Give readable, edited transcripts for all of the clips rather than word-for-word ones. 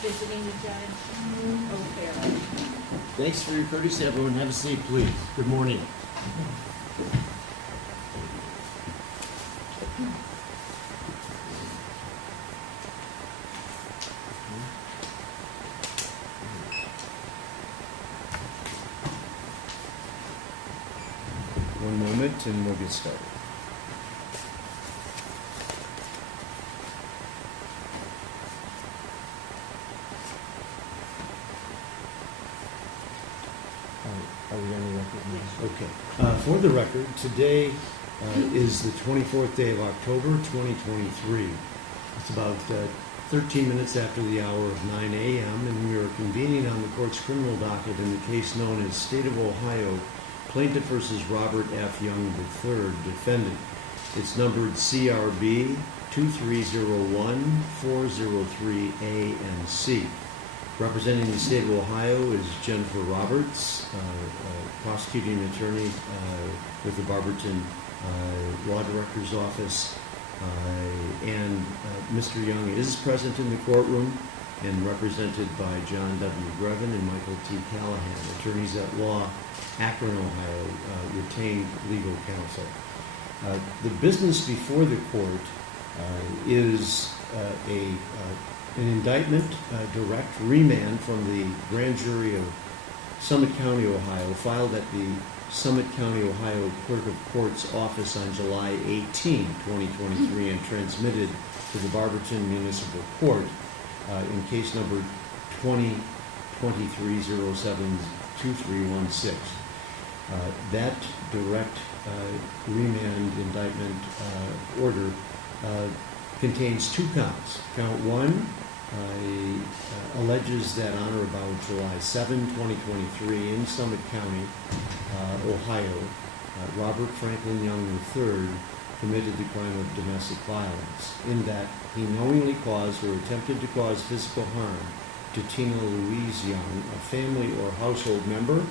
Visiting the judge. O'Farrell. Thanks for your courtesy, everyone. Have a seat, please. Good morning. One moment and we'll get started. Are we on the record now? Okay. For the record, today is the 24th day of October, 2023. It's about 13 minutes after the hour of 9 a.m., and we are convening on the court's criminal docket in the case known as State of Ohio, Plaintiff versus Robert F. Young III, defendant. It's numbered CRB 2301 403 A and C. Representing the state of Ohio is Jennifer Roberts, prosecuting attorney with the Barberton Law Director's Office. And Mr. Young is present in the courtroom and represented by John W. Grevin and Michael T. Callahan, attorneys at law, Akron, Ohio, retained legal counsel. The business before the court is an indictment, direct remand from the grand jury of Summit County, Ohio, filed at the Summit County, Ohio Clerk of Court's office on July 18, 2023, and transmitted to the Barberton Municipal Court in case number 2023-07-2316. That direct remand indictment order contains two counts. Count one alleges that on or about July 7, 2023, in Summit County, Ohio, Robert Franklin Young III committed the crime of domestic violence, in that he knowingly caused or attempted to cause physical harm to Tina Louise Young, a family or household member.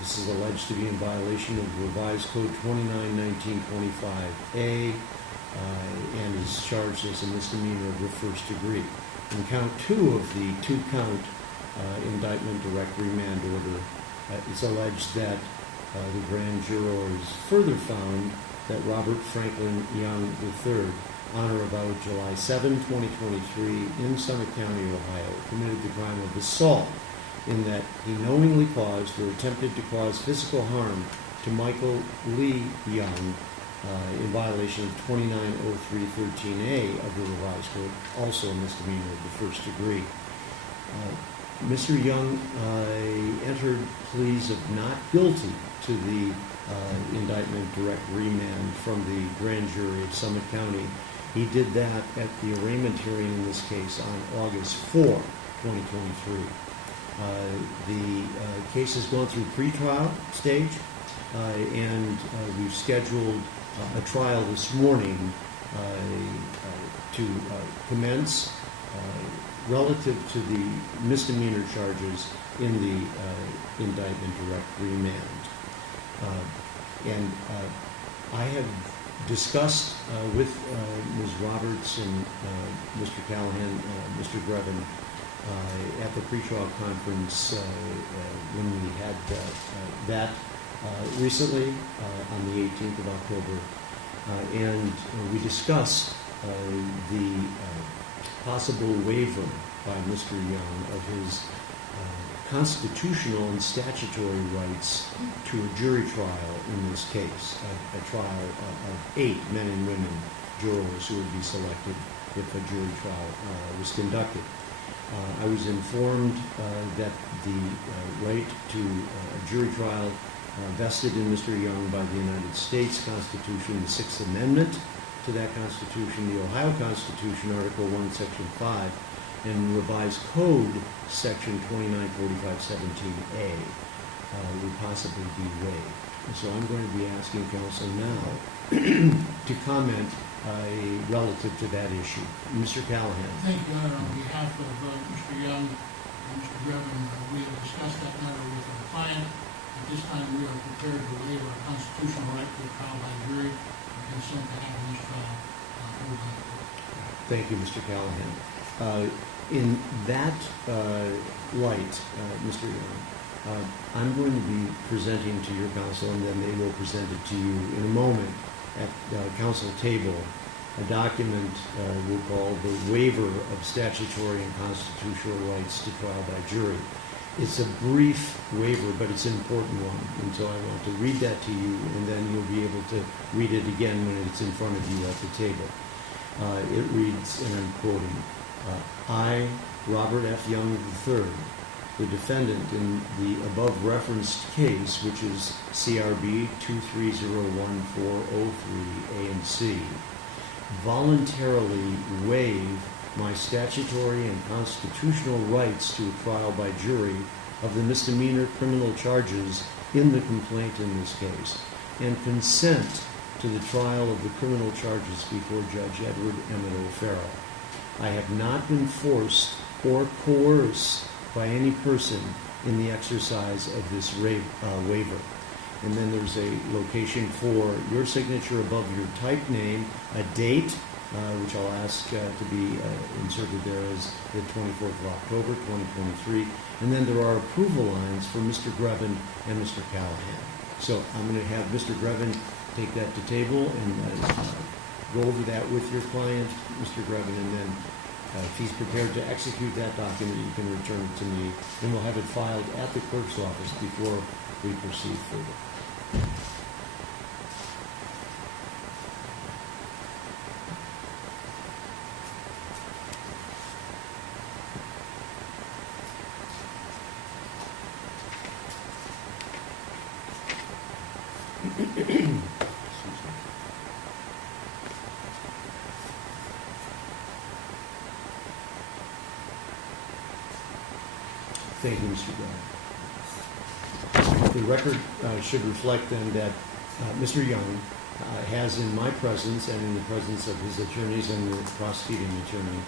This is alleged to be in violation of Revised Code 29-1925A and is charged as a misdemeanor of the first degree. In count two of the two-count indictment direct remand order, it's alleged that the grand jurors further found that Robert Franklin Young III, on or about July 7, 2023, in Summit County, Ohio, committed the crime of assault, in that he knowingly caused or attempted to cause physical harm to Michael Lee Young in violation of 290313A of the Revised Code, also a misdemeanor of the first degree. Mr. Young entered pleas of not guilty to the indictment direct remand from the grand jury of Summit County. He did that at the arraignment hearing in this case on August 4, 2023. The case has gone through pretrial stage, and we've scheduled a trial this morning to commence relative to the misdemeanor charges in the indictment direct remand. And I have discussed with Ms. Roberts and Mr. Callahan, Mr. Grevin, at the pretrial conference when we had that recently on the 18th of October, and we discussed the possible waiver by Mr. Young of his constitutional and statutory rights to a jury trial in this case, a trial of 8 men and women jurors who would be selected if a jury trial was conducted. I was informed that the right to a jury trial vested in Mr. Young by the United States Constitution, the Sixth Amendment to that Constitution, the Ohio Constitution, Article 1, Section 5, and revised code, Section 294517A, would possibly be waived. And so I'm going to be asking counsel now to comment relative to that issue. Mr. Callahan. Thank you, Your Honor. On behalf of Mr. Young and Mr. Grevin, we have discussed that matter with our client. At this time, we are prepared to waive our constitutional right to a trial by jury and consent to having this trial heard by the court. Thank you, Mr. Callahan. In that light, Mr. Young, I'm going to be presenting to your counsel, and then they will present it to you in a moment at the council table, a document we'll call the Waiver of Statutory and Constitutional Rights to Trial by Jury. It's a brief waiver, but it's an important one, and so I want to read that to you, and then you'll be able to read it again when it's in front of you at the table. It reads, and I'm quoting, I, Robert F. Young III, the defendant in the above referenced case, which is CRB 2301403 A and C, voluntarily waive my statutory and constitutional rights to a trial by jury of the misdemeanor criminal charges in the complaint in this case, and consent to the trial of the criminal charges before Judge Edward Emmett O'Farrell. I have not been forced or coerced by any person in the exercise of this waiver. And then there's a location for your signature above your type name, a date, which I'll ask to be inserted there as the 24th of October, 2023. And then there are approval lines for Mr. Grevin and Mr. Callahan. So I'm going to have Mr. Grevin take that to table and go over that with your client, Mr. Grevin, and then if he's prepared to execute that document, you can return it to me, and we'll have it filed at the clerk's office before we proceed further. Thank you, Mr. Brown. The record should reflect then that Mr. Young has, in my presence and in the presence of his attorneys and the prosecuting attorney,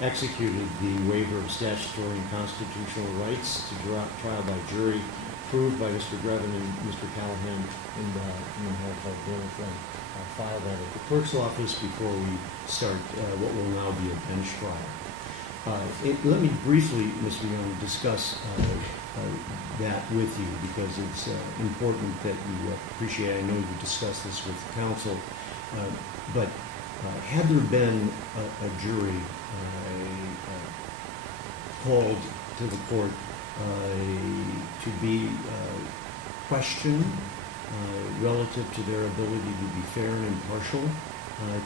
executed the waiver of statutory and constitutional rights to trial by jury, approved by Mr. Grevin and Mr. Callahan, and you have filed that at the clerk's office before we start what will now be a bench trial. Let me briefly, Mr. Young, discuss that with you because it's important that you appreciate. I know you discussed this with counsel, but had there been a jury called to the court to be questioned relative to their ability to be fair and impartial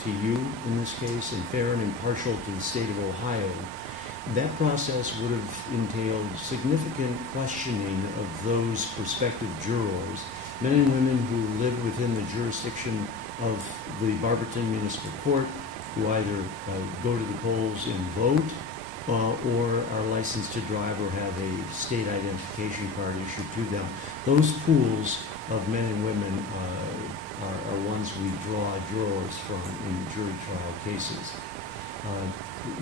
to you in this case, and fair and impartial to the state of Ohio, that process would have entailed significant questioning of those prospective jurors, men and women who live within the jurisdiction of the Barberton Municipal Court, who either go to the polls and vote or are licensed to drive or have a state identification card issued to them. Those pools of men and women are ones we draw jurors from in jury trial cases.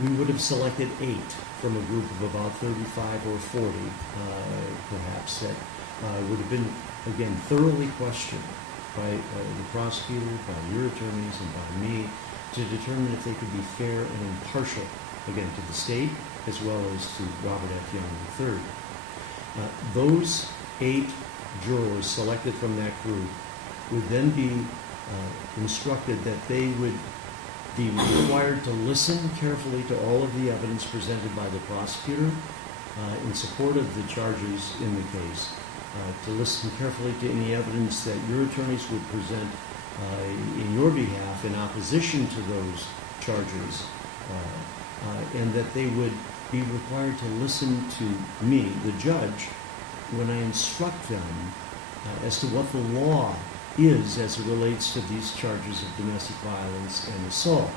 We would have selected 8 from a group of about 35 or 40, perhaps, that would have been, again, thoroughly questioned by the prosecutor, by your attorneys, and by me to determine if they could be fair and impartial, again, to the state as well as to Robert F. Young III. Those 8 jurors selected from that group would then be instructed that they would be required to listen carefully to all of the evidence presented by the prosecutor in support of the charges in the case, to listen carefully to any evidence that your attorneys would present in your behalf in opposition to those charges, and that they would be required to listen to me, the judge, when I instruct them as to what the law is as it relates to these charges of domestic violence and assault.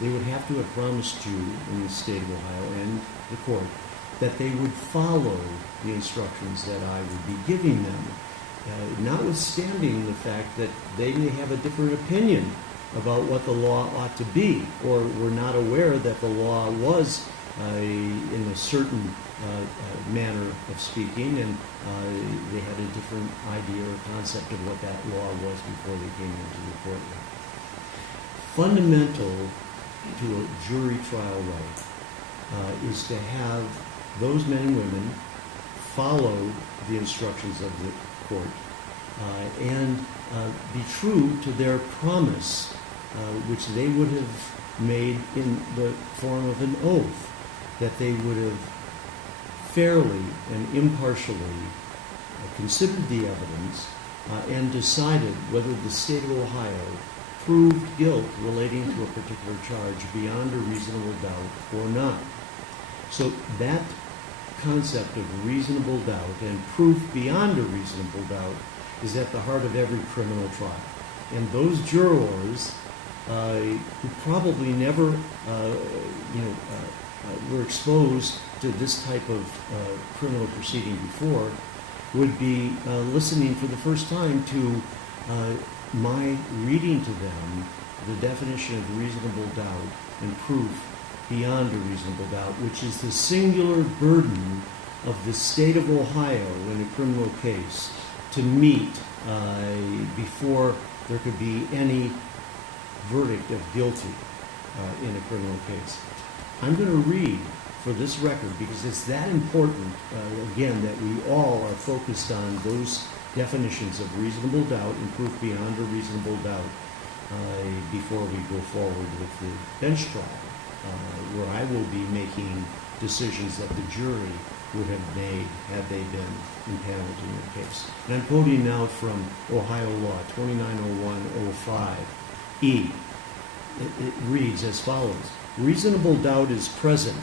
They would have to have promised you in the state of Ohio and the court that they would follow the instructions that I would be giving them, notwithstanding the fact that they may have a different opinion about what the law ought to be, or were not aware that the law was in a certain manner of speaking, and they had a different idea or concept of what that law was before they came into the courtroom. Fundamental to a jury trial right is to have those men and women follow the instructions of the court and be true to their promise, which they would have made in the form of an oath, that they would have fairly and impartially considered the evidence and decided whether the state of Ohio proved guilt relating to a particular charge beyond a reasonable doubt or not. So that concept of reasonable doubt and proof beyond a reasonable doubt is at the heart of every criminal trial. And those jurors who probably never were exposed to this type of criminal proceeding before would be listening for the first time to my reading to them the definition of reasonable doubt and proof beyond a reasonable doubt, which is the singular burden of the state of Ohio in a criminal case to meet before there could be any verdict of guilty in a criminal case. I'm going to read for this record, because it's that important, again, that we all are focused on those definitions of reasonable doubt and proof beyond a reasonable doubt before we go forward with the bench trial, where I will be making decisions that the jury would have made had they been impaneled in the case. And I'm quoting now from Ohio law 290105E. It reads as follows: reasonable doubt is present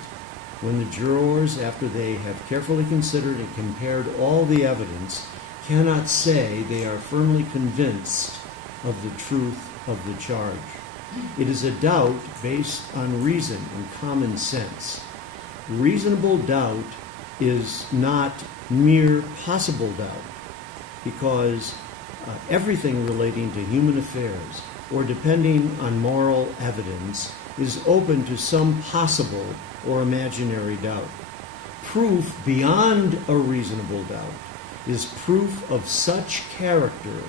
when the jurors, after they have carefully considered and compared all the evidence, cannot say they are firmly convinced of the truth of the charge. It is a doubt based on reason and common sense. Reasonable doubt is not mere possible doubt, because everything relating to human affairs or depending on moral evidence is open to some possible or imaginary doubt. Proof beyond a reasonable doubt is proof of such character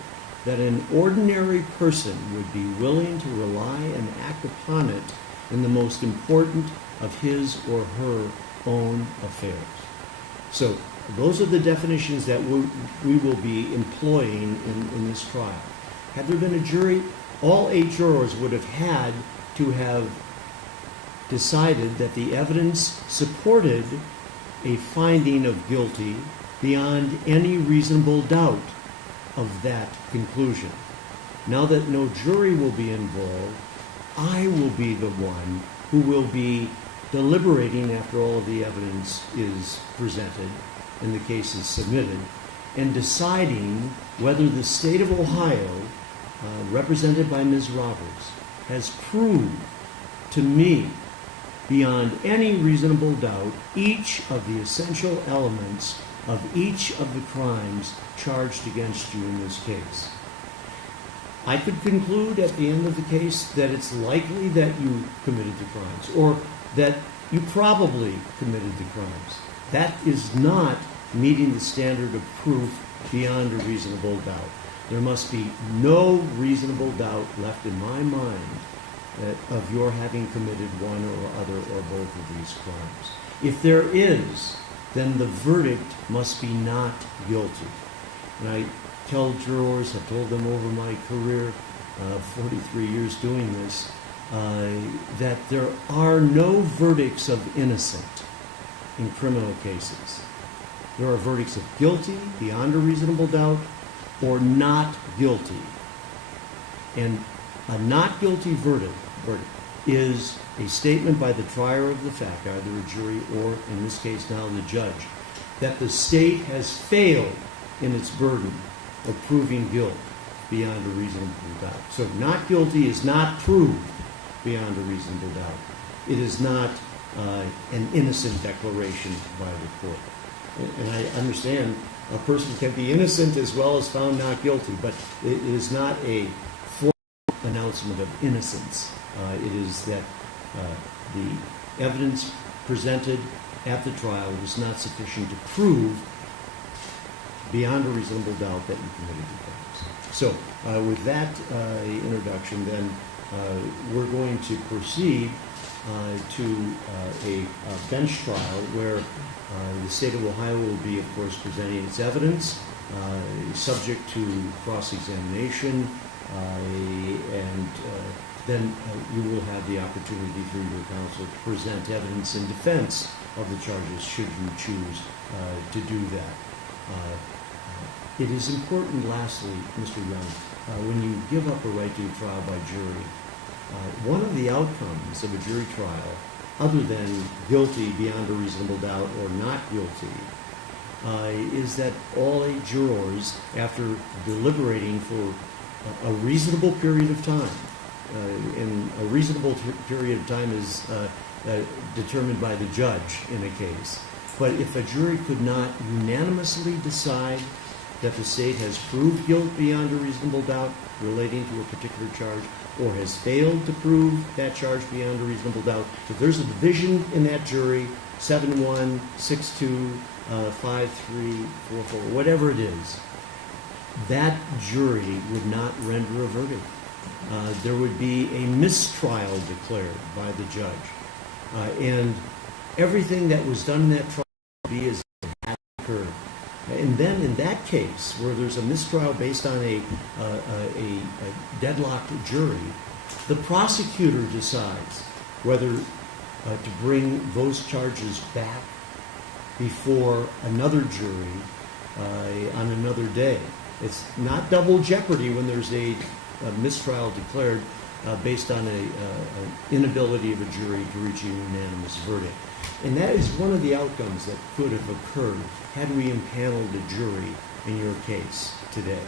that an ordinary person would be willing to rely and act upon it in the most important of his or her own affairs. So those are the definitions that we will be employing in this trial. Had there been a jury, all 8 jurors would have had to have decided that the evidence supported a finding of guilty beyond any reasonable doubt of that conclusion. Now that no jury will be involved, I will be the one who will be deliberating after all of the evidence is presented and the case is submitted, and deciding whether the state of Ohio, represented by Ms. Roberts, has proved to me beyond any reasonable doubt each of the essential elements of each of the crimes charged against you in this case. I could conclude at the end of the case that it's likely that you committed the crimes, or that you probably committed the crimes. That is not meeting the standard of proof beyond a reasonable doubt. There must be no reasonable doubt left in my mind of your having committed one or other or both of these crimes. If there is, then the verdict must be not guilty. And I tell jurors, I've told them over my career, 43 years doing this, that there are no verdicts of innocent in criminal cases. There are verdicts of guilty beyond a reasonable doubt or not guilty. And a not guilty verdict is a statement by the trier of the fact, either a jury or, in this case now, the judge, that the state has failed in its burden of proving guilt beyond a reasonable doubt. So not guilty is not proved beyond a reasonable doubt. It is not an innocent declaration by the court. And I understand a person can be innocent as well as found not guilty, but it is not a formal announcement of innocence. It is that the evidence presented at the trial was not sufficient to prove beyond a reasonable doubt that you committed the crimes. So with that introduction, then we're going to proceed to a bench trial where the state of Ohio will be, of course, presenting its evidence, subject to cross-examination, and then you will have the opportunity through your counsel to present evidence in defense of the charges should you choose to do that. It is important, lastly, Mr. Young, when you give up a right to a trial by jury, one of the outcomes of a jury trial, other than guilty beyond a reasonable doubt or not guilty, is that all 8 jurors, after deliberating for a reasonable period of time, and a reasonable period of time is determined by the judge in a case, but if a jury could not unanimously decide that the state has proved guilt beyond a reasonable doubt relating to a particular charge, or has failed to prove that charge beyond a reasonable doubt, if there's a division in that jury, 7-1, 6-2, 5-3, 4-4, whatever it is, that jury would not render a verdict. There would be a mistrial declared by the judge. And everything that was done in that trial would be as if it had occurred. And then in that case, where there's a mistrial based on a deadlocked jury, the prosecutor decides whether to bring those charges back before another jury on another day. It's not double jeopardy when there's a mistrial declared based on an inability of a jury to reach a unanimous verdict. And that is one of the outcomes that could have occurred had we impaneled a jury in your case today.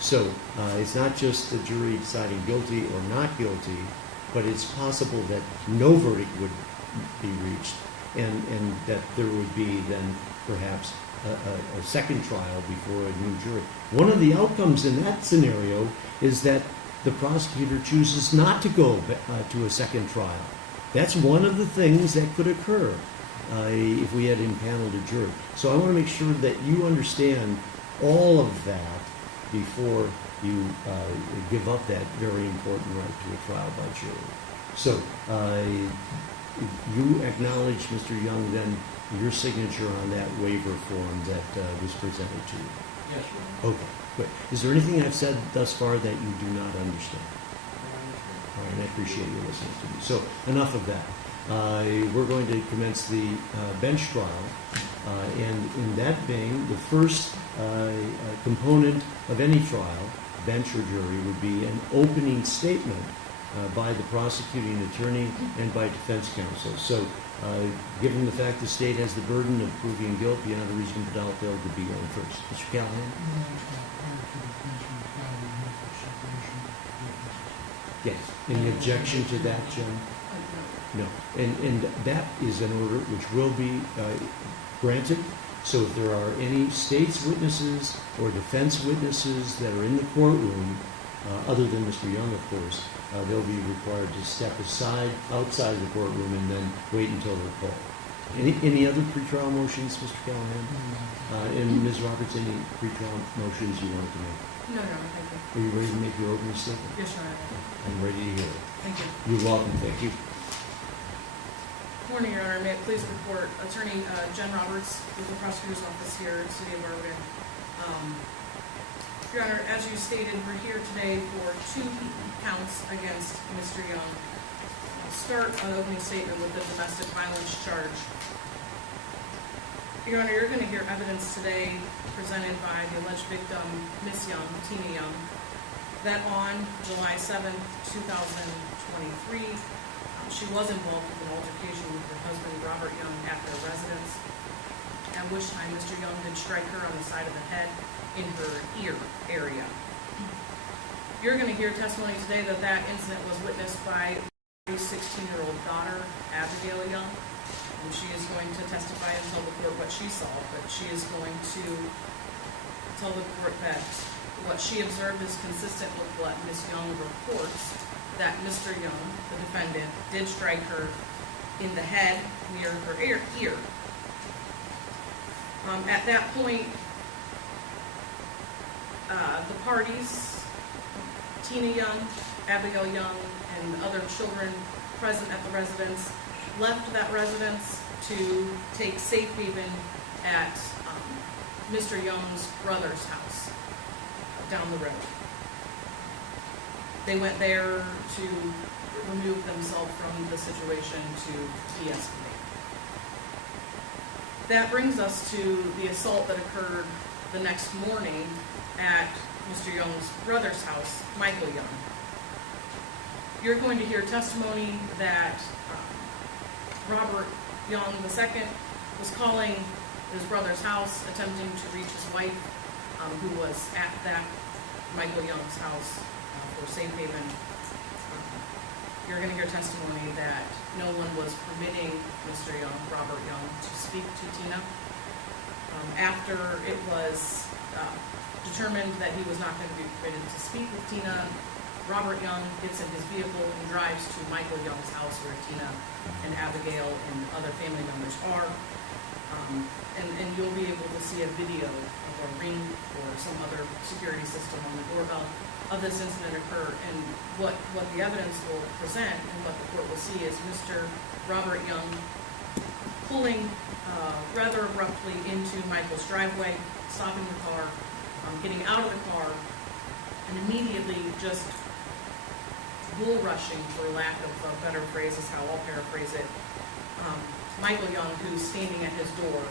So it's not just the jury deciding guilty or not guilty, but it's possible that no verdict would be reached, and that there would be then perhaps a second trial before a new jury. One of the outcomes in that scenario is that the prosecutor chooses not to go to a second trial. That's one of the things that could occur if we had impaneled a jury. So I want to make sure that you understand all of that before you give up that very important right to a trial by jury. So you acknowledge, Mr. Young, then your signature on that waiver form that was presented to you. Yes, Your Honor. Okay, good. Is there anything I've said thus far that you do not understand? All right, I appreciate you listening to me. So enough of that. We're going to commence the bench trial, and in that vein, the first component of any trial, bench or jury, would be an opening statement by the prosecuting attorney and by defense counsel. So given the fact the state has the burden of proving guilt beyond a reasonable doubt, they'll be going first. Mr. Callahan? Yes. Any objection to that, Jim? No. And that is an order which will be granted. So if there are any state's witnesses or defense witnesses that are in the courtroom, other than Mr. Young, of course, they'll be required to step aside outside of the courtroom and then wait until they're called. Any other pretrial motions, Mr. Callahan? And Ms. Roberts, any pretrial motions you wanted to make? No, thank you. Are you ready to make your opening statement? Yes, Your Honor. I'm ready to hear it. Thank you. You're welcome. Thank you. Morning, Your Honor. May it please the court, Attorney Jen Roberts with the prosecutor's office here in the city of Barberton. Your Honor, as you stated, we're here today for 2 counts against Mr. Young. I'll start an opening statement with the domestic violence charge. Your Honor, you're going to hear evidence today presented by the alleged victim, Miss Young, Tina Young, that on July 7th, 2023, She was involved with an altercation with her husband, Robert Young, at their residence, at which time Mr. Young did strike her on the side of the head in her ear area. You're going to hear testimony today that that incident was witnessed by her 16-year-old daughter, Abigail Young, and she is going to testify and tell the court what she saw, but she is going to tell the court that what she observed is consistent with what Ms. Young reports, that Mr. Young, the defendant, did strike her in the head near her ear. At that point, the parties, Tina Young, Abigail Young, and other children present at the residence left that residence to take safe haven at Mr. Young's brother's house down the road. They went there to remove themselves from the situation to de-escalate. That brings us to the assault that occurred the next morning at Mr. Young's brother's house, Michael Young. You're going to hear testimony that Robert Young II was calling his brother's house, attempting to reach his wife, who was at that Michael Young's house for safe haven. You're going to hear testimony that no one was permitting Mr. Young, Robert Young, to speak to Tina. After it was determined that he was not going to be permitted to speak with Tina, Robert Young gets in his vehicle and drives to Michael Young's house where Tina and Abigail and other family members are. And you'll be able to see a video of a ring or some other security system on the doorbell of this incident occur. And what the evidence will present and what the court will see is Mr. Robert Young pulling rather abruptly into Michael's driveway, stopping the car, getting out of the car, and immediately just bull rushing, for lack of a better phrase, is how I'll paraphrase it, Michael Young, who's standing at his door,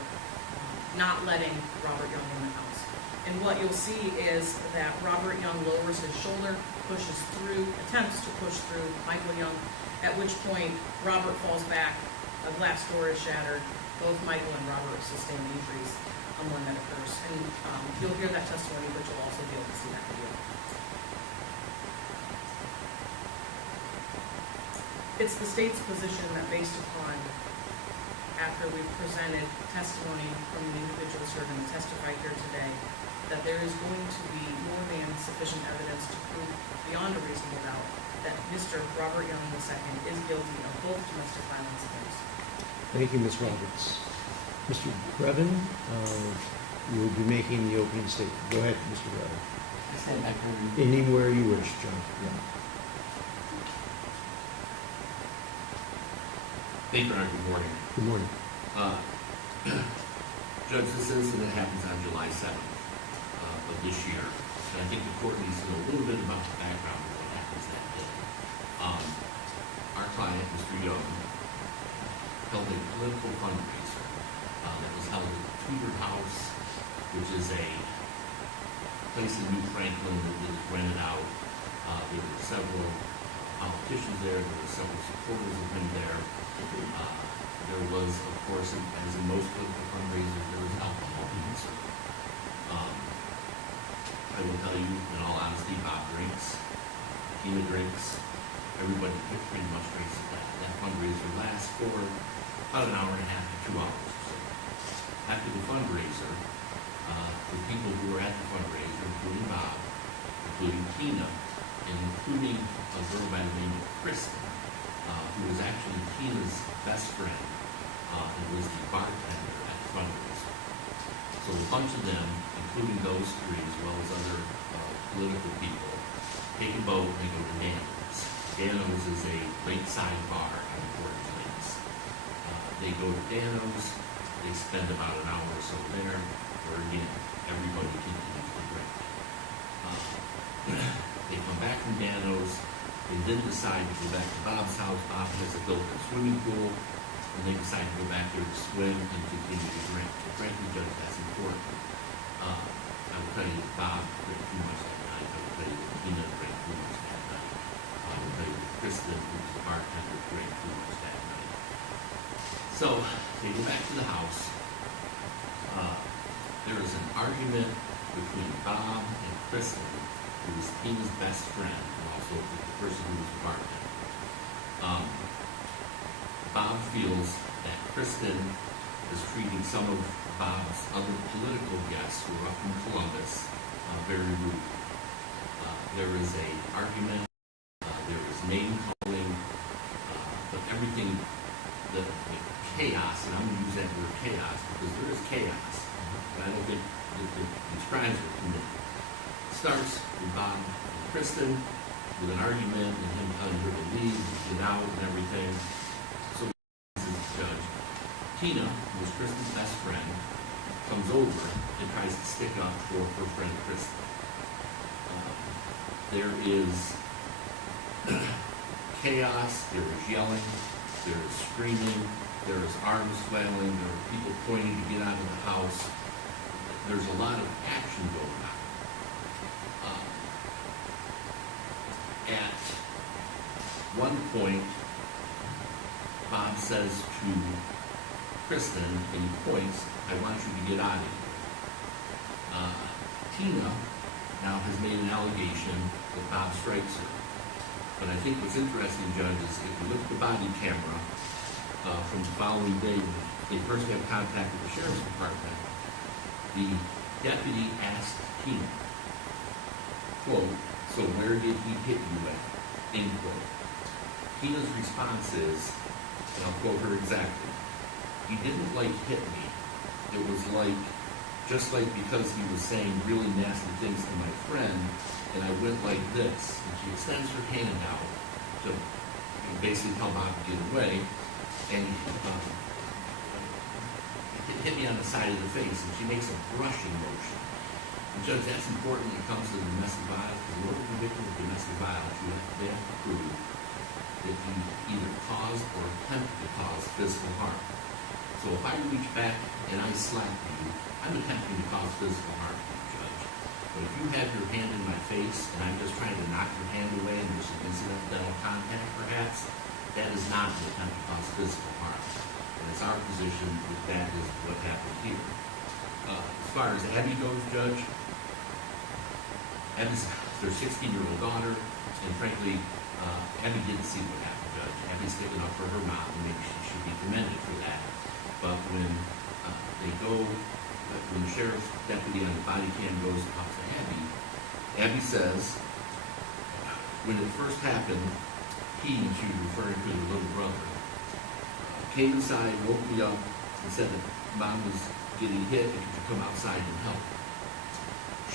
not letting Robert Young in the house. And what you'll see is that Robert Young lowers his shoulder, attempts to push through Michael Young, at which point Robert falls back, a glass door is shattered, both Michael and Robert sustain injuries when that occurs. And you'll hear that testimony, but you'll also be able to see that video. It's the state's position that based upon, after we've presented testimony from the individuals who are going to testify here today, that there is going to be more than sufficient evidence to prove beyond a reasonable doubt that Mr. Robert Young II is guilty of both domestic violence offenses. Thank you, Ms. Roberts. Mr. Brevin, you will be making the opening statement. Go ahead, Mr. Brevin. I stand back here. Anywhere you wish, John. Thank you, Your Honor. Good morning. Good morning. Judge, this incident happens on July 7th of this year, and I think the court needs to know a little bit about the background of what happens that day. Our client, Mr. Young, held a political fundraiser that was held at the Tudor House, which is a place in New Franklin that was rented out. There were several politicians there. There were several supporters of him there. There was, of course, as in most political fundraisers, there was alcohol being served. I will tell you, in all honesty, Bob drinks, Tina drinks, everybody pretty much drinks at that. That fundraiser lasts for about an hour and a half to 2 hours or so. After the fundraiser, the people who were at the fundraiser, including Bob, including Tina, and including a girl by the name of Kristen, who was actually Tina's best friend and was the bartender at the fundraiser. So a bunch of them, including those three, as well as other political people, take a boat and they go to Dano's. Dano's is a lakeside bar on the Portage Lakes. They go to Dano's, they spend about an hour or so there, where again, everybody continues to drink. They come back from Dano's, they then decide to go back to Bob's house. Bob has a built-in swimming pool, and they decide to go back there to swim and continue to drink. But frankly, Judge, that's important. I will tell you that Bob drank too much that night. I will tell you that Tina drank too much that night. I will tell you that Kristen, who was the bartender, drank too much that night. So they go back to the house. There is an argument between Bob and Kristen, who was Tina's best friend, and also the person who was bartending. Bob feels that Kristen is treating some of Bob's other political guests who are up in Columbus very rude. There is a argument, there is name calling, but everything, the chaos, and I'm going to use that word chaos because there is chaos, but I don't think these crimes are committed. It starts with Bob and Kristen with an argument and him telling her to leave and get out and everything. So the judge, Tina, who was Kristen's best friend, comes over and tries to stick up for her friend Kristen. There is chaos, there is yelling, there is screaming, there is arms flailing, there are people pointing to get out of the house. There's a lot of action going on. At one point, Bob says to Kristen, and he points, I want you to get out of here. Tina now has made an allegation that Bob strikes her. But I think what's interesting, Judge, is if you look at the body camera from the following day, when they first have contact with the sheriff's department, the deputy asked Tina, quote, so where did he hit you at? End quote. Tina's response is, and I'll quote her exactly, he didn't like hit me. It was like, just like because he was saying really nasty things to my friend, and I went like this. And she extends her hand out to basically tell Bob to get away, and hit me on the side of the face, and she makes a brushing motion. And Judge, that's important when it comes to domestic violence, because in order to convict of domestic violence, they have to prove that you either caused or attempted to cause physical harm. So if I reach back and I slap you, I'm attempting to cause physical harm to you, Judge. But if you have your hand in my face and I'm just trying to knock your hand away and there's some incidental contact perhaps, that is not an attempt to cause physical harm. And it's our position that that is what happened here. As far as Abby goes, Judge, Abby's their 16-year-old daughter, and frankly, Abby didn't see what happened, Judge. Abby's sticking up for her mom, and maybe she should be commended for that. But when when the sheriff's deputy on the body cam goes to talk to Abby, Abby says, when it first happened, he, and she was referring to her little brother, came inside, woke me up, and said that Mom was getting hit and could you come outside and help.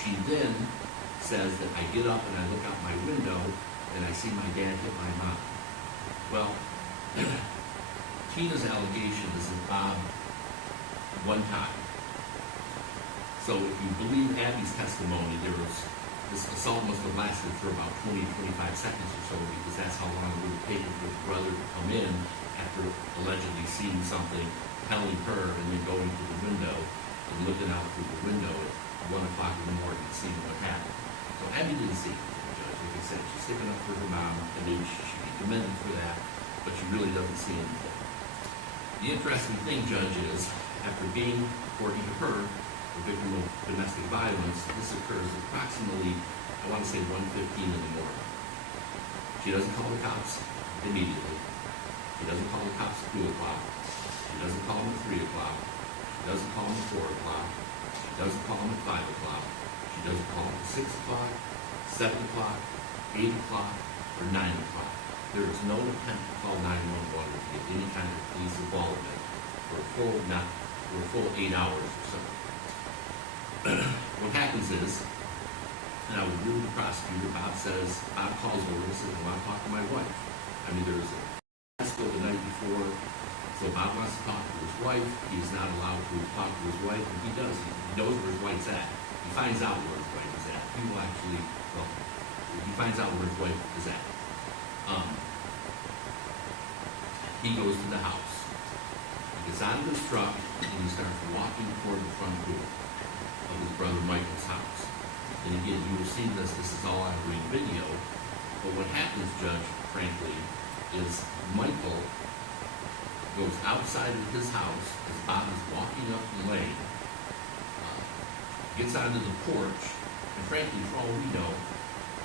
She then says that I get up and I look out my window and I see my dad hit my mom. Well, Tina's allegation is that Bob one time. So if you believe Abby's testimony, this assault must have lasted for about 20, 25 seconds or so, because that's how long it would have taken for his brother to come in after allegedly seeing something, telling her, and then going to the window and looking out through the window at 1 o'clock in the morning and seeing what happened. So Abby didn't see it, Judge. Like I said, she's sticking up for her mom, and maybe she should be commended for that, but she really doesn't see anything. The interesting thing, Judge, is after being, according to her, a victim of domestic violence, this occurs approximately, I want to say 1:15 in the morning. She doesn't call the cops immediately. She doesn't call the cops at 2 o'clock. She doesn't call them at 3 o'clock. She doesn't call them at 4 o'clock. She doesn't call them at 5 o'clock. She doesn't call them at 6 o'clock, 7 o'clock, 8 o'clock, or 9 o'clock. There is no attempt to call 911 to get any kind of police involvement for a full 8 hours or so. What happens is, and I would agree with the prosecutor, Bob calls over and says, I want to talk to my wife. I mean, there was a fiasco the night before, so Bob wants to talk to his wife. He's not allowed to talk to his wife, and he does. He knows where his wife's at. He finds out where his wife is at. He finds out where his wife is at. He goes to the house. He gets out of his truck, and he starts walking toward the front door of his brother Michael's house. And again, you will see this is all on a green video. But what happens, Judge, frankly, is Michael outside of his house as Bob is walking up the lane, gets onto the porch, and frankly, for all we know,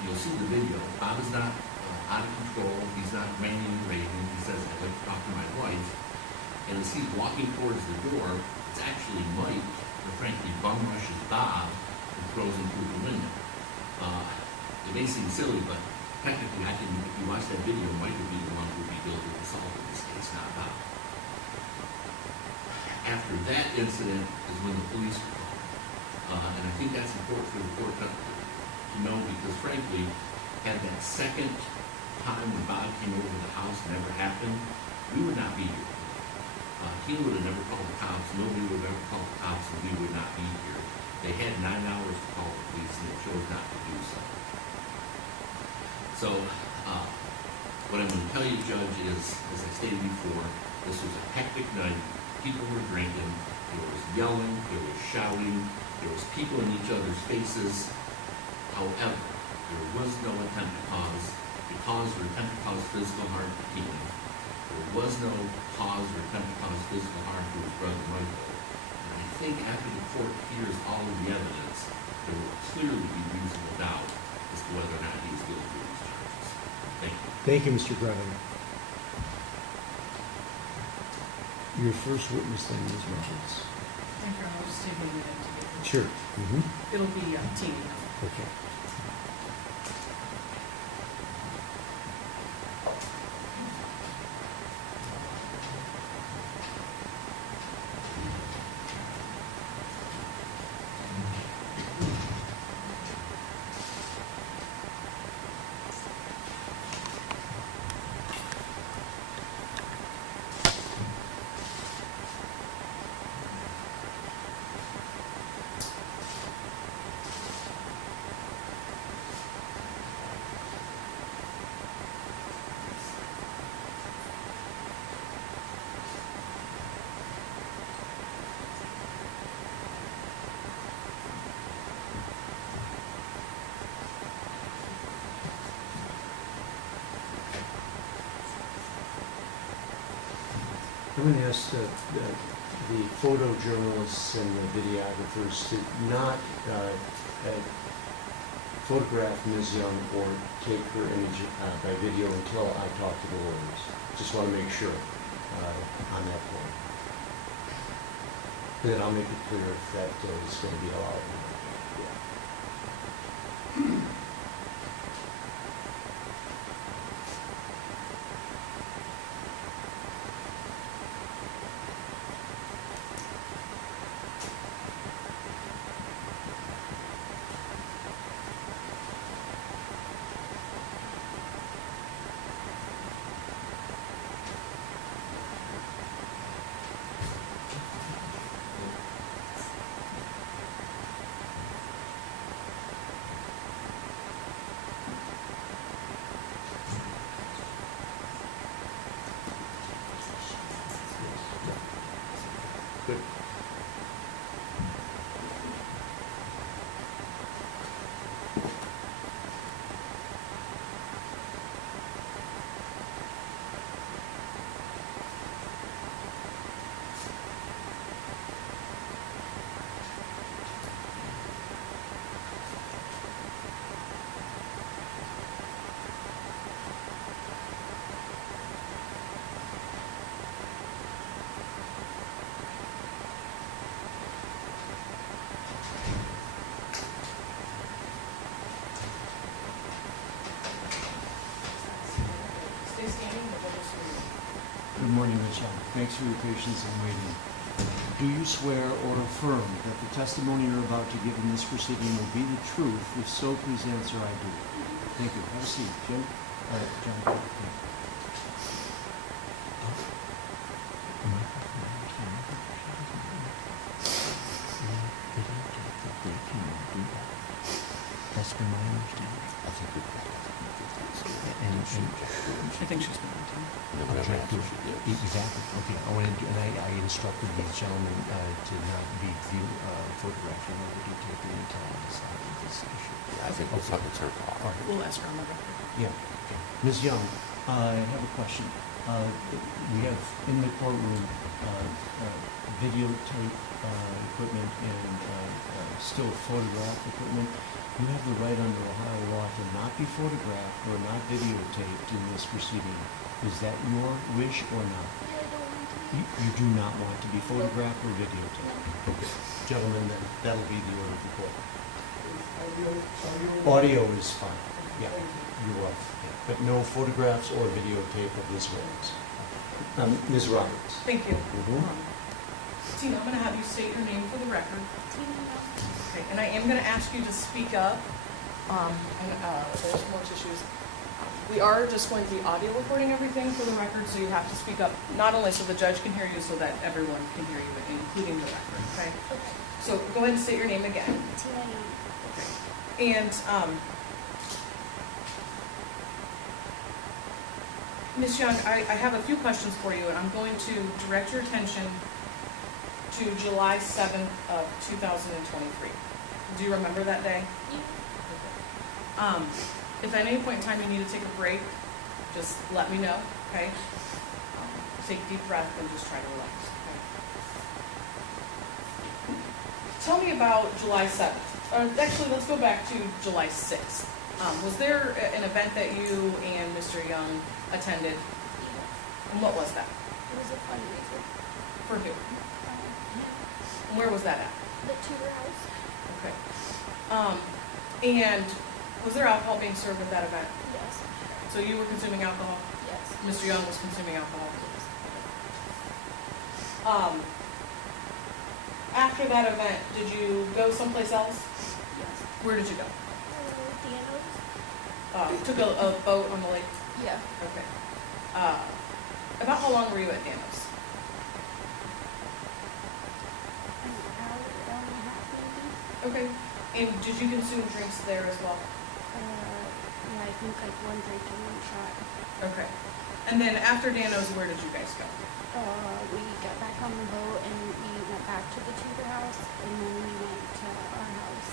you'll see the video, Bob is not out of control, he's not ranting and raving, he says, I'd like to talk to my wife, and as he's walking towards the door, it's actually Mike that frankly bum rushes Bob and throws him through the window. It may seem silly, but technically, if you watch that video, Mike would be the one who would be guilty of assault in this case, not Bob. After that incident is when the police were called. And I think that's important for the court to know because frankly, had that second time when Bob came over to the house never happened, we would not be here. He would have never called the cops, nobody would have ever called the cops, and we would not be here. They had 9 hours to call the police, and they chose not to do so. So, what I'm going to tell you, Judge, is, as I stated before, this was a hectic night. People were drinking, there was yelling, there was shouting, there was people in each other's faces. However, there was no attempt to cause physical harm to Keenan. There was no cause or attempt to cause physical harm to his brother Michael. And I think after the court hears all of the evidence, there will clearly be reasonable doubt as to whether or not he is guilty of these charges. Thank you. Thank you, Mr. Grevin. Your first witness then, Ms. Roberts. Thank you, I'll just take a minute to get this. Sure. It'll be Tina. Okay. I'm going to ask the photojournalists and the videographers to not photograph Ms. Young or take her image by video until I talk to the lawyers. Just want to make sure on that point. And then I'll make it clear if that is going to be allowed. Good. Stay standing, but we'll just read. Good morning, Ms. Young. Thanks for your patience in waiting. Do you swear or affirm that the testimony you're about to give in this proceeding will be the truth? If so, please answer I do. Thank you. Have a seat. Jim? John. That's been my understanding. I think she's going to. Exactly. Okay. I instructed these gentlemen to not be photographing or videotaping until I decided this issue. I think it's her call. All right. We'll ask her on the record. Yeah. Ms. Young, I have a question. We have in the courtroom videotape equipment and still photograph equipment. You have the right under Ohio law to not be photographed or not videotaped in this proceeding. Is that your wish or not? Yeah, I don't want to. You do not want to be photographed or videotaped? Okay. Gentlemen, then that'll be the order of the court. Audio is fine. Yeah, you're right. Yeah. But no photographs or videotape of Ms. Williams. Ms. Roberts. Thank you. Mhm. Tina, I'm gonna have you state your name for the record. Tina, no. Okay, and I am gonna ask you to speak up. There's more tissues. We are just going to be audio recording everything for the record, so you have to speak up, not only so the judge can hear you, so that everyone can hear you, including the record, okay? Okay. So go ahead and state your name again. Tina, no. And, Ms. Young, I have a few questions for you, and I'm going to direct your attention to July 7th of 2023. Do you remember that day? Yeah. If at any point in time you need to take a break, just let me know, okay? Take a deep breath and just try to relax, okay? Tell me about July 7th. Actually, let's go back to July 6th. Was there an event that you and Mr. Young attended? Yeah. And what was that? It was a fundraiser. For who? Yeah. And where was that at? The Tudor House. Okay. And was there alcohol being served at that event? Yes. So you were consuming alcohol? Yes. Mr. Young was consuming alcohol? Yes. After that event, did you go someplace else? Yes. Where did you go? Dano's. Took a boat on the lake? Yeah. Okay. About how long were you at Dano's? An hour and a half maybe. Okay. And did you consume drinks there as well? Yeah, I think like one drink and one shot. Okay. And then after Dano's, where did you guys go? We got back on the boat and we went back to the Tudor House and then we went to our house.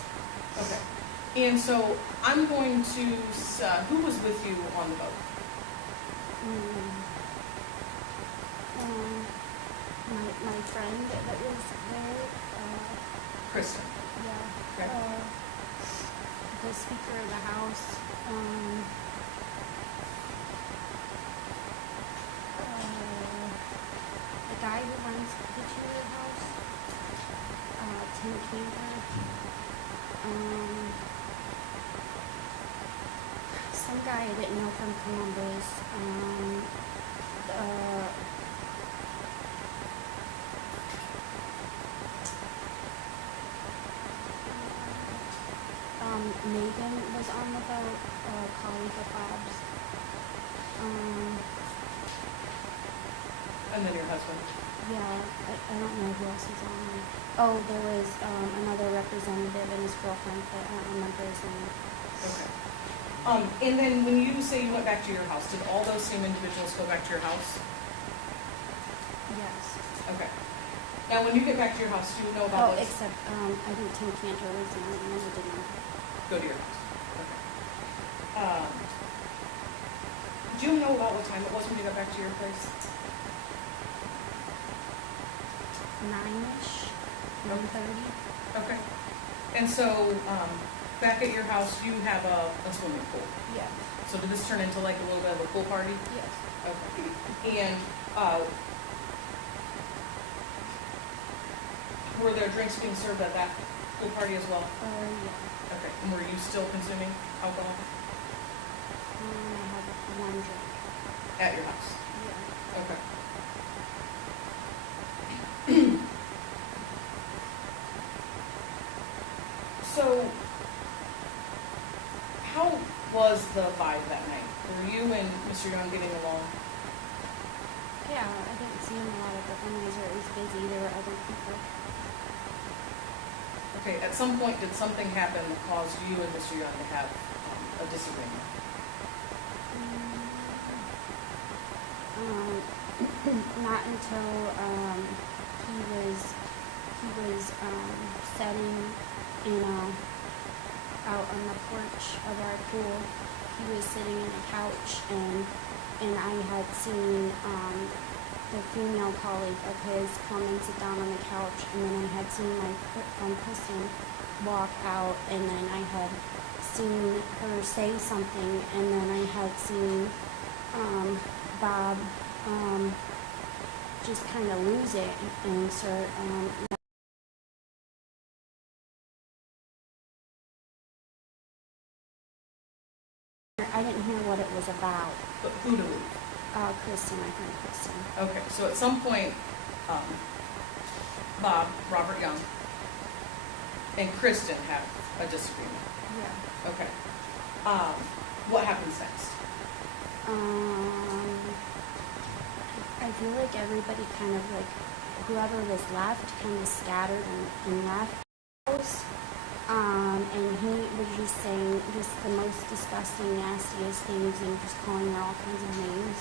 Okay. And so I'm going to, who was with you on the boat? My friend that was there, Kristen. yeah. Okay. The speaker of the house, the guy who runs the Tudor House, Tim Cantor, some guy I didn't know from Columbus, Megan was on the boat, a colleague of Bob's. And then your husband. Yeah, I don't know who else was on there. Oh, there was another representative and his girlfriend, but I don't remember his name. Okay. And then when you say you went back to your house, did all those same individuals go back to your house? Yes. Okay. Now, when you get back to your house, do you know about Oh, those? except I think Tim Cantor was the only one who didn't. Go to your house. Okay. Do you know about what time it was when you got back to your place? 9-ish, 9:30. Okay. And so, back at your house, you have a swimming pool. Yeah. So did this turn into like a little bit of a pool party? Yes. Okay. And, were there drinks being served at that pool party as well? Yeah. Okay. And were you still consuming alcohol I had one drink. at your house? Yeah. Okay. So, how was the vibe that night? Were you and Mr. Young getting along? Yeah, I didn't see him a lot at the fundraiser. It was busy. There were other people. Okay, at some point, did something happen that caused you and Mr. Young to have a disagreement? Not until he was setting out on the porch of our pool. He was sitting in a couch and and I had seen, the female colleague of his come and sit down on the couch, and then I had seen my friend Kristen walk out, and then I had seen her say something, and then I had seen, Bob, just kind of lose it and start, I didn't hear what it was about. But who to leave? Kristen, my friend Kristen. Okay, so at some point, Bob, Robert Young, and Kristen have a disagreement. Yeah. Okay. What happens next? I feel like everybody kind of like, whoever was left kind of scattered and left the house. And he was just saying just the most disgusting, nastiest things and just calling her all kinds of names.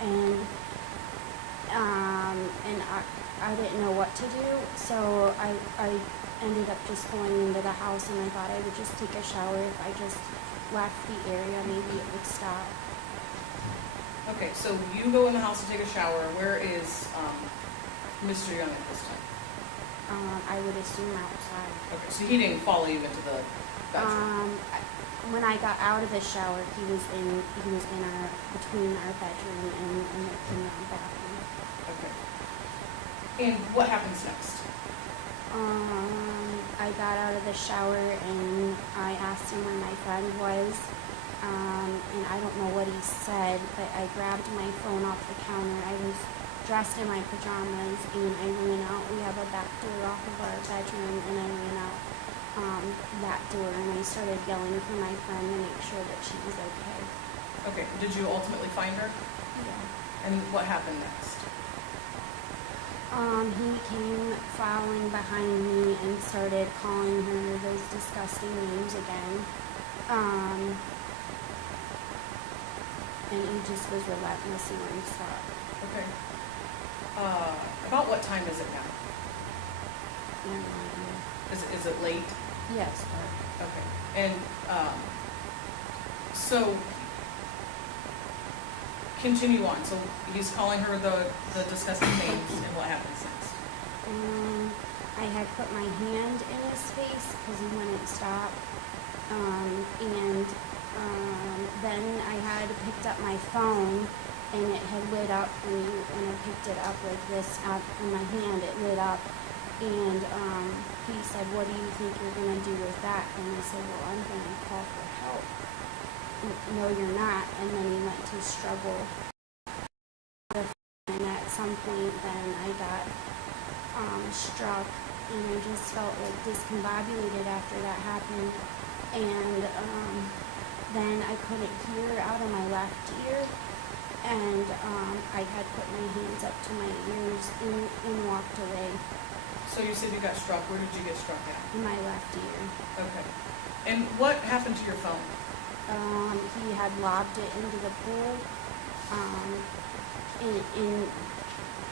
And I didn't know what to do, so I ended up just going into the house, and I thought I would just take a shower. If I just left the area, maybe it would stop. Okay, so you go in the house to take a shower. Where is Mr. Young at this time? I would assume outside. Okay, so he didn't follow you into the bedroom. When I got out of the shower, he was in between our bedroom and the bathroom. Okay. And what happens next? I got out of the shower and I asked him where my friend was, and I don't know what he said, but I grabbed my phone off the counter. I was dressed in my pajamas and I ran out. We have a back door off of our bedroom, and I ran out that door, and I started yelling for my friend to make sure that she was okay. Okay, did you ultimately find her? Yeah. And what happened next? He came following behind me and started calling her those disgusting names again. And he just was relentless and wouldn't stop. Okay. About what time is it now? No idea. Is it late? Yes, but Okay. And so continue on. So he's calling her the disgusting names, and what happens next? I had put my hand in his face because he wouldn't stop. And then I had picked up my phone, and it had lit up when I picked it up like this out in my hand. It lit up, and he said, "What do you think you're gonna do with that?" And I said, "Well, I'm gonna call for help." "No, you're not." And then he went to struggle. And at some point, then I got struck, and I just felt like discombobulated after that happened. And then I couldn't hear out of my left ear, and I had put my hands up to my ears and walked away. So you said you got struck. Where did you get struck at? In my left ear. Okay. And what happened to your phone? He had lobbed it into the pool.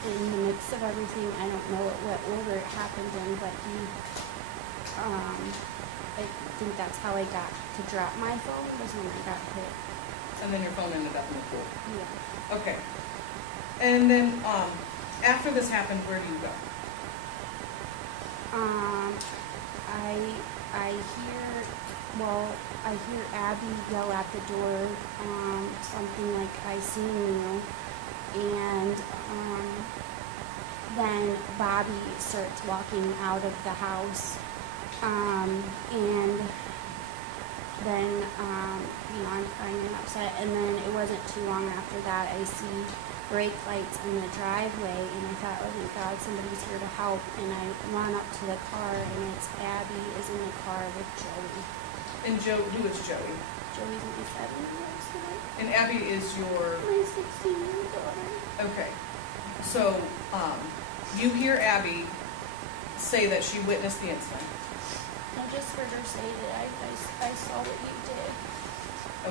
In the mix of everything, I don't know what order it happened in, but I think that's how I got to drop my phone, was when I got hit. And then your phone ended up in the pool. Yeah. Okay. And then after this happened, where do you go? I hear Abby yell at the door, something like, "I seen you," and then Bobby starts walking out of the house, and then, I'm crying and upset, and then it wasn't too long after that, I see brake lights in the driveway, and I thought, oh my God, somebody's here to help, and I run up to the car, and it's Abby is in the car with Joey. And who is Joey? Joey's my 7-year-old son. And Abby is your... My 16-year-old daughter. Okay. So you hear Abby say that she witnessed the incident. I just heard her say that I saw what you did.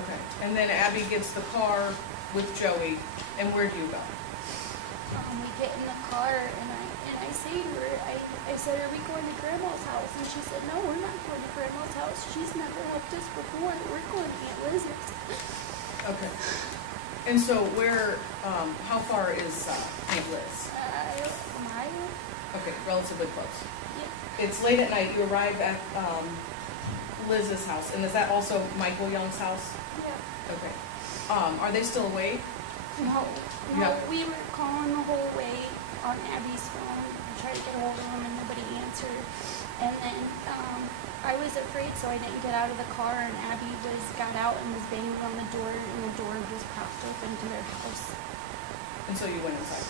Okay. And then Abby gets the car with Joey, and where do you go? We get in the car, and I say to her, I said, "Are we going to Grandma's house?" And she said, "No, we're not going to Grandma's house. She's never helped us before. We're going to Aunt Liz's." Okay. And so where, how far is Camp Liz? Mile? Okay, relatively close. Yeah. It's late at night, you arrive at Liz's house, and is that also Michael Young's house? Yeah. Okay. Are they still awake? No, Yeah. we were calling the whole way on Abby's phone, tried to get a hold of him and nobody answered. And then, I was afraid, so I didn't get out of the car, and Abby got out and was banging on the door, and the door just popped open to their house. And so you went inside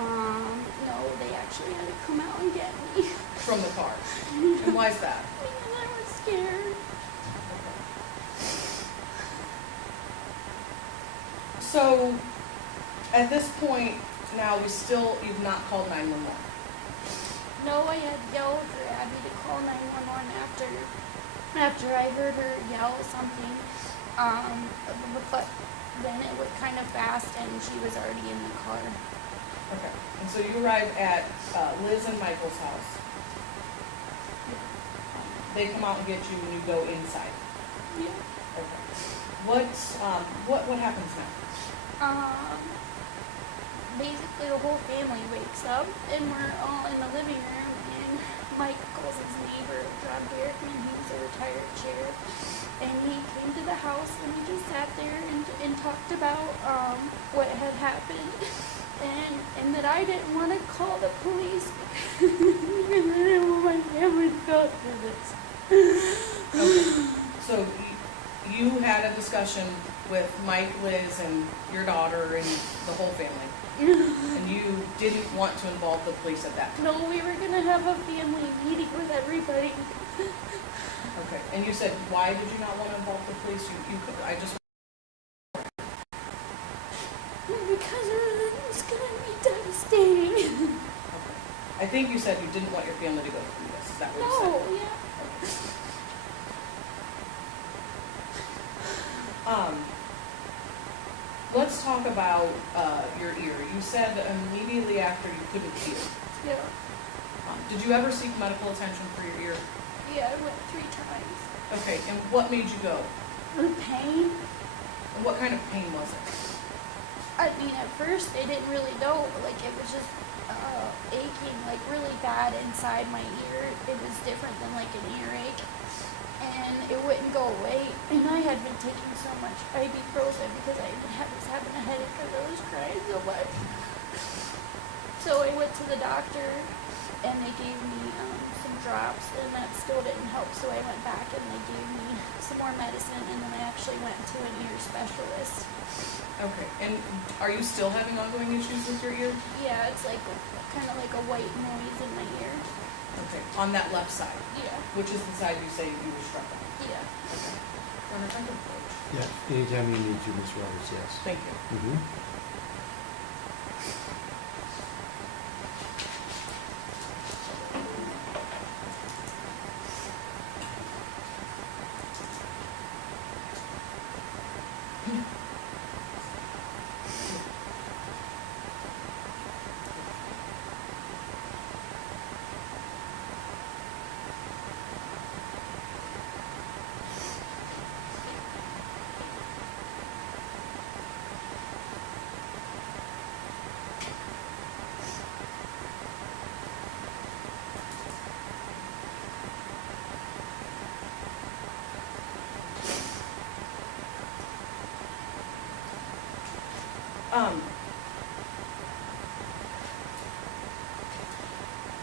No, they actually had to come out and get me. from the car. And why is that? Because I was scared. So, at this point, now you've not called 911. No, I had yelled for Abby to call 911 after I heard her yell something. But then it was kind of fast and she was already in the car. Okay. And so you arrive at Liz and Michael's house. They come out and get you and you go inside. Yeah. Okay. What happens now? Basically the whole family wakes up and we're all in the living room and Michael's his neighbor, John Barberton, he's a retired sheriff, and he came to the house and we just sat there and talked about what had happened and that I didn't want to call the police because I didn't want my family to go through this. Okay. So you had a discussion with Mike, Liz, and your daughter and the whole family. And you didn't want to involve the police at that time. No, we were going to have a family meeting with everybody. Okay. And you said, why did you not want to involve the police? You could, I just... Because it was going to be devastating. Okay. I think you said you didn't want your family to go through this. Is that what you said? No, yeah. Let's talk about your ear. You said immediately after you couldn't hear. Yeah. Did you ever seek medical attention for your ear? Yeah, I went 3 times. Okay, and what made you go? The pain? And what kind of pain was it? I mean, at first I didn't really know. Like, it was just aching, like, really bad inside my ear. It was different than, like, an earache. And it wouldn't go away. And I had been taking so much ibuprofen because I was having a headache because I was crying so much. So I went to the doctor and they gave me some drops and that still didn't help. So I went back and they gave me some more medicine and then I actually went to an ear specialist. Okay, and are you still having ongoing issues with your ear? Yeah, it's like kind of like a white noise in my ear. Okay, on that left side, Yeah, which is the side you say you were struck on. yeah. Okay. Run a record approach. Yeah, anytime you need to, Ms. Roberts, yes. Thank you. Mm-hmm.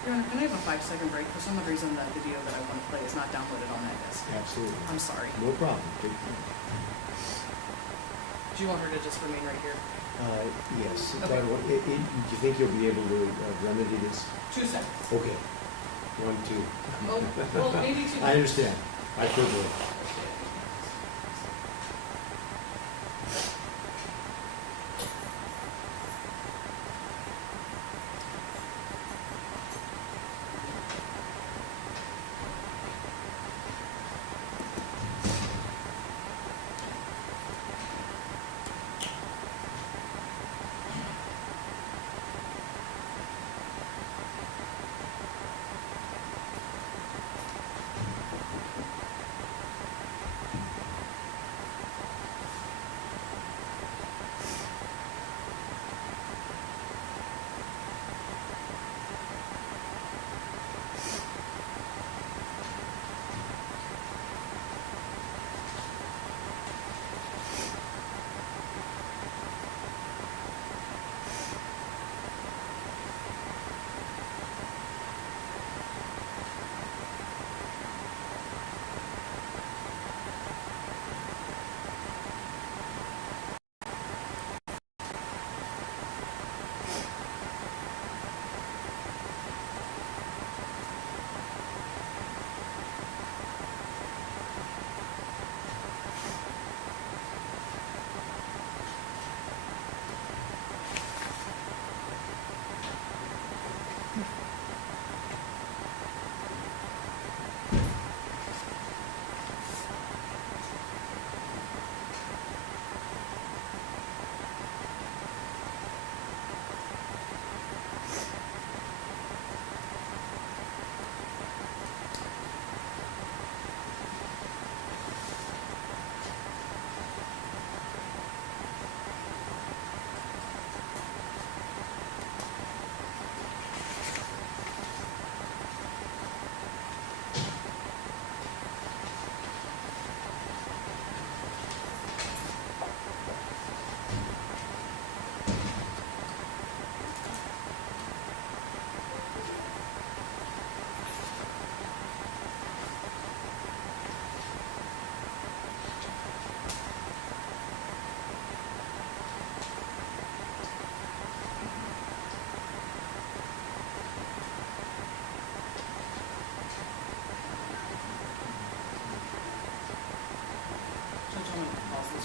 Your Honor, can I have a 5-second break? For some reason, the video that I want to play is not downloaded on that disc. Absolutely. I'm sorry. No problem. Take your time. Do you want her to just remain right here? Yes. Okay. By the way, do you think you'll be able to remedy this? 2 seconds. Okay. 1, 2. Oh, well, maybe 2. I understand. I could wait.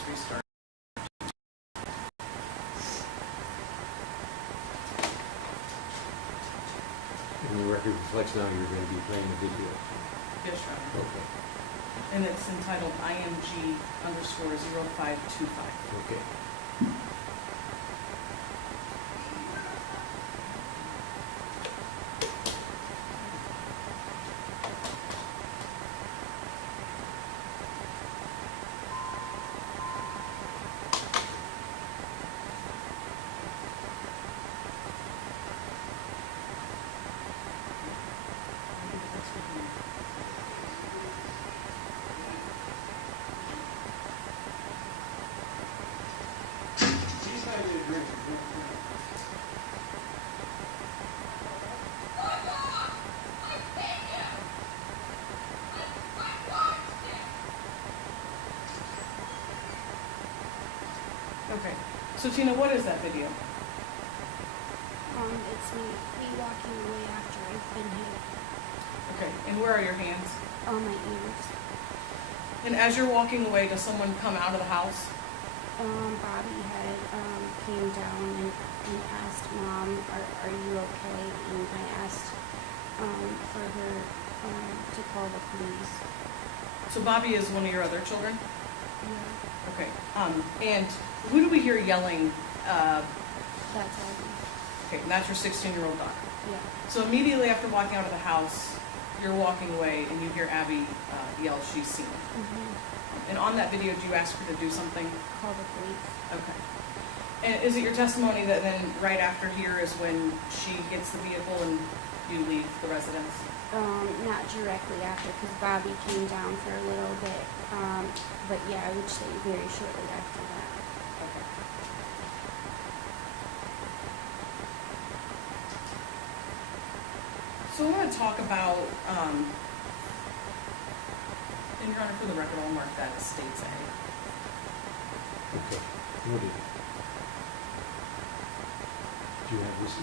just restart. And the record reflects now you're going to be playing the video. Yes, Your Honor. Okay. And it's entitled IMG_0525. Okay. Okay, so Tina, what is that video? It's me walking away after I've been hit Okay, and where are your hands? on my ears. And as you're walking away, does someone come out of the house? Bobby had came down and asked Mom, are you okay? And I asked for her to call the police. So Bobby is one of your other children? Yeah, Okay, and who do we hear yelling? that's Abby. Okay, and that's your 16-year-old daughter. Yeah. So immediately after walking out of the house, you're walking away and you hear Abby yell, she's seen. And on that video, do you ask her to do something? Call the police. Okay. And is it your testimony that then right after here is when she hits the vehicle and you leave the residence? Not directly after, because Bobby came down for a little bit. But yeah, I would say very shortly after that. Okay. So I want to talk about, and Your Honor, for the record, I'll mark that as State's A. Okay. Noted. Do you have this?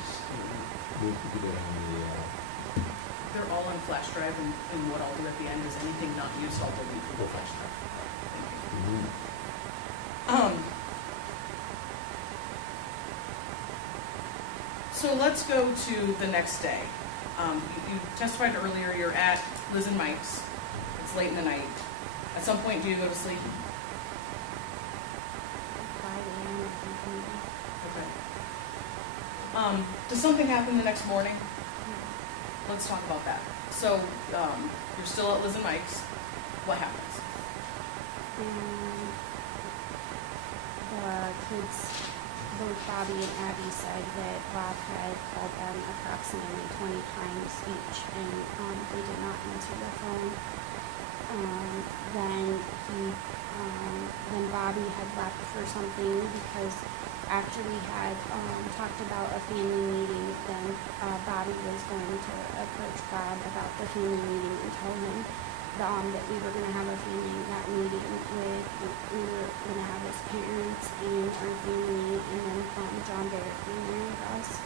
We'll get it on the. They're all on flash drive, and what I'll do at the end is anything not used, I'll delete from the flash drive. Thank you. So let's go to the next day. You testified earlier, you're at Liz and Mike's. It's late in the night. At some point, do you go to sleep? 5 a.m. I think maybe. Okay. Does something happen the next morning? Yeah. Let's talk about that. So, you're still at Liz and Mike's. What happens? The kids, both Bobby and Abby, said that Bob had called them approximately 20 times each, and they did not answer the phone. Then Bobby had left for something because after we had talked about a family meeting, then Bobby was going to approach Bob about the family meeting and tell him that we were going to have a family meeting with, we were going to have his parents and our family, and then John Barrett being there with us.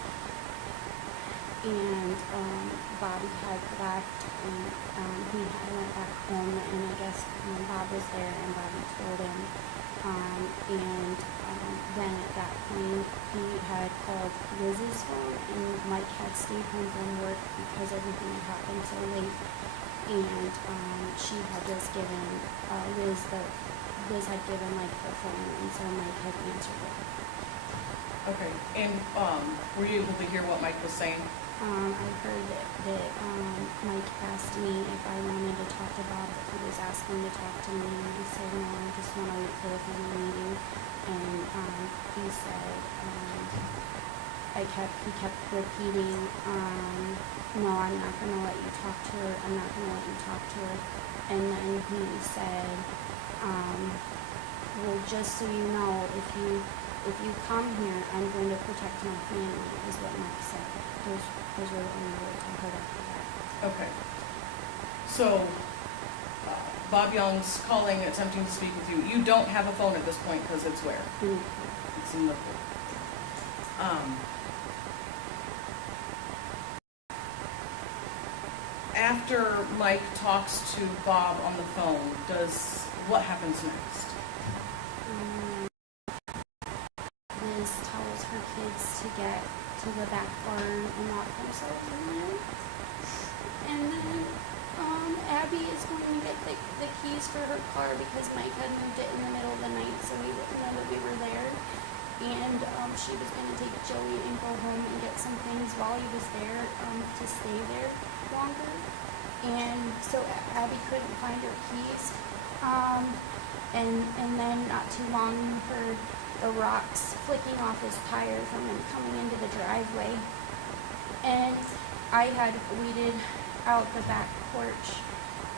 And Bobby had left, and he had went back home, and I guess Bob was there, and Bobby told him. Then at that point, he had called Liz's phone, and Mike had stayed home from work because everything had happened so late. And she had just given Liz had given Mike the phone, and so Mike had answered it. Okay. And were you able to hear what Mike was saying? I heard that Mike asked me if I wanted to talk to Bob, that he was asking to talk to me, and I said no, I just want to wait for the family meeting. And he said, he kept repeating, no, I'm not going to let you talk to her, I'm not going to let you talk to her. And then he said, well, just so you know, if you come here, I'm going to protect my family, is what Mike said. Those were the only words I heard after that. Okay. So, Bob Young's calling, attempting to speak with you. You don't have a phone at this point because it's where? It's in the pool. After Mike talks to Bob on the phone, what happens next? her kids to get to the back barn and lock themselves in there. And then Abby is going to get the keys for her car because Mike had moved it in the middle of the night, so we wouldn't know that we were there. And she was going to take Joey and go home and get some things while he was there to stay there longer. And so Abby couldn't find her keys. And then not too long we heard the rocks flicking off his tire from him coming into the driveway. And I had weeded out the back porch.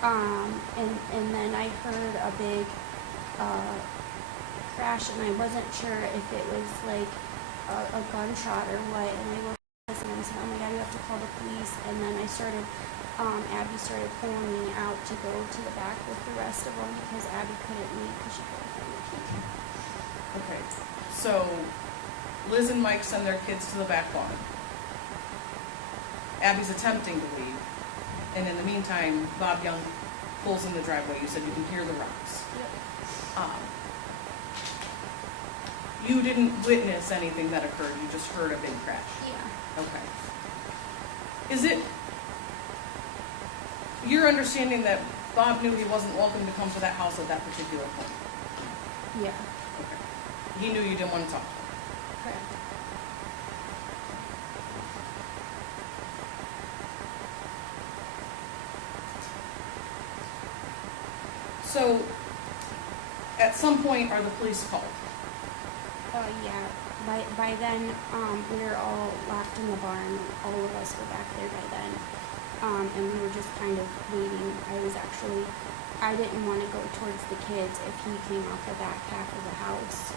And then I heard a big crash, and I wasn't sure if it was like a gunshot or what. And I looked at this and I said, "Oh my God, you have to call the police." And then I started, Abby started pulling me out to go to the back with the rest of them because Abby couldn't leave because she couldn't find the key. Okay, so Liz and Mike send their kids to the back barn. Abby's attempting to leave, and in the meantime, Bob Young pulls in the driveway. You said you can hear the rocks. Yep. You didn't witness anything that occurred, you just heard a big crash. Yeah. Okay. Is it your understanding that Bob knew he wasn't welcome to come to that house at that particular point? Yeah. Okay. He knew you didn't want to talk to him? Correct. So, at some point, are the police called? Yeah. By then, we were all locked in the barn. All of us were back there by then. And we were just kind of waiting. I didn't want to go towards the kids if he came off the back half of the house.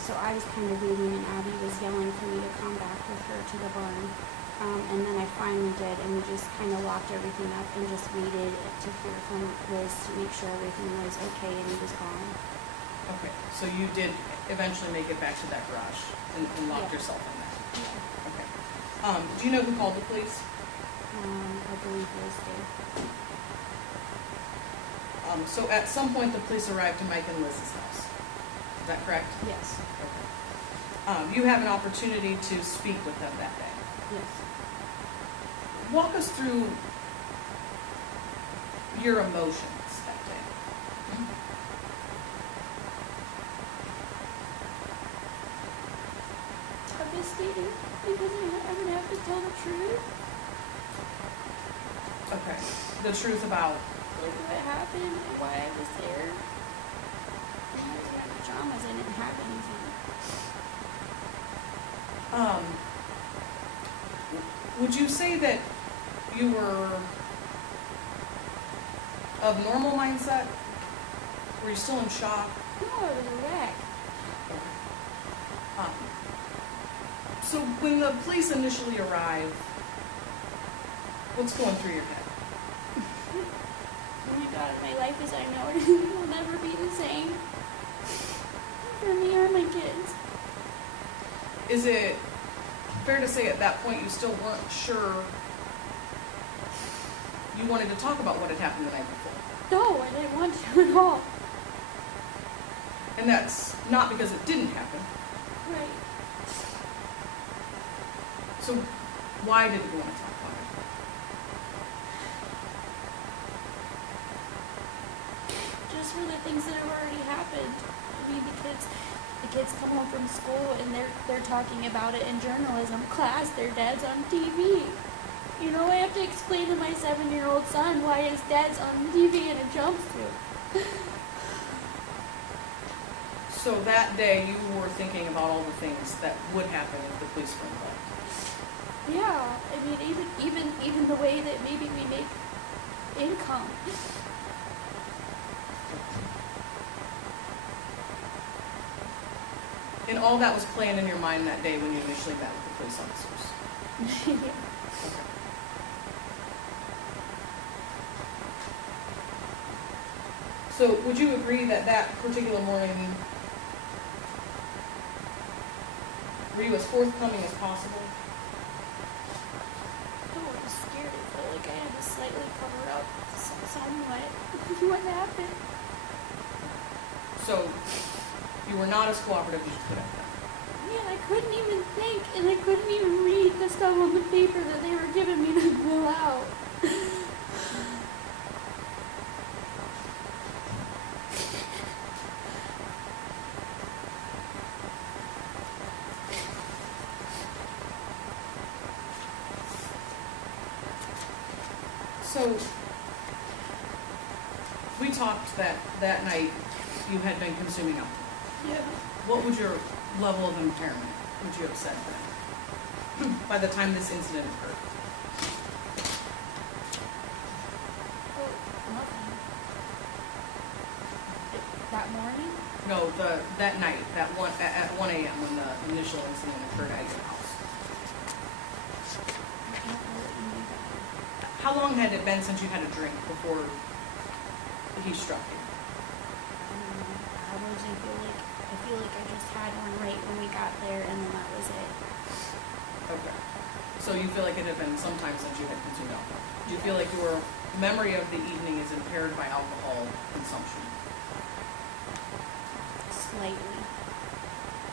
So I was kind of waiting, and Abby was yelling for me to come back with her to the barn. And then I finally did, and we just kind of locked everything up and just waited to hear from Liz to make sure everything was okay, and he was gone. Okay, so you did eventually make it back to that garage and locked Yeah. yourself in there? Yeah. Okay. Do you know who called the police? I believe Liz did. So at some point, the police arrived to Mike and Liz's house. Is that correct? Yes. Okay. You have an opportunity to speak with them that day. Yes. Walk us through your emotions that day. Devastating because I would have to tell the truth. Okay. The truth about, Like what happened and why I was there. And I was in pajamas, I didn't have anything. would you say that you were of normal mindset? Were you still in shock? No, it was a wreck. So when the police initially arrive, what's going through your head? Oh my God, my life as I know it will never be the same. For me or my kids. Is it fair to say at that point you still weren't sure you wanted to talk about what had happened the night before? No, I didn't want to at all. And that's not because it didn't happen. Right. So why didn't you want to talk about it? Just for the things that have already happened. I mean, the kids come home from school and they're talking about it in journalism class. Their dad's on TV. You know, I have to explain to my 7-year-old son why his dad's on TV in a jumpsuit. So that day you were thinking about all the things that would happen if the police were involved. Yeah, I mean, even the way that maybe we make income. And all that was playing in your mind that day when you initially met with the police officers. Yeah. Okay. So would you agree that that particular morning, were you as forthcoming as possible? Oh, I was scared. I felt like I had to slightly cover up somewhat what happened. So you were not as cooperative as you could have been. Man, I couldn't even think, and I couldn't even read the stuff on the paper that they were giving me to fill out. So, we talked that night you had been consuming alcohol. Yeah. What would your level of impairment, would you have said then, by the time this incident occurred? Oh, nothing. That morning? No, that night, at 1 a.m. when the initial incident occurred at your house. I don't know what you mean by that. How long had it been since you had a drink before he struck you? Hours, I feel like I just had one right when we got there, and then that was it. Okay. So you feel like it had been some time since you had consumed alcohol? Do you feel like your memory of the evening is impaired by alcohol consumption? Slightly.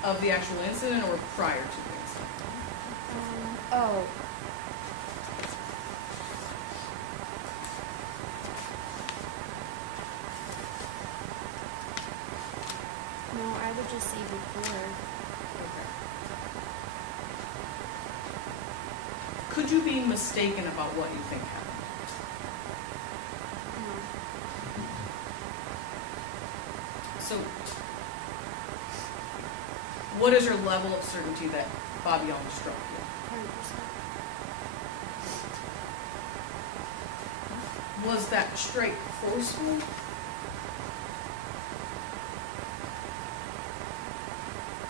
Of the actual incident or prior to the incident? Oh. No, I would just say before. Okay. Could you be mistaken about what you think happened? No. So, what is your level of certainty that Bob Young struck you? 100%. Was that strike forceful?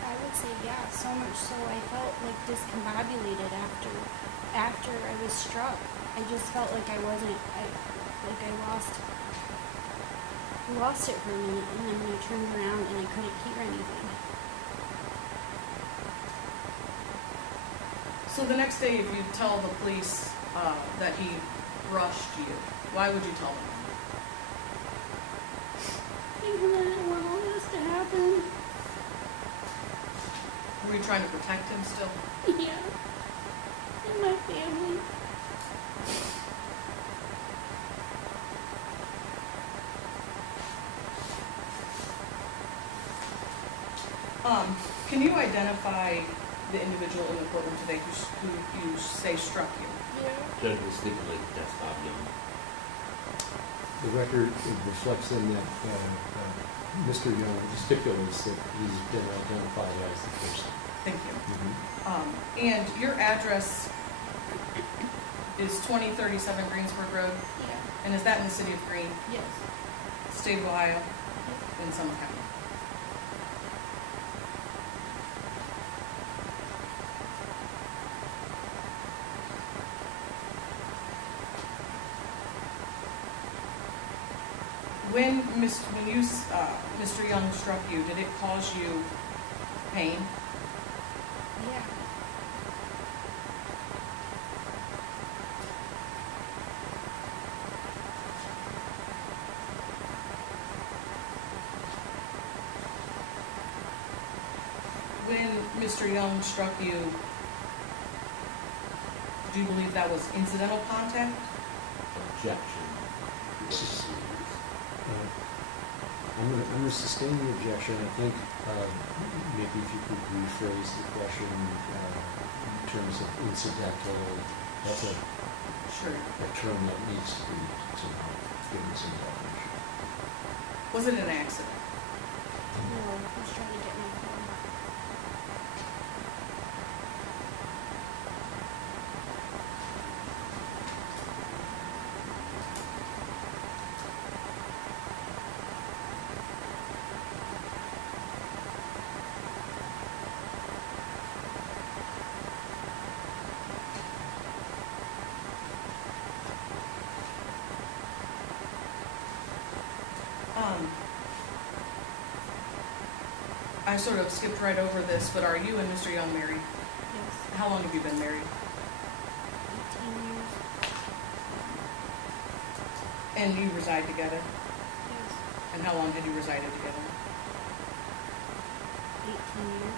I would say yeah, so much so I felt like discombobulated after I was struck. I just felt like I lost it for a minute, and then I turned around and I couldn't hear anything. So the next day, if you tell the police that he rushed you, why would you tell them? Because I didn't want all this to happen. Were you trying to protect him still? Yeah. And my family. Can you identify the individual in the courtroom today who you say struck you? Yeah. Judge will stipulate that that's Bob Young. The record reflects then that Mr. Young stipulates that he's been identified as the person. Thank you. Mm-hmm. And your address is 2037 Greensburg Road, Yeah. and is that in the city of Greene, Yes. state of Ohio, in Summit County? When Mr. Young struck you, did it cause you pain? Yeah. When Mr. Young struck you, do you believe that was incidental contact? Objection. I'm going to sustain the objection. I think maybe if you could rephrase the question in terms of incidental, that's Sure. a term that needs to be somehow given some definition. Was it an accident? No, I was trying to get my phone. I sort of skipped right over this, but are you and Mr. Young married? Yes. How long have you been married? 18 years. And you reside together? Yes. And how long had you resided together? 18 years.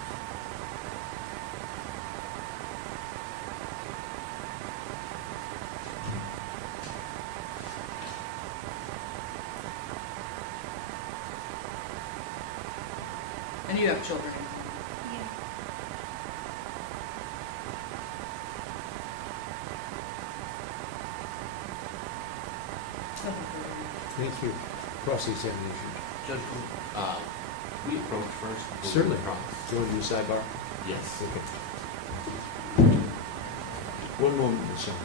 And you have children. Yeah. Thank you. Cross-examination. Judge, we approach first. before we Certainly. cross. Do you want to do sidebar? Yes. Okay. One moment, Ms. Young.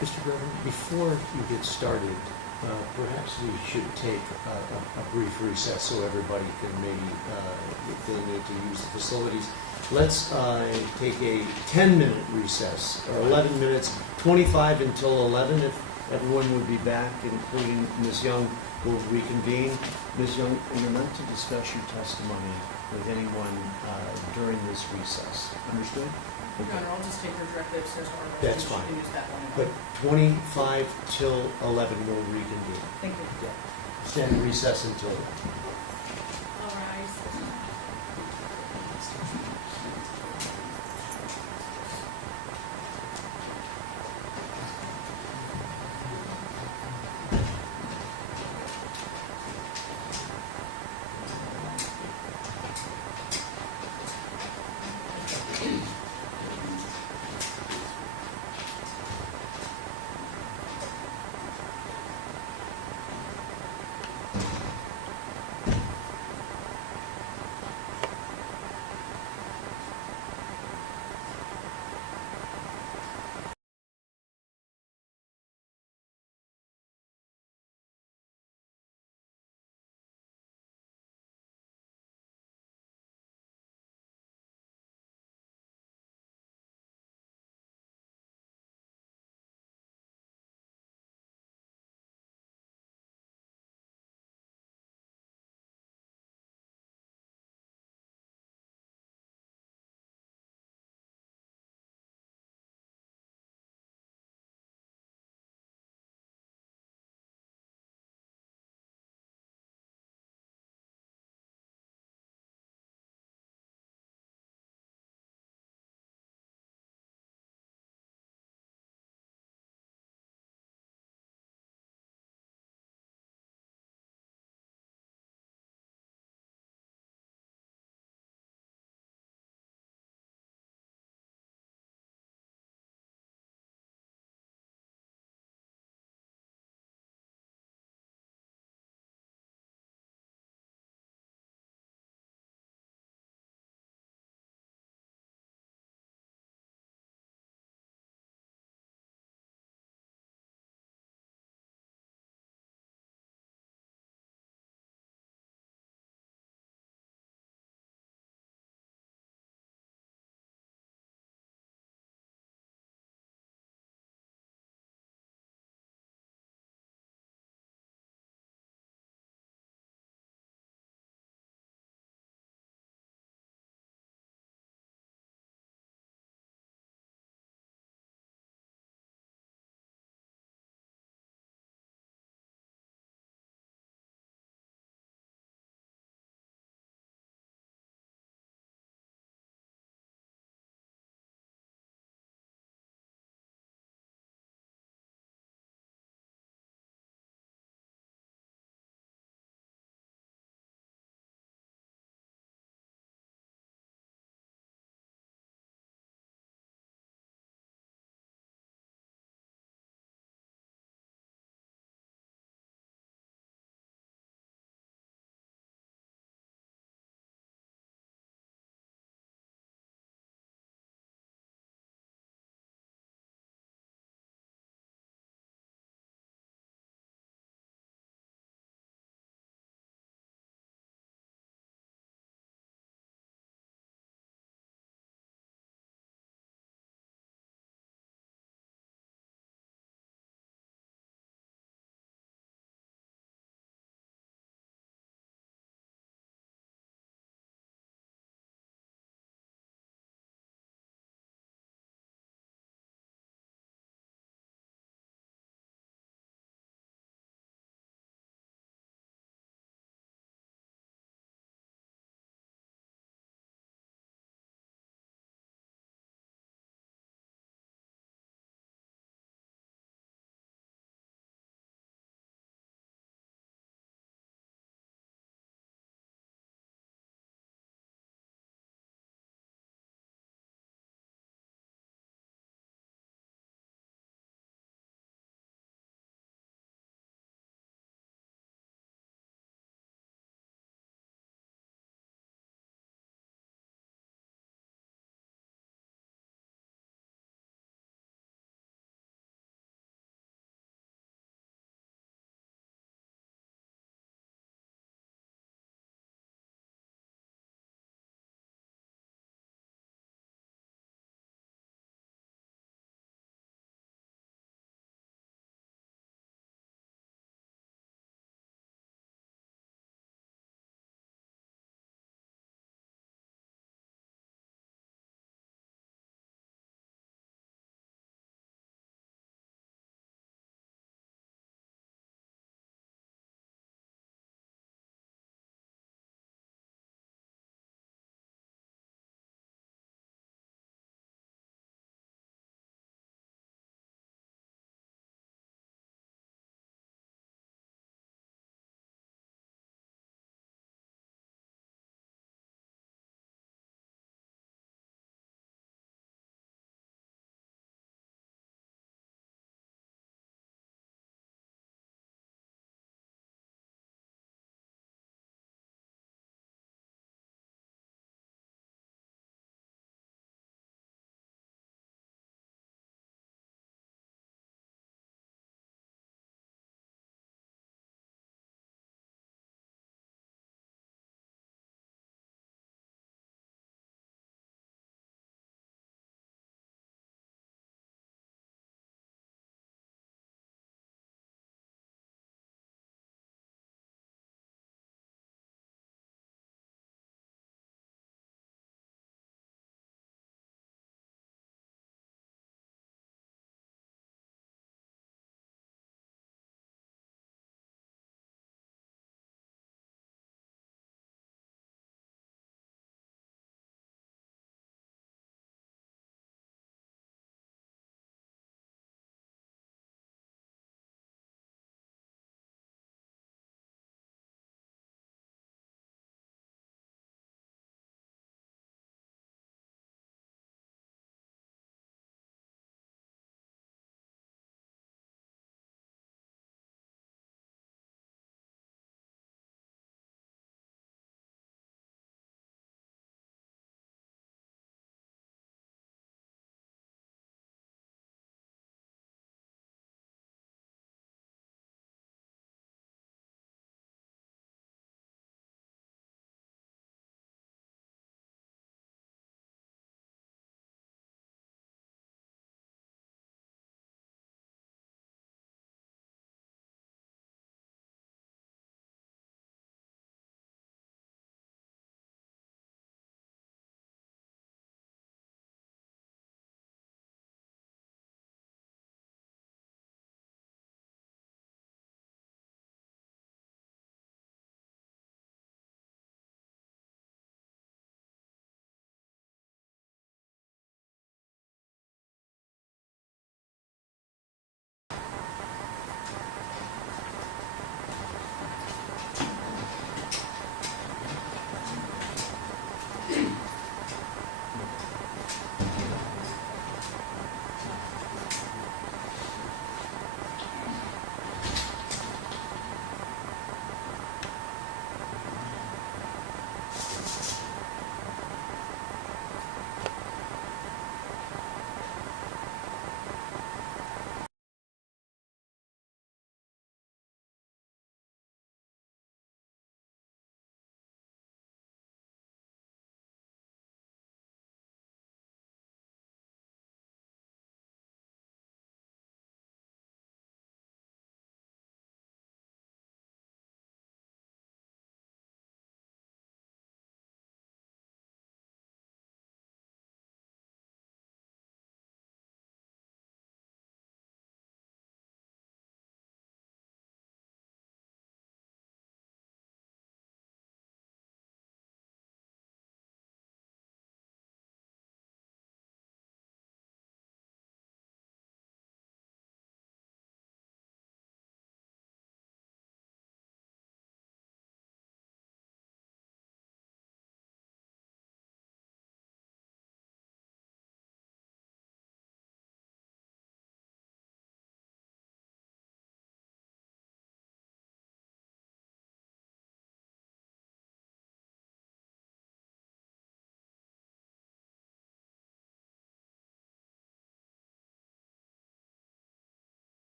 Mr. Griffin, before you get started, perhaps we should take a brief recess so everybody can maybe, if they need to use the facilities. Let's take a 10-minute recess, or 11 minutes, 25 until 11, if everyone would be back, including Ms. Young, will reconvene. Ms. Young, you're meant to discuss your testimony with anyone during this recess. Understood? Your Honor, I'll just take her directly upstairs to our office. That's She fine. can use that one. But 25 till 11 will reconvene. Thank you. Yeah. Stand in recess until then. All rise.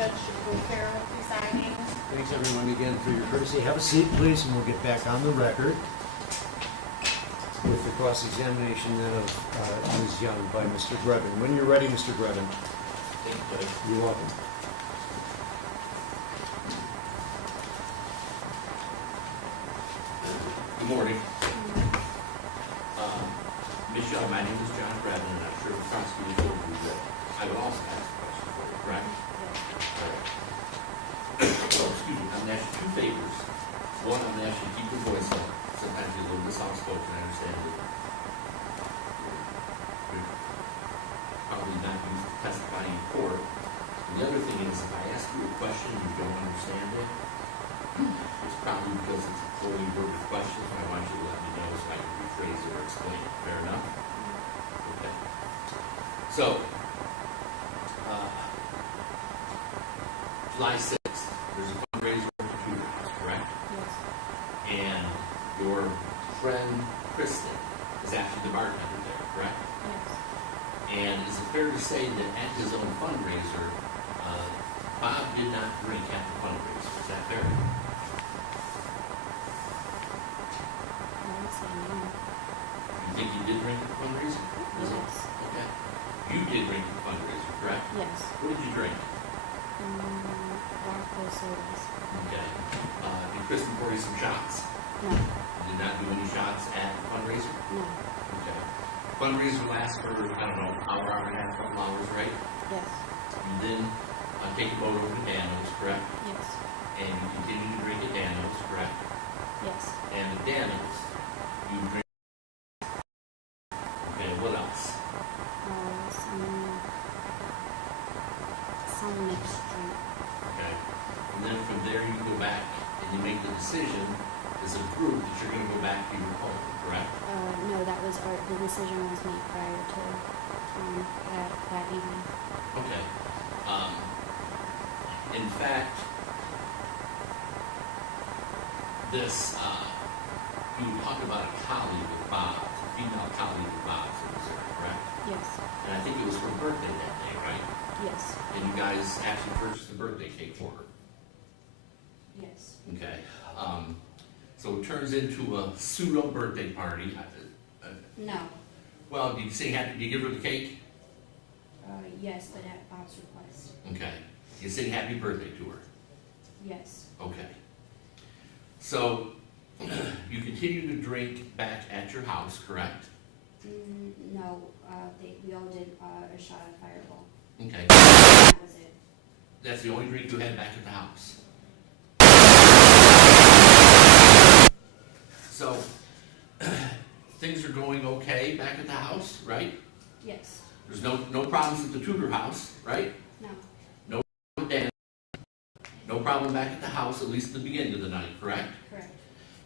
Judge Fair resigning. Thanks everyone again for your courtesy. Have a seat, please, and we'll get back on the record with the cross-examination then of Ms. Young by Mr. Grevin. When you're ready, Mr. Grevin. Thank you, Judge. You're welcome. Good morning. Ms. Young, my name is John Grevin, and I'm sure the prosecutor told you that I would also ask a question for you, correct? So, excuse me, I'm going to ask you two favors. One, I'm going to ask you to keep your voice up. Sometimes you're a little bit soft-spoken, I understand that you're probably not used to testifying in court. And the other thing is, if I ask you a question and you don't understand it, it's probably because it's a poorly worded question, and I want you to let me know so I can rephrase it or explain it. Fair enough? Okay. So, July 6th, there's a fundraiser for tutors, correct? Yes. And your friend Kristen is actually the bartender there, correct? Yes. And is it fair to say that at his own fundraiser, Bob did not drink at the fundraiser? Is that fair? I would say no. You think you did drink at the fundraiser? Yes. Okay. You did drink at the fundraiser, correct? Yes. What did you drink? Vodka sodas. Okay. Did Kristen pour you some shots? No. You did not do any shots at the fundraiser? No. Okay. Fundraiser lasts for, I don't know, hour and a half, couple hours, right? Yes. You then take a boat over to Dano's, correct? Yes. And you continue to drink at Dano's, correct? Yes. And at Dano's, you drink. Okay, what else? Some mixed drink. Okay. And then from there, you go back and you make the decision as a group that you're going to go back to your home, correct? No, that was the decision was made prior to that evening. Okay. In fact, this, you talked about a colleague of Bob's, a female colleague of Bob's in Missouri, correct? Yes. And I think it was her birthday that day, right? Yes. And you guys actually purchased a birthday cake for her. Yes. Okay. So it turns into a pseudo birthday party. No. Well, did you say happy? Did you give her the cake? Yes, but at Bob's request. Okay. You say happy birthday to her. Yes. Okay. So you continue to drink back at your house, correct? No, we all did a shot of Fireball. Okay. That was it. That's the only drink you had back at the house. So things are going okay back at the house, right? Yes. There's no problems at the Tudor house, right? No. No problem back at the house, at least at the beginning of the night, correct? Correct.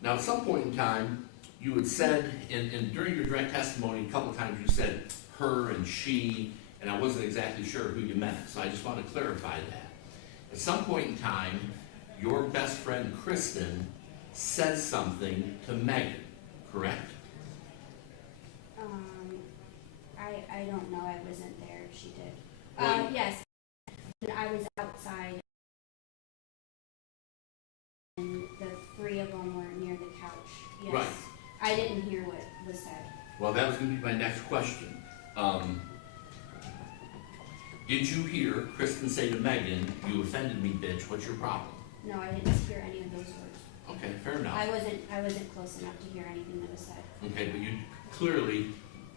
Now, at some point in time, you had said, and during your direct testimony, a couple of times you said her and she, and I wasn't exactly sure who you meant, so I just want to clarify that. At some point in time, your best friend Kristen said something to Megan, correct? I don't know. I wasn't there if she did. Well, Yes. I was outside, and the three of them were near the couch. Yes. Right. I didn't hear what was said. Well, that was going to be my next question. Did you hear Kristen say to Megan, "You offended me, bitch, what's your problem?" No, I didn't hear any of those words. Okay, fair enough. I wasn't close enough to hear anything that was said. Okay, but you clearly,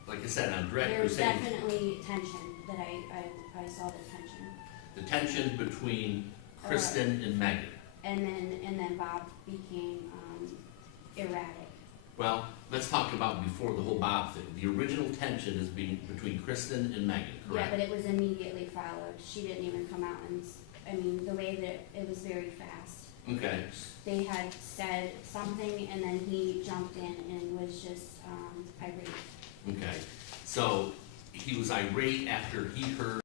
like I said, on direct, There you're was saying definitely tension that I saw the tension. the tension between Kristen and Megan. And then Bob became erratic. Well, let's talk about before the whole Bob thing. The original tension is between Kristen and Megan, Yeah, correct? but it was immediately followed. She didn't even come out the way that it was very fast. Okay, They had said something and then he jumped in and was just irate. okay. So he was irate after he heard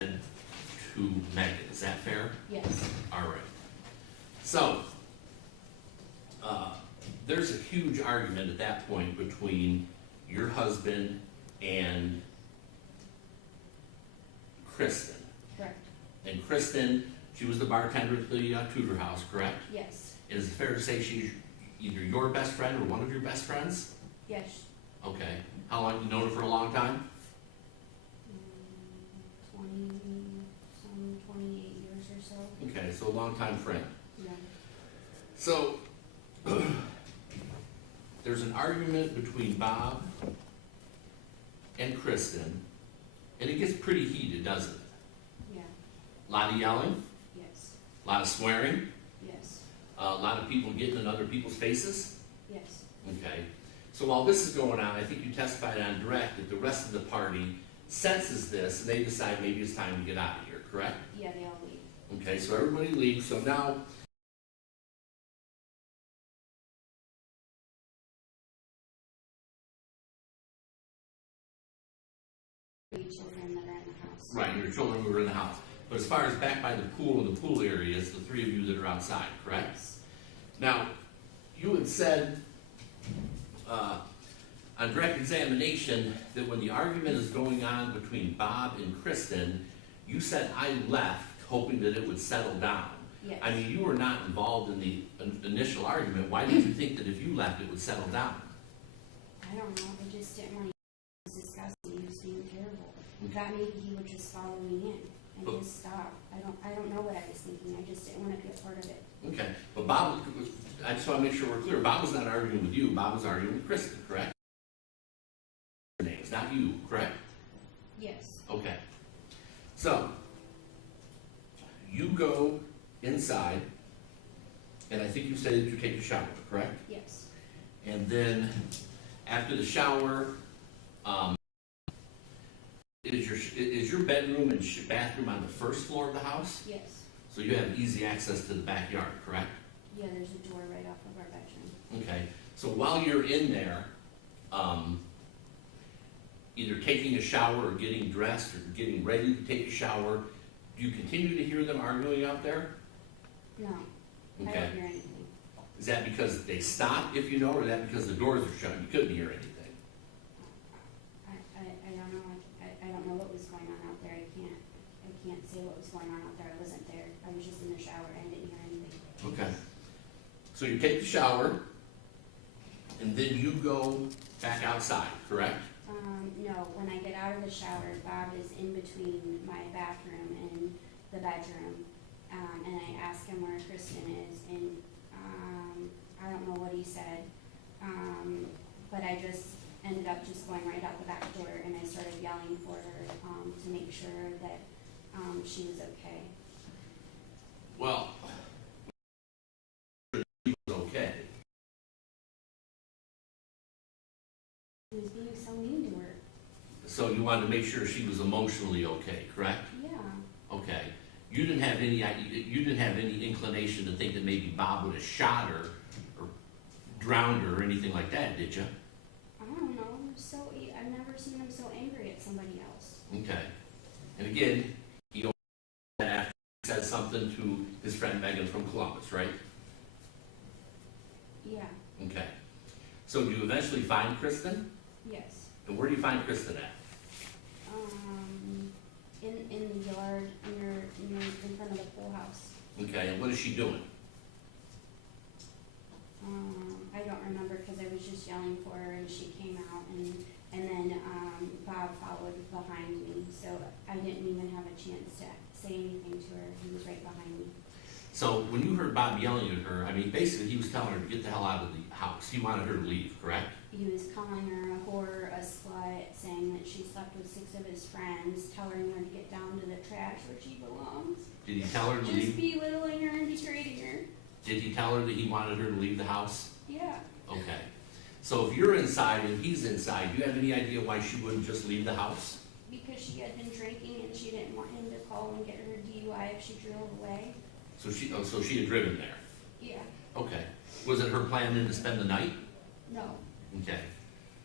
to Megan. Is that fair? Yes. All right. So, there's a huge argument at that point between your husband and Kristen. Correct. And Kristen, she was the bartender at the Tudor House, correct? Yes, And is it fair to say she's either your best friend or one of your best friends? yes. Okay. How long, you known her for a long time? 28 years or so. Okay, so a long-time friend. Yeah. So, there's an argument between Bob and Kristen, and it gets pretty heated, doesn't it? Yeah, A lot of yelling, yes, a lot of swearing, yes, a lot of people getting in other people's faces. yes, Okay. So while this is going on, I think you testified on direct that the rest of the party senses this and they decide maybe it's time to get out of here, correct? yeah, they all leave. Okay, so everybody leaves. So now, Three children that are in the house. right, your children who were in the house. But as far as back by the pool and the pool area, it's the three of you that are outside, correct? Yes. Now, you had said on direct examination that when the argument is going on between Bob and Kristen, you said, I left hoping that it would settle down. Yes. I mean, you were not involved in the initial argument. Why did you think that if you left, it would settle down? I don't know, I just didn't want to, it was disgusting, he was being terrible. I thought maybe he would just follow me in and just stop. I don't know what I was thinking, I just didn't want to be a part of it. Okay, but Bob, I just want to make sure we're clear. Bob was not arguing with you. Bob was arguing with Kristen, correct? Names, not you, correct? Yes, Okay. So, you go inside, and I think you say that you take a shower, correct? yes, And then, after the shower, is your bedroom and bathroom on the first floor of the house? yes. So you have easy access to the backyard, correct? Yeah, there's a door right off of our bedroom. Okay, so while you're in there, either taking a shower or getting dressed or getting ready to take a shower, do you continue to hear them arguing out there? No, I Okay, don't hear anything. is that because they stopped, if you know, or is that because the doors are shut and you couldn't hear anything? I don't know, I don't know what was going on out there, I can't say what was going on out there, I wasn't there. I was just in the shower, I didn't hear anything. Okay, so you take the shower, and then you go back outside, correct? No, when I get out of the shower, Bob is in between my bathroom and the bedroom. And I ask him where Kristen is, and, I don't know what he said. But I just ended up just going right out the back door, and I started yelling for her, to make sure that, she was okay. Well, she was okay. He was being so mean to her. So you wanted to make sure she was emotionally okay, correct? Yeah, Okay. You didn't have any inclination to think that maybe Bob would have shot her or drowned her or anything like that, did you? I don't know, I've never seen him so angry at somebody else. Okay. And again, he only said something to his friend Megan from Columbus, right? Yeah, Okay. So do you eventually find Kristen? yes. And where do you find Kristen at? In the yard, in front of the pool house. Okay, and what is she doing? I don't remember, because I was just yelling for her, and she came out, and then, Bob followed behind me, so I didn't even have a chance to say anything to her, he was right behind me. So when you heard Bob yelling at her, I mean, basically he was telling her to get the hell out of the house. He wanted her to leave, correct? He was calling her a whore, a slut, saying that she slept with 6 of his friends, telling her to get down to the trash where she belongs. Did he tell her to Just leave? belittling her and degrading her. Did he tell her that he wanted her to leave the house? Yeah. Okay. So if you're inside and he's inside, do you have any idea why she wouldn't just leave the house? Because she had been drinking and she didn't want him to call and get her DUI if she drove away. So she had driven there. Yeah. Okay. Was it her plan then to spend the night? No. Okay.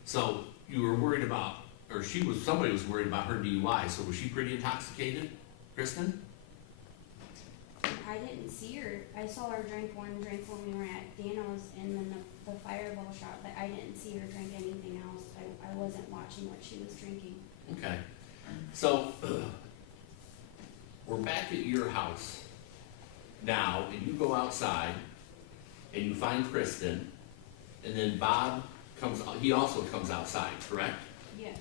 So you were worried about, or somebody was worried about her DUI, so was she pretty intoxicated, Kristen? I didn't see her. I saw her drink one drink when we were at Dano's, and then the fireball shot, but I didn't see her drink anything else. I wasn't watching what she was drinking. Okay. So we're back at your house now, and you go outside, and you find Kristen, and then Bob he also comes outside, correct? Yes,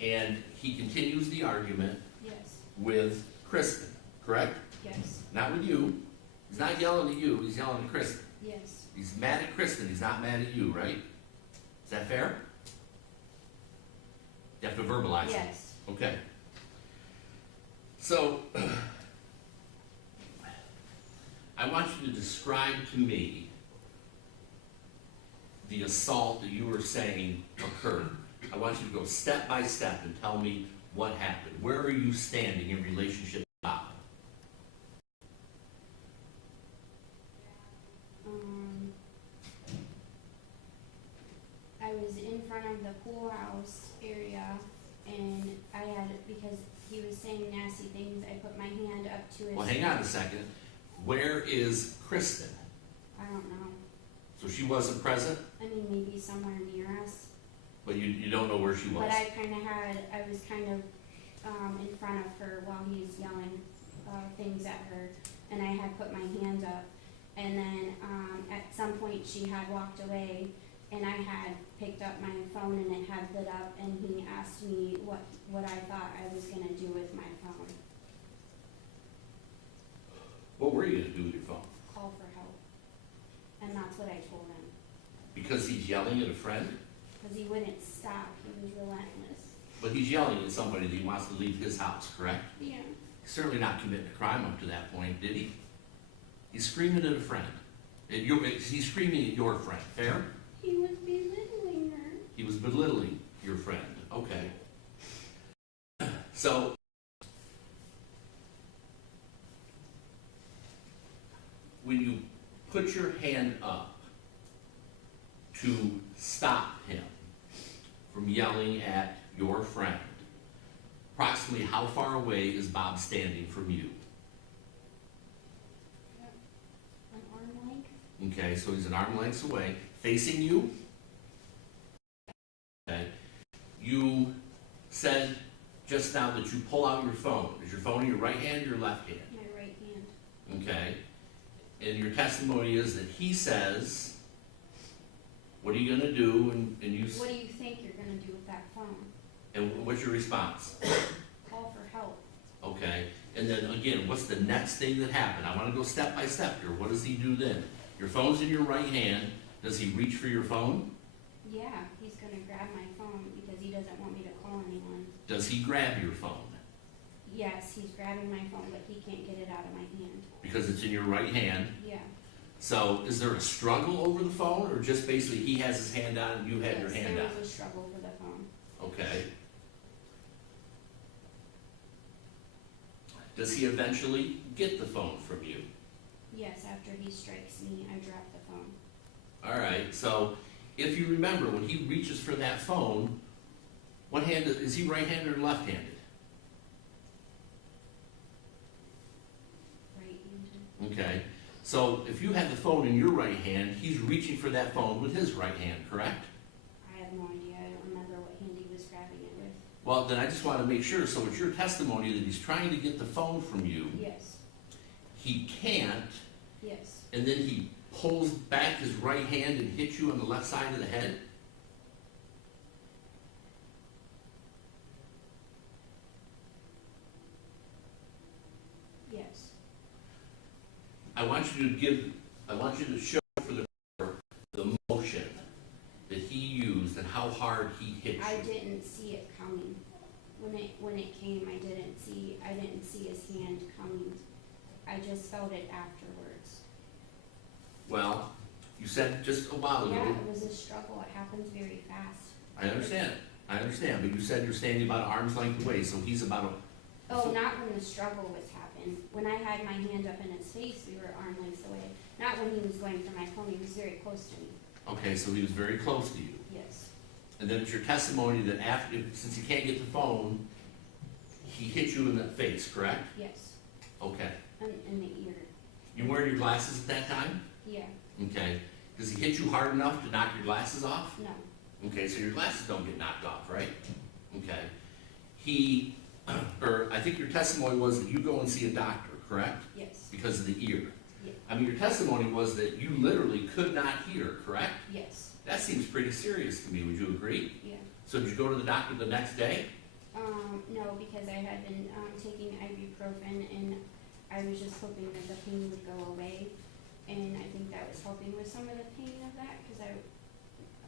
And he continues the argument yes, with Kristen, correct? yes, Not with you. He's not yelling at you, he's yelling at Kristen. yes, He's mad at Kristen, he's not mad at you, right? Is that fair? You have to verbalize it. yes. Okay. So, I want you to describe to me the assault that you were saying occurred. I want you to go step by step and tell me what happened. Where are you standing in relationship to Bob? I was in front of the pool house area, and because he was saying nasty things, I put my hand up to his. Well, hang on a second. Where is Kristen? I don't know. So she wasn't present, I mean, maybe somewhere near us. but you don't know where she was. But I was kind of in front of her while he was yelling things at her, and I had put my hand up. And then at some point she had walked away, and I had picked up my phone, and it had lit up, and he asked me what I thought I was gonna do with my phone. What were you going to do with your phone? Call for help. And that's what I told him, Because he's yelling at a friend? because he wouldn't stop. He was relentless. But he's yelling at somebody that he wants to leave his house, correct? Yeah. He's certainly not committing a crime up to that point, did he? He's screaming at a friend. He's screaming at your friend, fair? He was belittling her. He was belittling your friend, okay. So, when you put your hand up to stop him from yelling at your friend, approximately how far away is Bob standing from you? An arm length? Okay, so he's an arm length away, facing you. Okay. You said just now that you pull out your phone. Is your phone in your right hand or your left hand? My right hand. Okay. And your testimony is that he says, what are you going to do? And you, What do you think you're gonna do with that phone? and what's your response? Call for help. Okay. And then again, what's the next thing that happened? I want to go step by step here. What does he do then? Your phone's in your right hand. Does he reach for your phone? Yeah, he's gonna grab my phone because he doesn't want me to call anyone. Does he grab your phone? Yes, he's grabbing my phone, but he can't get it out of my hand. Because it's in your right hand. Yeah. So is there a struggle over the phone, or just basically he has his hand on and you have your Yes, hand there on? was a struggle for the phone. Okay. Does he eventually get the phone from you? Yes, after he strikes me, I drop the phone. All right, so if you remember, when he reaches for that phone, what hand, is he right-handed or left-handed? Right-handed. Okay, so if you had the phone in your right hand, he's reaching for that phone with his right hand, correct? I have no idea. I don't remember what hand he was grabbing it with. Well, then I just want to make sure, so it's your testimony that he's trying to get the phone from you. Yes. He can't, Yes. and then he pulls back his right hand and hits you on the left side of the head? Yes. I want you to show for the court the motion that he used and how hard he hit you. I didn't see it coming. When it came, I didn't see his hand coming. I just felt it afterwards. Well, you said just a while ago. Yeah, it was a struggle. It happens very fast. I understand, but you said you're standing about arm's length away, so he's about a. Oh, not when the struggle was happening. When I had my hand up in his face, we were arm lengths away. Not when he was going for my phone. He was very close to me. Okay, so he was very close to you. Yes. And then it's your testimony that since he can't get the phone, he hit you in the face, correct? Yes. Okay. In the ear. You wearing your glasses at that time? Yeah. Okay. Does he hit you hard enough to knock your glasses off? No. Okay, so your glasses don't get knocked off, right? Okay. He or I think your testimony was that you go and see a doctor, correct? Yes, Because of the ear. yeah, I mean, your testimony was that you literally could not hear, correct? yes, That seems pretty serious to me, would you agree? yeah. So did you go to the doctor the next day? No, because I had been, taking ibuprofen and I was just hoping that the pain would go away. And I think that was helping with some of the pain of that, cause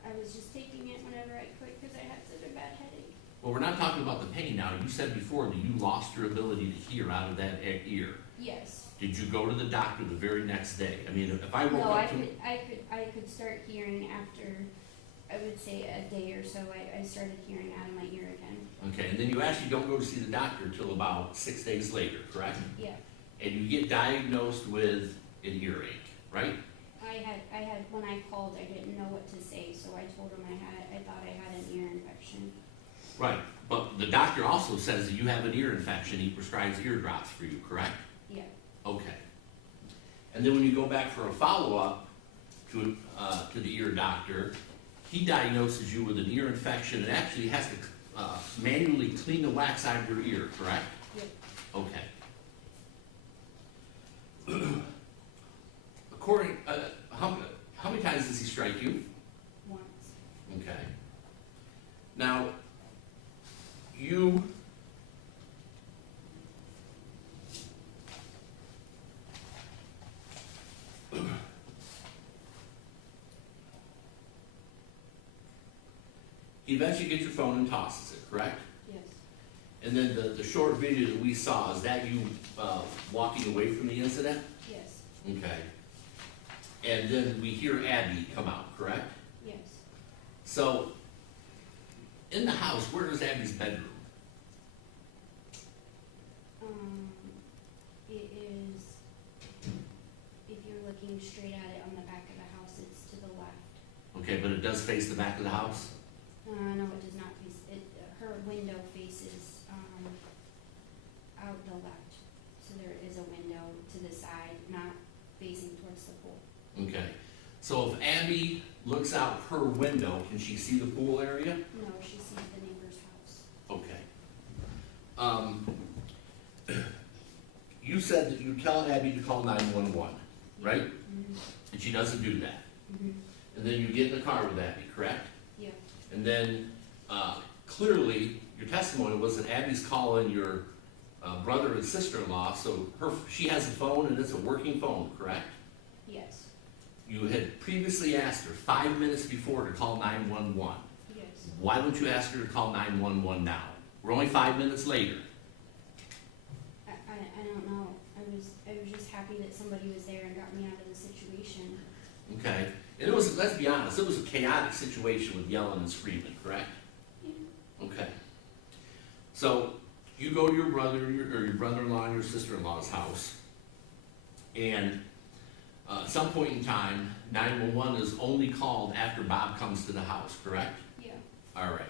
I was just taking it whenever I could, cause I had such a bad headache. Well, we're not talking about the pain now. You said before that you lost your ability to hear out of that ear. Yes. Did you go to the doctor the very next day? I mean, if I woke No, up to... I could start hearing after, I would say a day or so, I started hearing out of my ear again. Okay, and then you actually don't go to see the doctor till about 6 days later, correct? Yeah. And you get diagnosed with an earache, right? I had, when I called, I didn't know what to say, so I told him I thought I had an ear infection. Right, but the doctor also says that you have an ear infection. He prescribes ear drops for you, correct? Yeah, Okay. And then when you go back for a follow-up to the ear doctor, he diagnoses you with an ear infection and actually has to manually clean the wax out of your ear, correct? yep, Okay. According, how many times does he strike you? once. Okay. Now, you he eventually gets your phone and tosses it, correct? Yes, And then the short video that we saw, is that you walking away from the incident? yes, Okay. And then we hear Abby come out, correct? yes. So, in the house, where is Abby's bedroom? It is, if you're looking straight at it on the back of the house, it's to the left. Okay, but it does face the back of the house? No, it does not face, her window faces, out the left. So there is a window to the side, not facing towards the pool. Okay. So if Abby looks out her window, can she see the pool area? No, she sees the neighbor's house. Okay. You said that you tell Abby to call 911, right? Mm-hmm. And she doesn't do that. Mm-hmm. And then you get in the car with Abby, correct? Yeah, And then, clearly, your testimony was that Abby's calling your brother and sister-in-law, so she has a phone and it's a working phone, correct? yes, You had previously asked her 5 minutes before to call 911. yes. Why don't you ask her to call 911 now? We're only 5 minutes later. I don't know. I was just happy that somebody was there and got me out of the situation. Okay? And it was, let's be honest, it was a chaotic situation with yelling and screaming, correct? Yeah. Okay. So, you go to your brother, or your brother-in-law and your sister-in-law's house, and at some point in time, 911 is only called after Bob comes to the house, correct? Yeah. All right.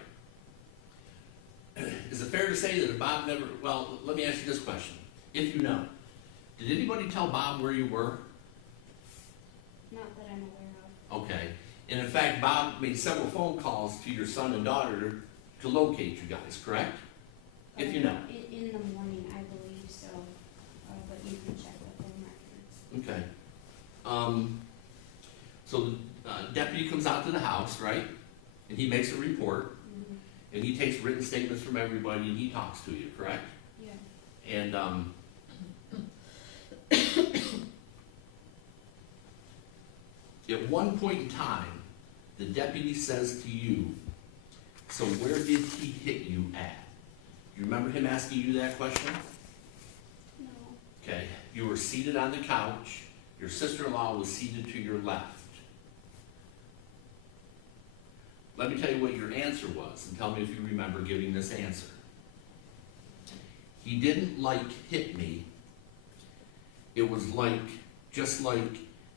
Is it fair to say that if Bob never, well, let me ask you this question. If you know, did anybody tell Bob where you were? Not that I'm aware of. Okay. And in fact, Bob made several phone calls to your son and daughter to locate you guys, correct? If you know. In the morning, I believe so, but you can check with them records. Okay. So the deputy comes out to the house, right? And he makes a report, Mm-hmm. and he takes written statements from everybody, and he talks to you, correct? Yeah, And, at one point in time, the deputy says to you, so where did he hit you at? You remember him asking you that question? no, Okay, you were seated on the couch, your sister-in-law was seated to your left. Let me tell you what your answer was, and tell me if you remember giving this answer. He didn't hit me. It was just like,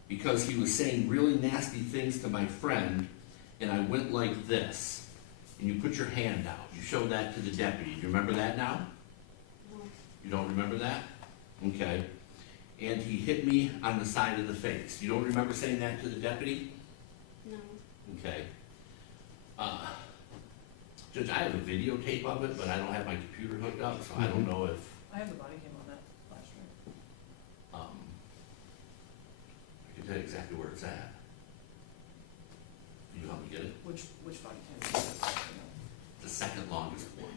because he was saying really nasty things to my friend, and I went like this. And you put your hand out. You showed that to the deputy. Do you remember that now? no, You don't remember that? Okay. And he hit me on the side of the face. You don't remember saying that to the deputy? no, Okay. Judge, I have a videotape of it, but I don't have my computer hooked up, so I don't know if, I have the body cam on that flash drive. I can tell you exactly where it's at. Can you help me get it? Which body cam is that? The second longest one.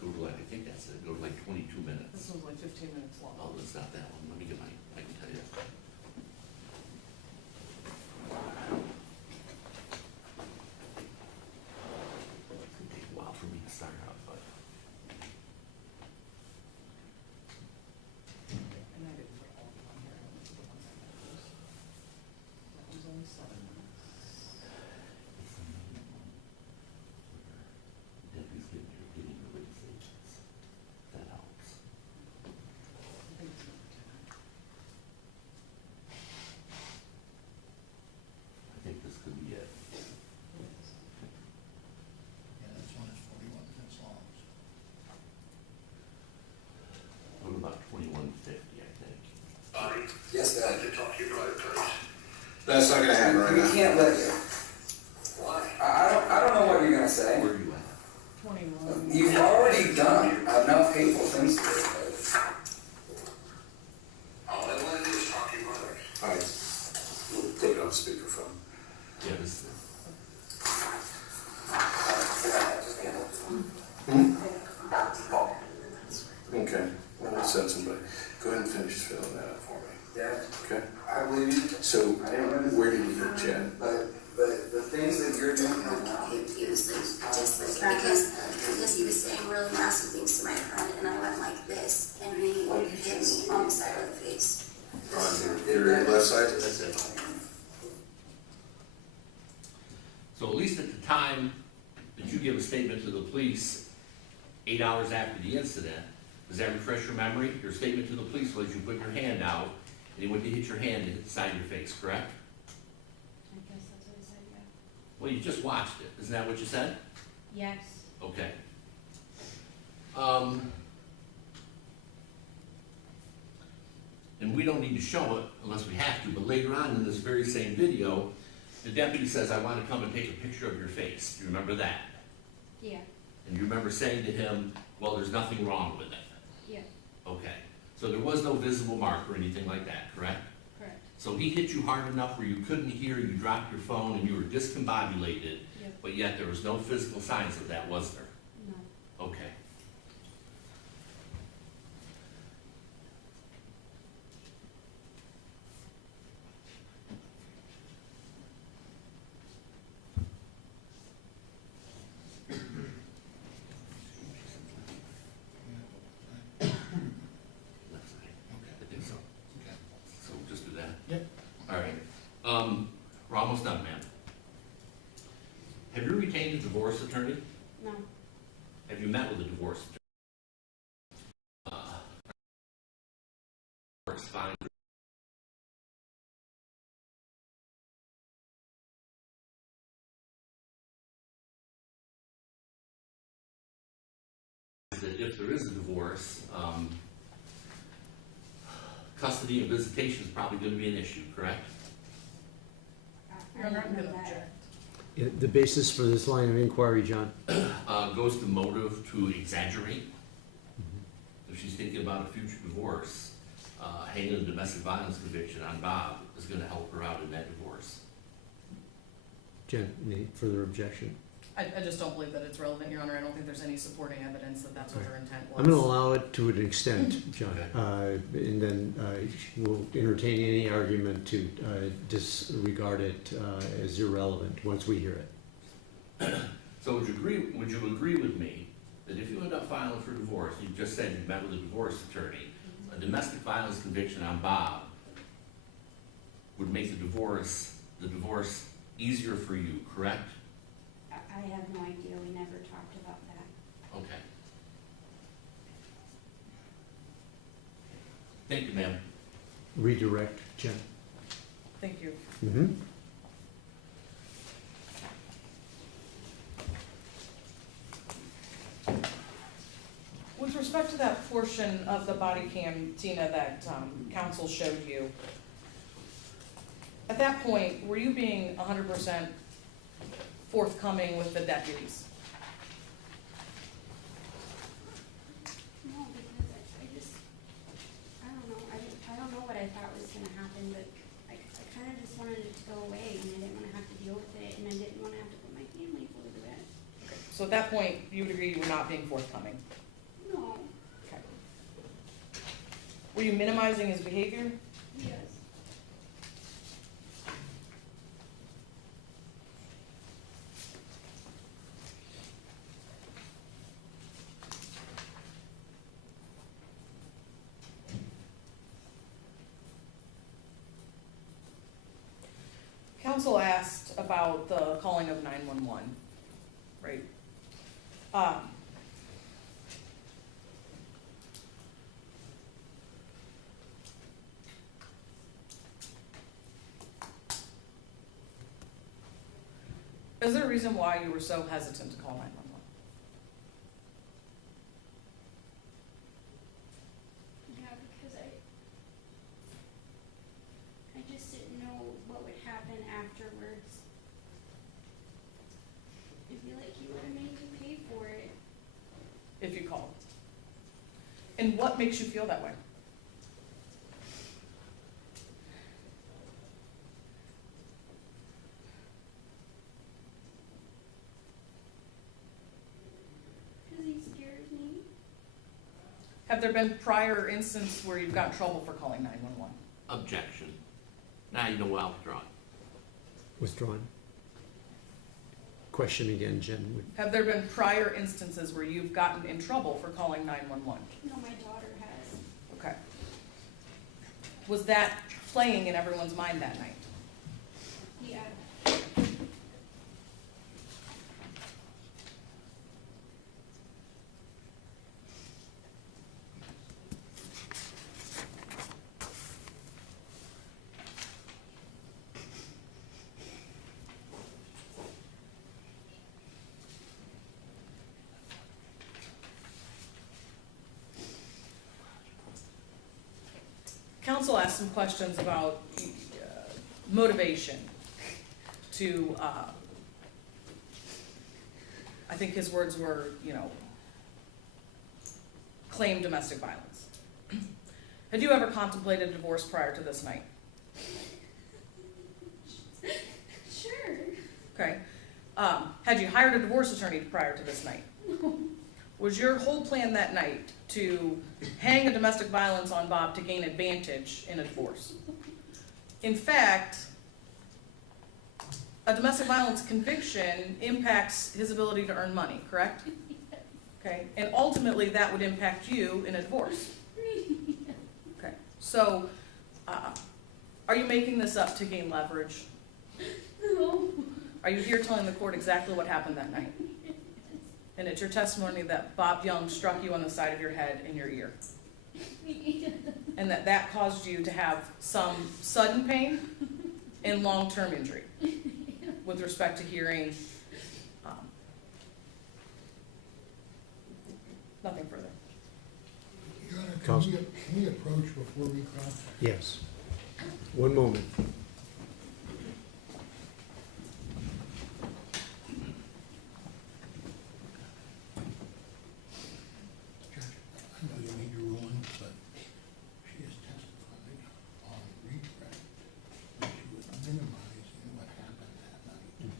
Go to like, I think that's it, go to like 22 This minutes. one's like 15 minutes long. Oh, it's not that one, let me get my, I can tell you. It's gonna take a while for me to start up, but. And I didn't put all of them on here, I only put the ones I chose. That one's only 7 minutes. Deputy's getting the realizations. That helps. I think it's number 10. I think this could be it. Yeah, this one is 41 minutes long. What about 2150, I think? Yes, Dad. To talk to your brother, please. That's not gonna happen right We now. can't let you. Why? I don't know what you're gonna say. Where are you at? 21. You've already done enough hateful things to this lady. Oh, All I wanna do is talk to your brother. All right. We'll put it on speakerphone. Yeah, this is it. Okay. We'll send somebody. Go ahead and finish filling that out for me. Dad, Okay? I believe you, So, I didn't want to. where did you get Chad? But the things that you're doing right now. He was like, just like, because he was saying really nasty things to my friend, and I went like this, and he hit me on the side of the face. On your left side? That's it. So at least at the time that you give a statement to the police, 8 hours after the incident, does that refresh your memory? Your statement to the police was you put your hand out, and he went to hit your hand and hit the side of your face, correct? I guess that's what I said, yeah. Well, you just watched it. Isn't that what you said? Yes. Okay. And we don't need to show it unless we have to, but later on in this very same video, the deputy says, I want to come and take a picture of your face. Do you remember that? Yeah, And you remember saying to him, well, there's nothing wrong with it. yeah, Okay. So there was no visible mark or anything like that, correct? correct. So he hit you hard enough where you couldn't hear, you dropped your phone, and you were discombobulated, Yep. but yet there was no physical signs of that, was there? No. Okay. Left side. I think so. So we'll just do that? Yep. All right. We're almost done, ma'am. Have you retained a divorce attorney? No. Have you met with a divorce attorney? Correspond. That if there is a divorce, custody and visitation is probably going to be an issue, correct? Your Honor, I'm didn't know gonna that. object. The basis for this line of inquiry, John? Goes to motive to exaggerate. If she's thinking about a future divorce, hanging a domestic violence conviction on Bob is going to help her out in that divorce. Jen, any further objection? I just don't believe that it's relevant, Your Honor. I don't think there's any supporting evidence that that's what her intent was. I'm going to allow it to an extent, John, Okay. and then we'll entertain any argument to disregard it as irrelevant once we hear it. So would you agree with me that if you end up filing for divorce, you just said you met with a divorce attorney, a domestic violence conviction on Bob would make the divorce easier for you, correct? I have no idea, we never talked about that. Okay. Thank you, ma'am. Redirect, Jen. Thank you. Mm-hmm. With respect to that portion of the body cam, Tina, that council showed you, at that point, were you being 100% forthcoming with the deputies? No, because I don't know, I don't know what I thought was gonna happen, but I kinda just wanted it to go away, and I didn't wanna have to deal with it, and I didn't wanna have to put my family through it. So at that point, you would agree you were not being forthcoming? No, Okay. Were you minimizing his behavior? yes. Council asked about the calling of 911, right? Is there a reason why you were so hesitant to call 911? Yeah, because I just didn't know what would happen afterwards. I feel like he would have made me pay for it. If you called? And what makes you feel that way? Because he scares me. Have there been prior instances where you've got in trouble for calling 911? Objection. Now you know I'll withdraw it. Withdrawn. Question again, Jen. Have there been prior instances where you've gotten in trouble for calling 911? No, my daughter has. Okay. Was that playing in everyone's mind that night? Yeah. Council asked some questions about motivation to, I think his words were, claim domestic violence. Had you ever contemplated divorce prior to this night? Sure. Okay. Had you hired a divorce attorney prior to this night? Was your whole plan that night to hang a domestic violence on Bob to gain advantage in a divorce? In fact, a domestic violence conviction impacts his ability to earn money, correct? Okay, and ultimately that would impact you in a divorce. Okay, so are you making this up to gain leverage? No. Are you here telling the court exactly what happened that night? And it's your testimony that Bob Young struck you on the side of your head and your ear. And that caused you to have some sudden pain and long-term injury with respect to hearing. Nothing further. Your Honor, Counsel. can we approach before we cross? Yes. One moment. Judge, I know you made your ruling, but she has testified on redirect that she was minimizing what happened that night. And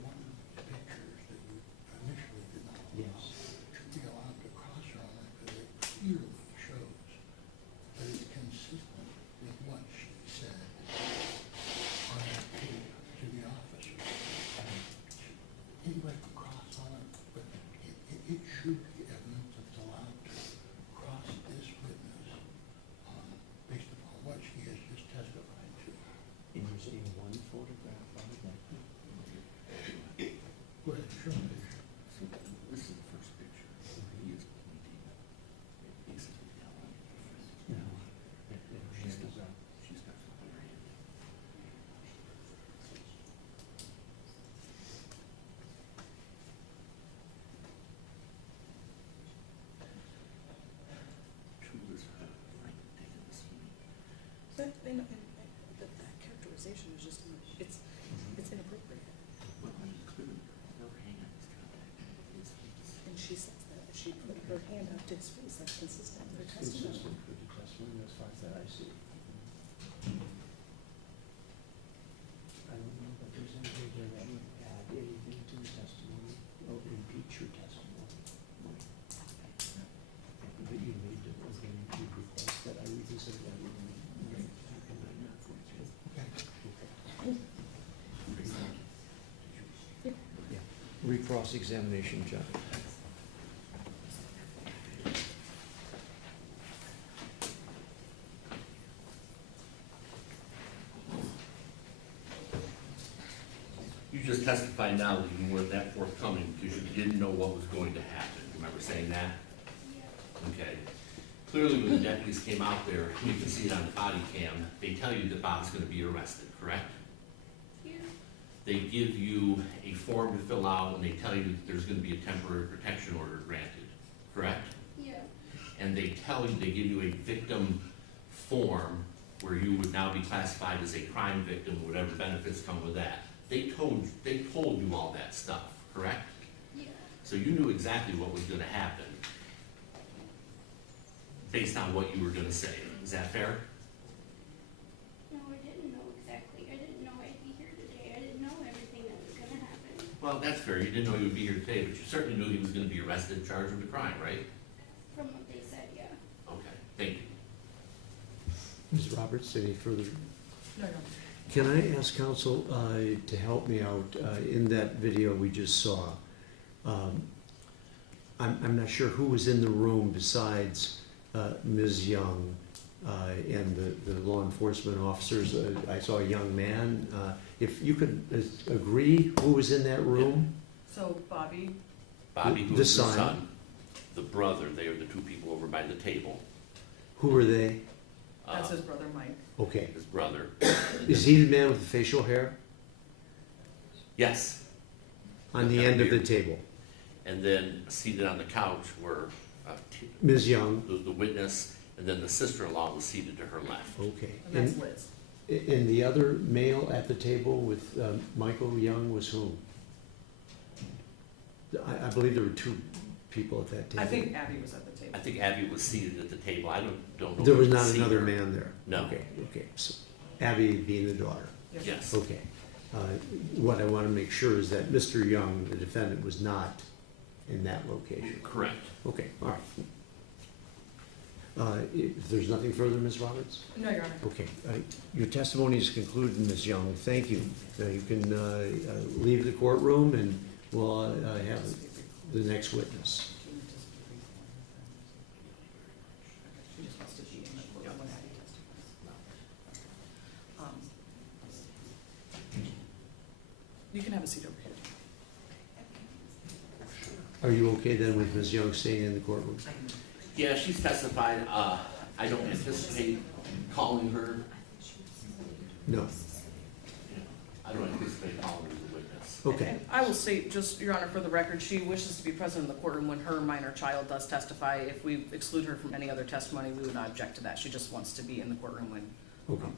one of the pictures that you initially did not allow should be allowed to cross her on it because it clearly shows that it's consistent with what she said That characterization is just, it's inappropriate. And she says that, she put her hand up to his face, that's consistent with her testimony. Consistent with the testimony as far as that I see. I don't know that there's anything there that would add anything to the testimony or impeach your testimony. But you made the, again, you request that I revisit that. Yeah. Recross-examination, John. You just testified now that you weren't that forthcoming because you didn't know what was going to happen. Remember saying that? Okay. Clearly, when the deputies came out there, you can see it on the body cam, they tell you that Bob's gonna be arrested, correct? Yeah. They give you a form to fill out and they tell you that there's gonna be a temporary protection order granted, correct? Yeah. And they tell you, they give you a victim form where you would now be classified as a crime victim, whatever benefits come with that. They told you all that stuff, correct? Yeah. So you knew exactly what was gonna happen based on what you were gonna say. Is that fair? No, I didn't know exactly. I didn't know I'd be here today. I didn't know everything that was gonna happen. Well, that's fair. You didn't know you would be here today, but you certainly knew he was gonna be arrested and charged with a crime, right? From what they said, yeah. Okay, thank you. Ms. Roberts, any further? No. Can I ask counsel to help me out in that video we just saw? I'm not sure who was in the room besides Ms. Young and the law enforcement officers. I saw a young man. If you could agree who was in that room? So Bobby, Bobby, who The is the son. son, the brother, they are the two people over by the table. Who were they? that's his brother Mike. Okay. His brother. Is he the man with the facial hair Yes. on the end of the table? And then seated on the couch were Ms. Young? the witness, and then the sister-in-law was seated to her left. Okay. And that's Liz. And the other male at the table with Michael Young was whom? I believe there were two people at that table. I think Abby was at the table. I think Abby was seated at the table. I don't know. There if was you not see another her. man there? No. Okay. So Abby being the daughter? Yes. Okay. What I want to make sure is that Mr. Young, the defendant, was not in that location. Correct. Okay, all right. If there's nothing further, Ms. Roberts? No, Your Honor. Okay, your testimony is concluded, Ms. Young. Thank you. You can leave the courtroom and we'll have the next witness. She just wants to be in the courtroom when Abby testifies. You can have a seat over here. Are you okay then with Ms. Young staying in the courtroom? Yeah, she's testified. I don't anticipate calling her. No. I don't anticipate calling her as a witness. Okay. And I will state, just, Your Honor, for the record, she wishes to be present in the courtroom when her minor child does testify. If we exclude her from any other testimony, we would not object to that. She just wants to be in the courtroom when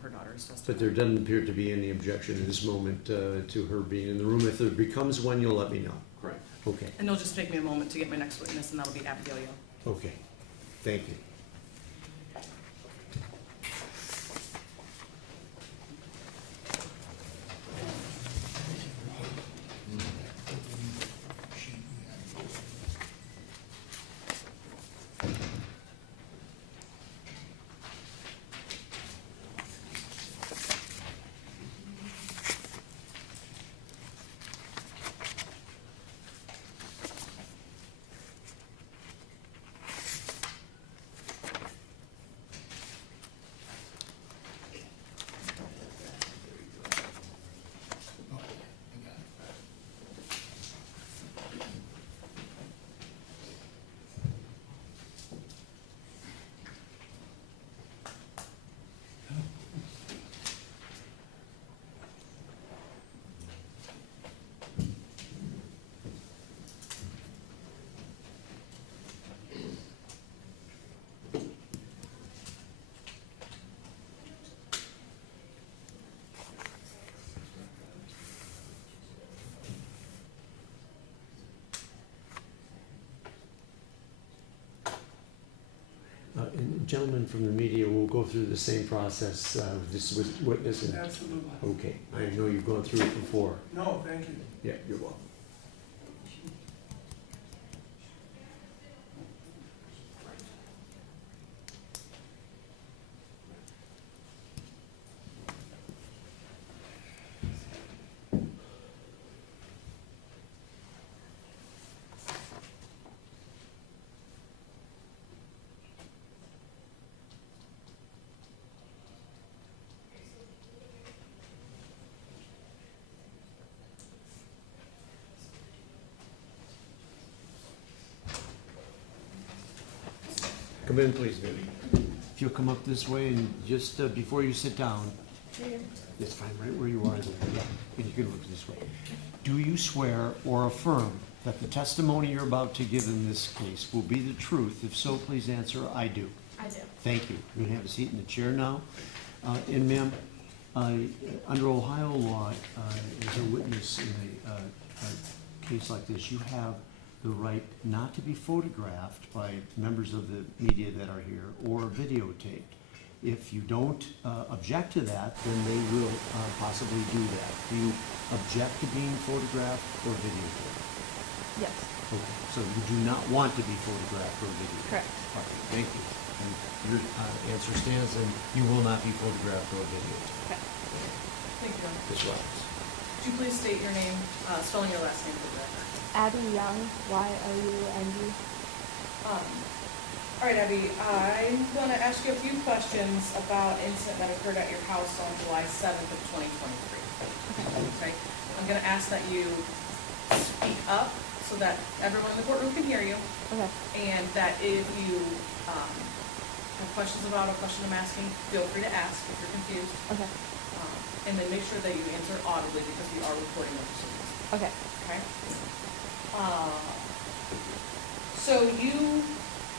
her daughter is testifying. But there doesn't appear to be any objection in this moment to her being in the room. If there becomes one, you'll let me know. Correct. Okay. And it'll just take me a moment to get my next witness, and that'll be Abigail Young. Okay. Thank you. gentlemen from the media will go through the same process this witness? Absolutely. Okay, I know you've gone through it before. No, thank you. Yeah, you're welcome. Come in, please, Vinny. If you'll come up this way and just before you sit down, it's fine, right where you are. Yeah, and you can look this way. Do you swear or affirm that the testimony you're about to give in this case will be the truth? If so, please answer, I do. I do. Thank you. You can have a seat in the chair now. And ma'am, under Ohio law, as a witness in a case like this, you have the right not to be photographed by members of the media that are here or videotaped. If you don't object to that, then they will possibly do that. Do you object to being photographed or videotaped? Yes. Okay, so you do not want to be photographed or videotaped? Correct. Okay, thank you. And your answer stands, and you will not be photographed or videotaped. Okay. Thank you. Ms. Roberts. Would you please state your name, spelling your last name for the record? Abby Young, Y-O-U-N-G. All right, Abby, I'm going to ask you a few questions about an incident that occurred at your house on July 7th of 2023. Okay. I'm going to ask that you speak up so that everyone in the courtroom can hear you, Okay. and that if you have questions about a question I'm asking, feel free to ask if you're confused. Okay. And then make sure that you answer audibly because we are recording the proceedings. Okay. Okay? So you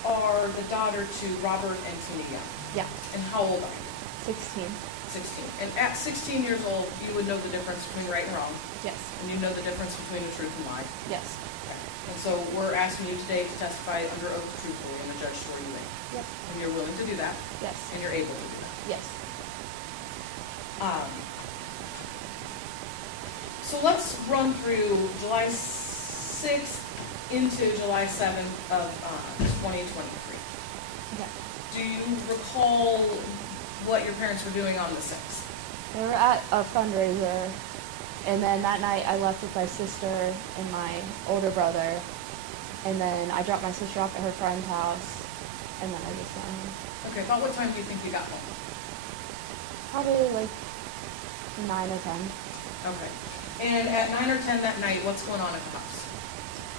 are the daughter to Robert and Tina Young. Yeah. And how old are you? 16. 16. And at 16 years old, you would know the difference between right and wrong, Yes. and you know the difference between the truth and lie. Yes. Okay. And so we're asking you today to testify under oath truthfully, and the judge swore you in. Yep. And you're willing to do that, Yes. and you're able to do that. Yes. So let's run through July 6th into July 7th of 2023. Okay. Do you recall what your parents were doing on the 6th? We were at a fundraiser, and then that night I left with my sister and my older brother, and then I dropped my sister off at her friend's house, and then I just went home. Okay, about what time do you think you got home? Probably like 9 or 10. Okay. And at 9 or 10 that night, what's going on at the house?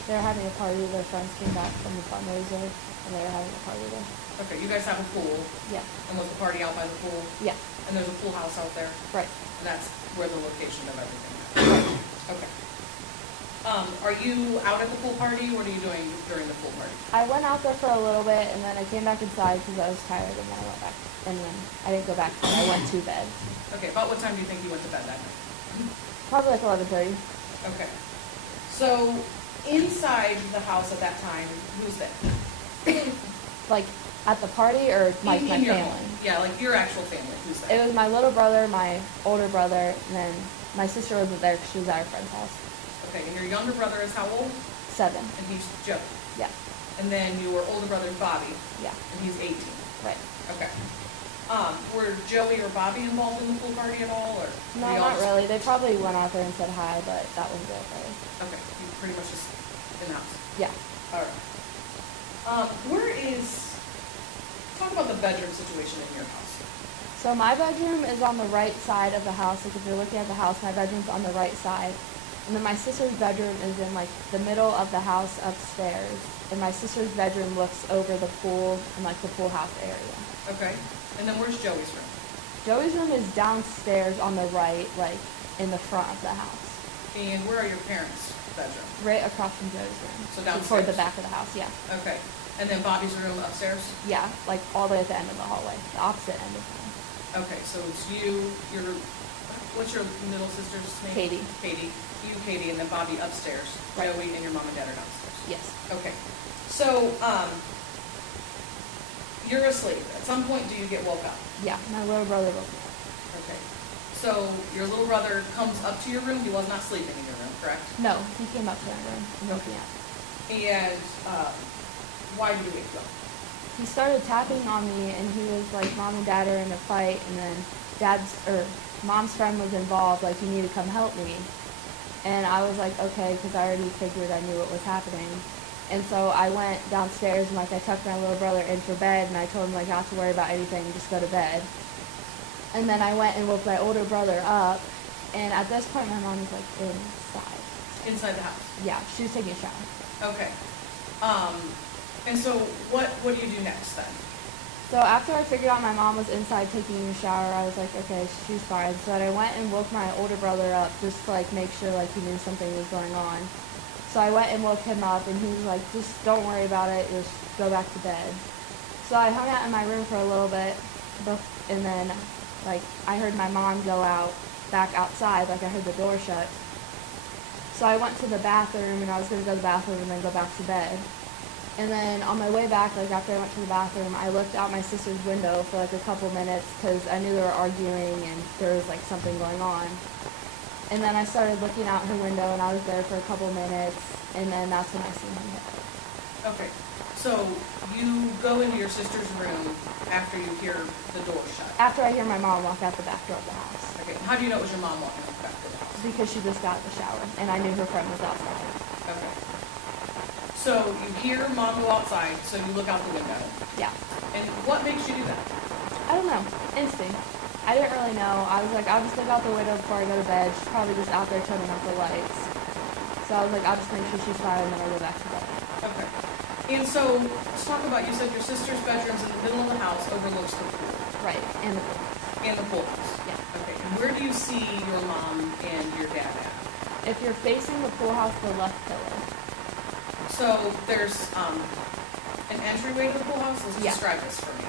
They were having a party. Their friends came back from the fundraiser, and they were having a party there. Okay, you guys have a pool, Yeah. and was the party out by the pool? Yeah. And there's a pool house out there? Right. And that's where the location of everything is? Okay. Are you out at the pool party? What are you doing during the pool party? I went out there for a little bit, and then I came back inside because I was tired, and then I went back. And then I didn't go back. I went to bed. Okay, about what time do you think you went to bed that night? Probably like 11:30. Okay. So inside the house at that time, who's there? Like at the party, or like my In your family. home. Yeah, like your actual family. Who's there? It was my little brother, my older brother, and then my sister wasn't there because she was at her friend's house. Okay, and your younger brother is how old? 7. And he's Joe. Yeah. And then your older brother is Bobby, Yeah. and he's 18. Right. Okay. Were Joey or Bobby involved in the pool party at all, or? No, were you all not just- really. They probably went out there and said hi, but that was it, really. Okay, you pretty much just in the house. Yeah. All right. Talk about the bedroom situation in your house. So my bedroom is on the right side of the house. Like if you're looking at the house, my bedroom's on the right side. And then my sister's bedroom is in like the middle of the house upstairs. And my sister's bedroom looks over the pool and like the pool house area. Okay. And then where's Joey's room? Joey's room is downstairs on the right, like in the front of the house. And where are your parents' bedroom? Right across from Joey's room. So Toward the downstairs? back of the house, yeah. Okay. And then Bobby's room upstairs? Yeah, like all the way at the end of the hallway, the opposite end of the hall. Okay, so it's you, what's your middle sister's name? Katie. Katie. You, Katie, and then Bobby upstairs. Right. Joey and your mom and dad are downstairs. Yes. Okay. So, you're asleep. At some point, do you get woke up? Yeah, my little brother woke me up. Okay. So your little brother comes up to your room. He was not sleeping in your room, correct? No, he came up to my room and woke me up. And why did he wake you up? He started tapping on me, and he was like, Mom and Dad are in a fight, and then Mom's friend was involved, like, you need to come help me. And I was like, okay, because I already figured I knew what was happening. And so I went downstairs, and like I tucked my little brother in for bed, and I told him like not to worry about anything, just go to bed. And then I went and woke my older brother up, and at this point my mom was like inside. Inside the house? Yeah, she was taking a shower. Okay. And so what do you do next then? So after I figured out my mom was inside taking a shower, I was like, okay, she's fine. So then I went and woke my older brother up just to like make sure like he knew something was going on. So I went and woke him up, and he was like, just don't worry about it, just go back to bed. So I hung out in my room for a little bit, and then like I heard my mom go out back outside, like I heard the door shut. So I went to the bathroom, and I was going to go to the bathroom and then go back to bed. And then on my way back, like after I went to the bathroom, I looked out my sister's window for like a couple minutes because I knew they were arguing and there was like something going on. And then I started looking out her window, and I was there for a couple minutes, and then that's when I seen him hit her. Okay. So you go into your sister's room after you hear the door shut. After I hear my mom walk out the back door of the house. Okay. How do you know it was your mom walking out the back door of the house? Because she just got out of the shower, and I knew her friend was outside. Okay. So you hear mom go outside, so you look out the window. Yeah. And what makes you do that? I don't know. Instinct. I didn't really know. I was like, I'll just look out the window before I go to bed. She's probably just out there turning off the lights. So I was like, I'll just make sure she's fine, and then I'll go back to bed. Okay. And so let's talk about, you said your sister's bedroom's in the middle of the house, overlooks the pool. Right. And the pool. And the pool house. Yeah. Okay. And where do you see your mom and your dad at? If you're facing the pool house, the left pillar. So there's an entryway to the pool house? Let's Yeah. describe this for me.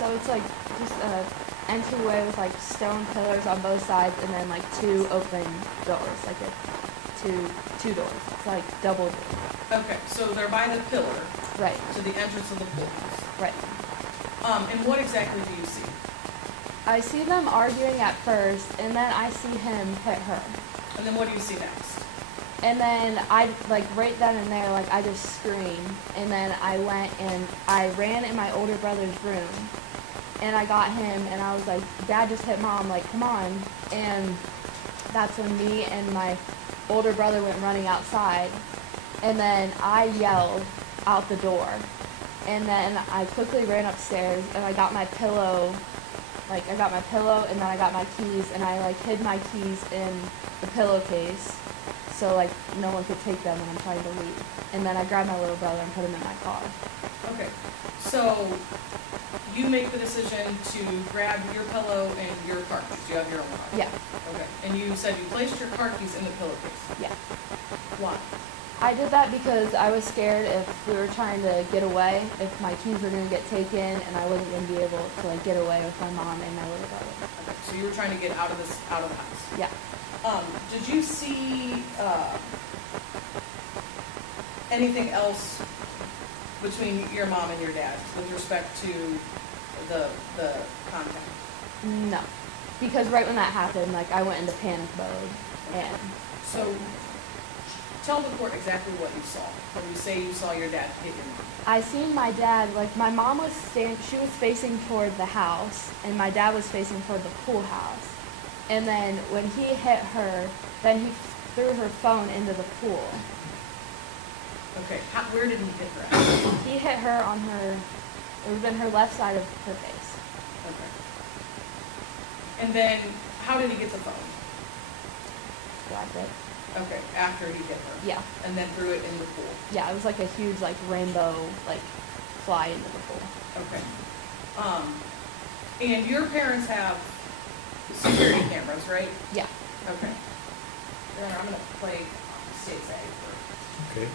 So it's like just a entryway with like stone pillars on both sides, and then like two open doors, like two doors. It's like double doors. Okay, so they're by the pillar Right. to the entrance of the pool house. Right. And what exactly do you see? I see them arguing at first, and then I see him hit her. And then what do you see next? And then I, like, right then and there, like, I just screamed. And then I went and I ran in my older brother's room. And I got him, and I was like, Dad just hit Mom, like, come on. And that's when me and my older brother went running outside. And then I yelled out the door. And then I quickly ran upstairs, and I got my pillow. Like, I got my pillow, and then I got my keys, and I, like, hid my keys in the pillowcase. So, like, no one could take them when I'm trying to leave. And then I grabbed my little brother and put him in my car. Okay, so you make the decision to grab your pillow and your car keys. You have your own car. Yeah. Okay, and you said you placed your car keys in the pillowcase. Yeah. Why? I did that because I was scared if we were trying to get away, if my keys were going to get taken, and I wasn't going to be able to, like, get away with my mom and my little brother. Okay, so you were trying to get out of the house. Yeah. Did you see anything else between your mom and your dad with respect to the contact? No. Because right when that happened, like, I went into panic mode. And So tell the court exactly what you saw when you say you saw your dad hit your mom. I seen my dad, like, my mom was she was facing toward the house, and my dad was facing toward the pool house. And then when he hit her, then he threw her phone into the pool. Okay, where did he hit her at? He hit her on her, it would have been her left side of her face. Okay. And then, how did he get the phone? Grabbed it. Okay, after he hit her. Yeah. And then threw it in the pool. Yeah, it was like a huge, like, rainbow, like, fly into the pool. Okay. And your parents have security cameras, right? Yeah. Okay. Your Honor, I'm gonna play state's A for. Okay.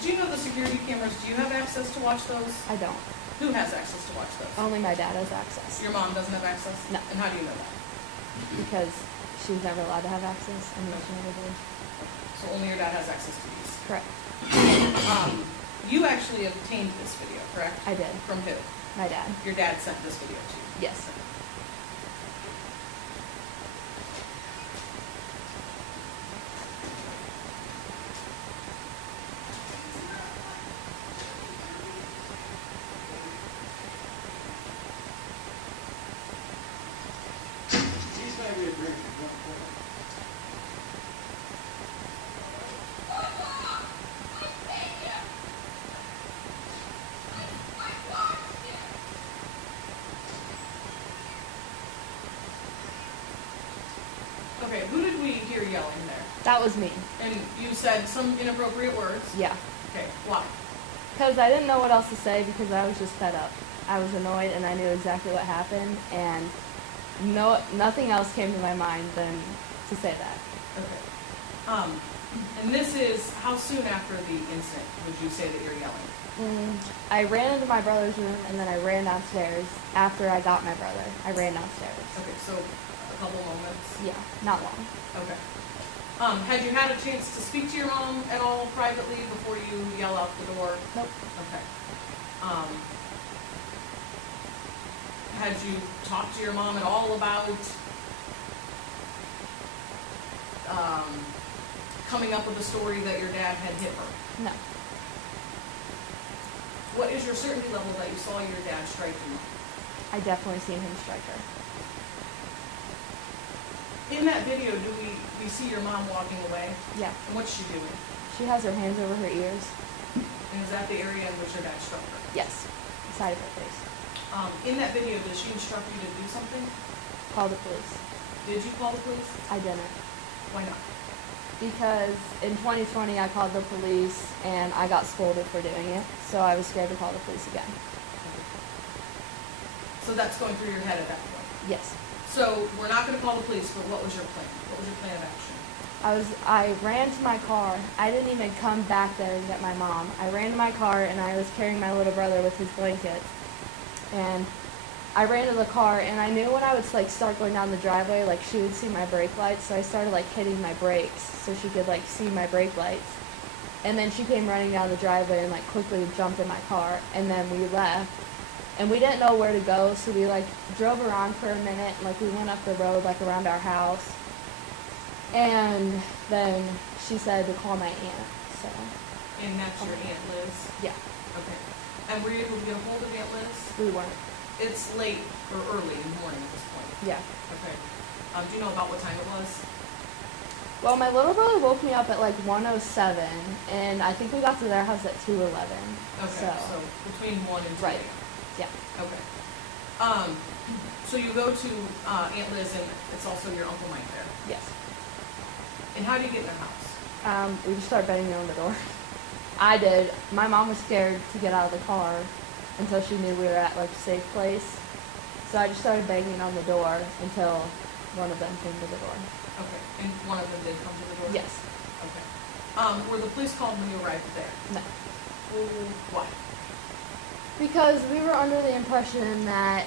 Do you know the security cameras? Do you have access to watch those? I don't. Who has access to watch those? Only my dad has access. Your mom doesn't have access? No. And how do you know that? Because she was never allowed to have access, and she never did. so only your dad has access to these. Correct. You actually obtained this video, correct? I did. From who? My dad. Your dad sent this video to you? Yes. Okay, who did we hear yelling there? That was me. And you said some inappropriate words? Yeah. Okay, why? Because I didn't know what else to say because I was just fed up. I was annoyed and I knew exactly what happened and nothing else came to my mind than to say that. Okay. And this is, how soon after the incident would you say that you're yelling? I ran into my brother's room and then I ran downstairs. After I got my brother, I ran downstairs. Okay, so a couple moments? Yeah, not long. Okay. Had you had a chance to speak to your mom at all privately before you yell out the door? Nope. Okay. Had you talked to your mom at all about coming up with a story that your dad had hit her? No. What is your certainty level that you saw your dad strike your mom? I definitely seen him strike her. In that video, do we see your mom walking away? Yeah. And what's she doing? She has her hands over her ears. And is that the area in which your dad struck her? Yes. The side of her face. In that video, does she instruct you to do something? Call the police. Did you call the police? I didn't. Why not? Because in 2020 I called the police and I got scolded for doing it, so I was scared to call the police again. So that's going through your head at that point? Yes. So we're not going to call the police, but what was your plan? What was your plan of action? I ran to my car. I didn't even come back there and get my mom. I ran to my car and I was carrying my little brother with his blanket. And I ran to the car and I knew when I would start going down the driveway, she would see my brake lights, so I started hitting my brakes so she could see my brake lights. And then she came running down the driveway and quickly jumped in my car, and then we left. And we didn't know where to go, so we drove around for a minute, and we went up the road around our house. And then she said to call my aunt, so. And that's your Aunt Liz? Yeah. Okay. And were you able to get a hold of Aunt Liz? We weren't. It's late or early in the morning at this point. Yeah. Okay. Do you know about what time it was? Well, my little brother woke me up at 1:07, and I think we got to their house at 2:11. Okay, so between 1 and 2 Right. a.m. Yeah. Okay. So you go to Aunt Liz, and it's also your Uncle Mike there. Yes. And how do you get in their house? We just started banging on the door. I did. My mom was scared to get out of the car until she knew we were at a safe place. So I just started banging on the door until one of them came to the door. Okay. And one of them did come to the door? Yes. Okay. Were the police called when you arrived there? No. Why? Because we were under the impression that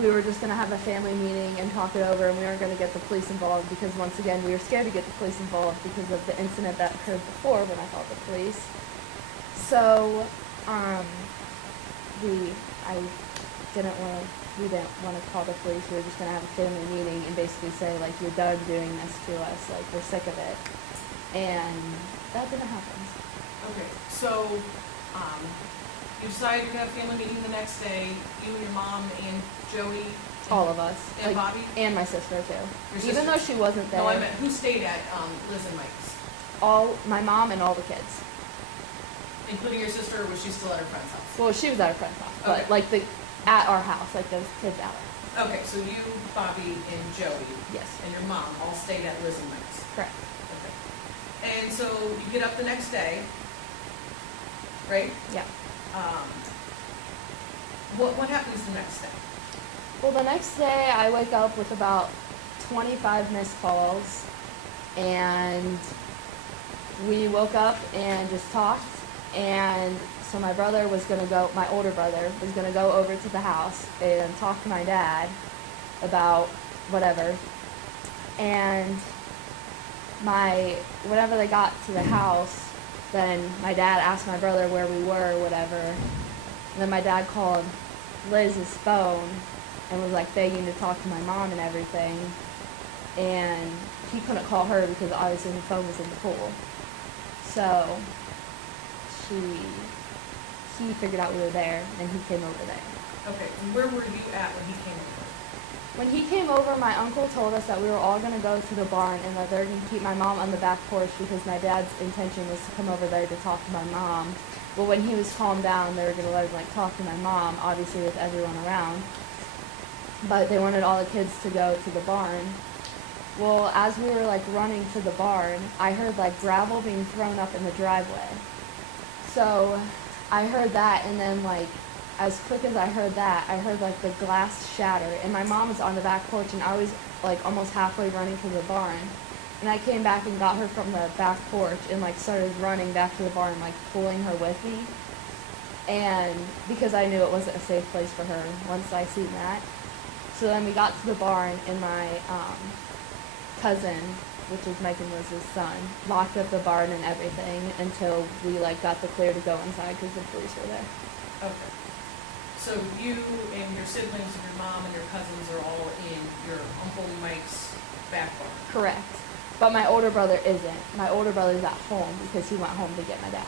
we were just going to have a family meeting and talk it over, and we weren't going to get the police involved because, once again, we were scared to get the police involved because of the incident that occurred before when I called the police. So we didn't want to call the police. We were just going to have a family meeting and basically say, you're done doing this to us, we're sick of it. And that didn't happen. Okay. So you decided you're going to have a family meeting the next day, you and your mom and Joey? All of us. And Bobby? And my sister, too. Your sister? Even though she wasn't there. No, I meant who stayed at Liz and Mike's? My mom and all the kids. Including your sister, or was she still at her friend's house? Well, she was at her friend's house, Okay. but at our house, those kids at our house. Okay, so you, Bobby, and Joey, Yes. and your mom all stayed at Liz and Mike's. Correct. Okay. And so you get up the next day, right? Yeah. What happens the next day? Well, the next day I wake up with about 25 missed calls, and we woke up and just talked, and so my older brother was going to go over to the house and talk to my dad about whatever, and whenever they got to the house, then my dad asked my brother where we were or whatever. And then my dad called Liz's phone and was like begging to talk to my mom and everything. And he couldn't call her because obviously her phone was in the pool. So he figured out we were there and he came over there. Okay, and where were you at when he came over? When he came over, my uncle told us that we were all going to go to the barn and that they're going to keep my mom on the back porch because my dad's intention was to come over there to talk to my mom. But when he was calmed down, they were going to let him talk to my mom, obviously with everyone around. But they wanted all the kids to go to the barn. Well, as we were running to the barn, I heard gravel being thrown up in the driveway. So I heard that, and then as quick as I heard that, I heard the glass shatter, and my mom was on the back porch, and I was almost halfway running to the barn. And I came back and got her from the back porch and started running back to the barn, pulling her with me. And because I knew it wasn't a safe place for her once I seen that. So then we got to the barn, and my cousin, which is Mike and Liz's son, locked up the barn and everything until we got the clear to go inside because the police were there. Okay. So you and your siblings and your mom and your cousins are all in your Uncle Mike's back barn? Correct. But my older brother isn't. My older brother's at home because he went home to get my dad.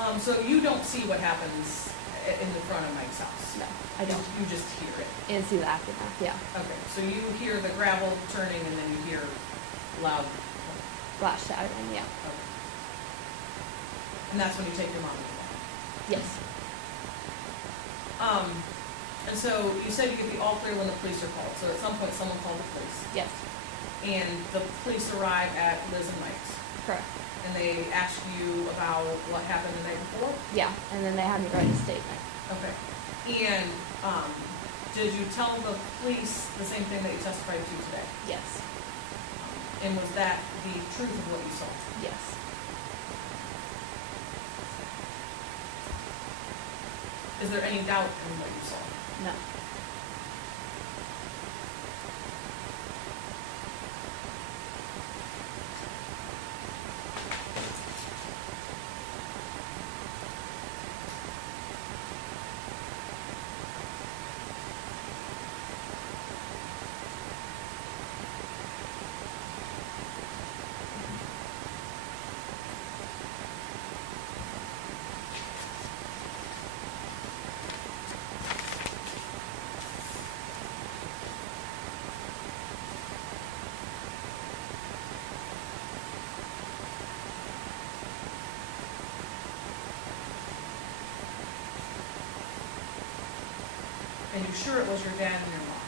Okay. So you don't see what happens in the front of Mike's house? No, I don't. You just hear it? And see the aftermath, yeah. Okay, so you hear the gravel turning and then you hear loud... Glass shattering, yeah. Okay. And that's when you take your mom to the barn? Yes. And so you said you get the all clear when the police are called. So at some point someone called the police. Yes. And the police arrive at Liz and Mike's. Correct. And they ask you about what happened the night before? Yeah, and then they had me write a statement. Okay. And did you tell the police the same thing that you testified to today? Yes. And was that the truth of what you saw? Yes. Is there any doubt in what you saw? No. And you sure it was your dad and your mom?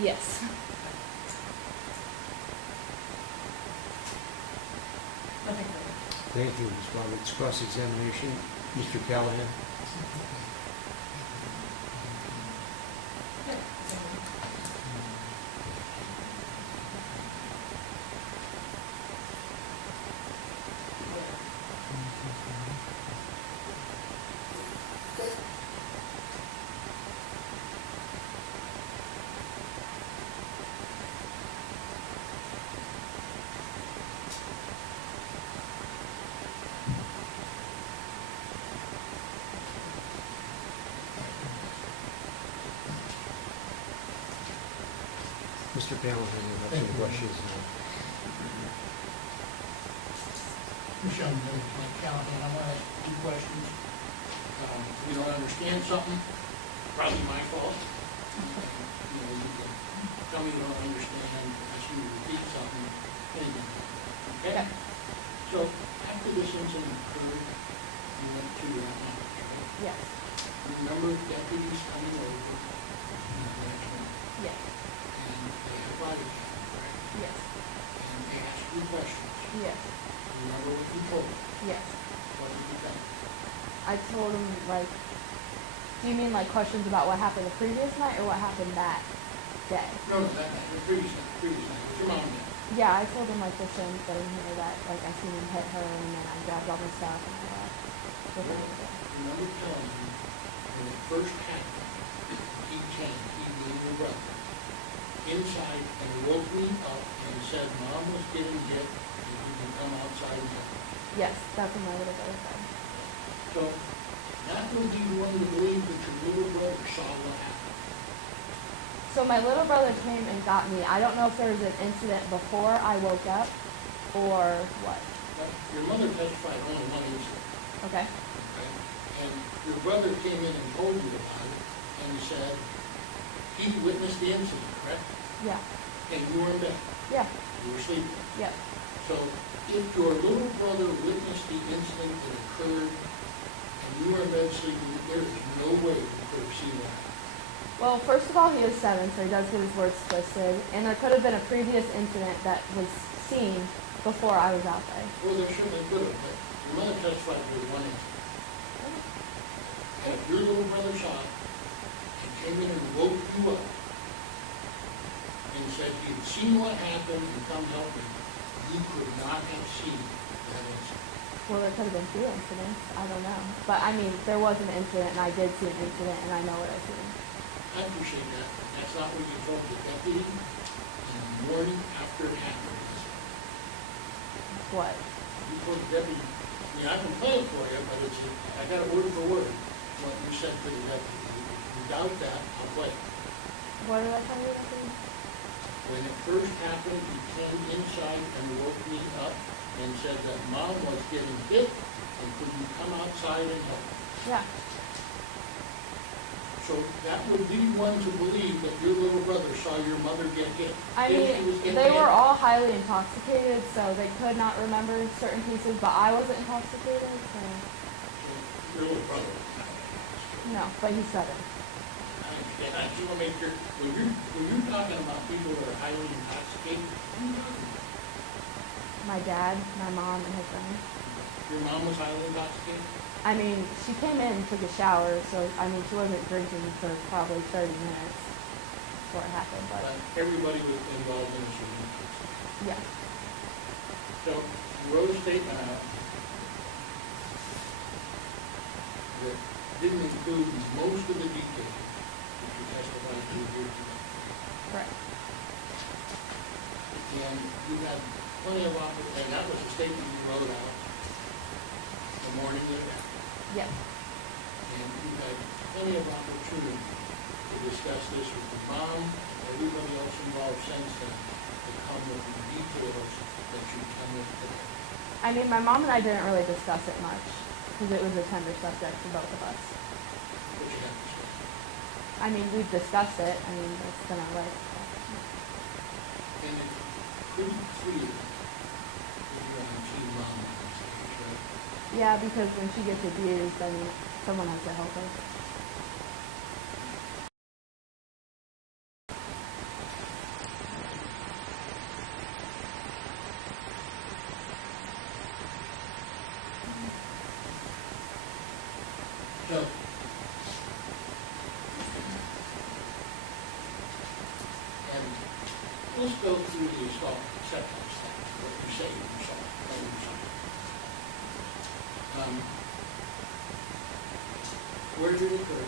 Yes. Nothing further. Thank you, Ms. Roberts. Cross-examination, Mr. Callahan. Yeah. Mr. Callahan, you have some questions now. Michelle, Mike Callahan, I want to ask you questions. We don't understand something, probably my fault. You can tell me you don't understand, ask you to repeat something, anything. Okay? So, after this incident occurred, you went to your house, right? Yes. You remember deputies coming over in the next room, Yes. and they had a body cam, correct? Yes. And they asked you questions. Yes. You remember what you told them? Yes. What did you tell them? I told him do you mean questions about what happened the previous night or what happened that day? No, that night, the previous night, with your mom and dad. Yeah, I told him the same thing here that I seen him hit her and then I grabbed all my stuff and I left. With everything. Remember telling me when it first happened, he gave your brother $8,000 inside and woke me up and said Mom was getting hit and you can come outside and help. Yes, that's what my little brother said. So that would be one to believe that your little brother saw what happened. So my little brother came and got me. I don't know if there was an incident before I woke up or what. But your mother testified only one incident, Okay. okay? And your brother came in and told you about it and said he witnessed the incident, correct? Yeah. And you were in bed, Yeah. you were sleeping. Yep. So if your little brother witnessed the incident that occurred and you were in bed sleeping, there is no way you could have seen that. Well, first of all, he is 7, so he does get his words twisted. And there could have been a previous incident that was seen before I was out there. Well, there certainly could have, but your mother testified there was one incident. And if your little brother saw it and came in and woke you up and said he'd seen what happened and come help me, you could not have seen that incident. Well, there could have been 2 incidents. I don't know. But I mean, there was an incident, and I did see an incident, and I know what I seen. I appreciate that, but that's not what you told the deputy in the morning after it happened. What? You told the deputy, I mean, I can play it for you, but it's, I got it word for word, what you said to the deputy. If you doubt that, I'll play it. What did I tell you? Nothing? When it first happened, he came inside and woke me up and said that Mom was getting hit and could you come outside and help? Yeah. So that would be one to believe that your little brother saw your mother get hit. I If he was mean, getting they hit. were all highly intoxicated, so they could not remember certain pieces, but I wasn't intoxicated, so Your little brother. no, but he's 7. I just want to make sure, when you're talking about people that are highly intoxicated, who are you talking about? My dad, my mom, and his friend. Your mom was highly intoxicated? I mean, she came in and took a shower, so I mean, she wasn't drinking for probably 30 minutes before it happened, but But everybody was involved in this review. yeah. So you wrote a statement out that didn't include most of the details that you testified to here today. Correct. And you had plenty of opportunity, and that was the statement you wrote out the morning of that. Yes. And you had plenty of opportunity to discuss this with your mom, and everybody else involved since then, to come with the details that you come with today. I mean, my mom and I didn't really discuss it much because it was a tender subject for both of us. What you have to say. I mean, we've discussed it. I mean, it's been our life. And it's pretty clear that you're on team mom in this case, right? Yeah, because when she gets abused, I mean, someone has to help her. So, and let's go through the assault acceptance thing, what you say you saw, what you saw. Where did it occur?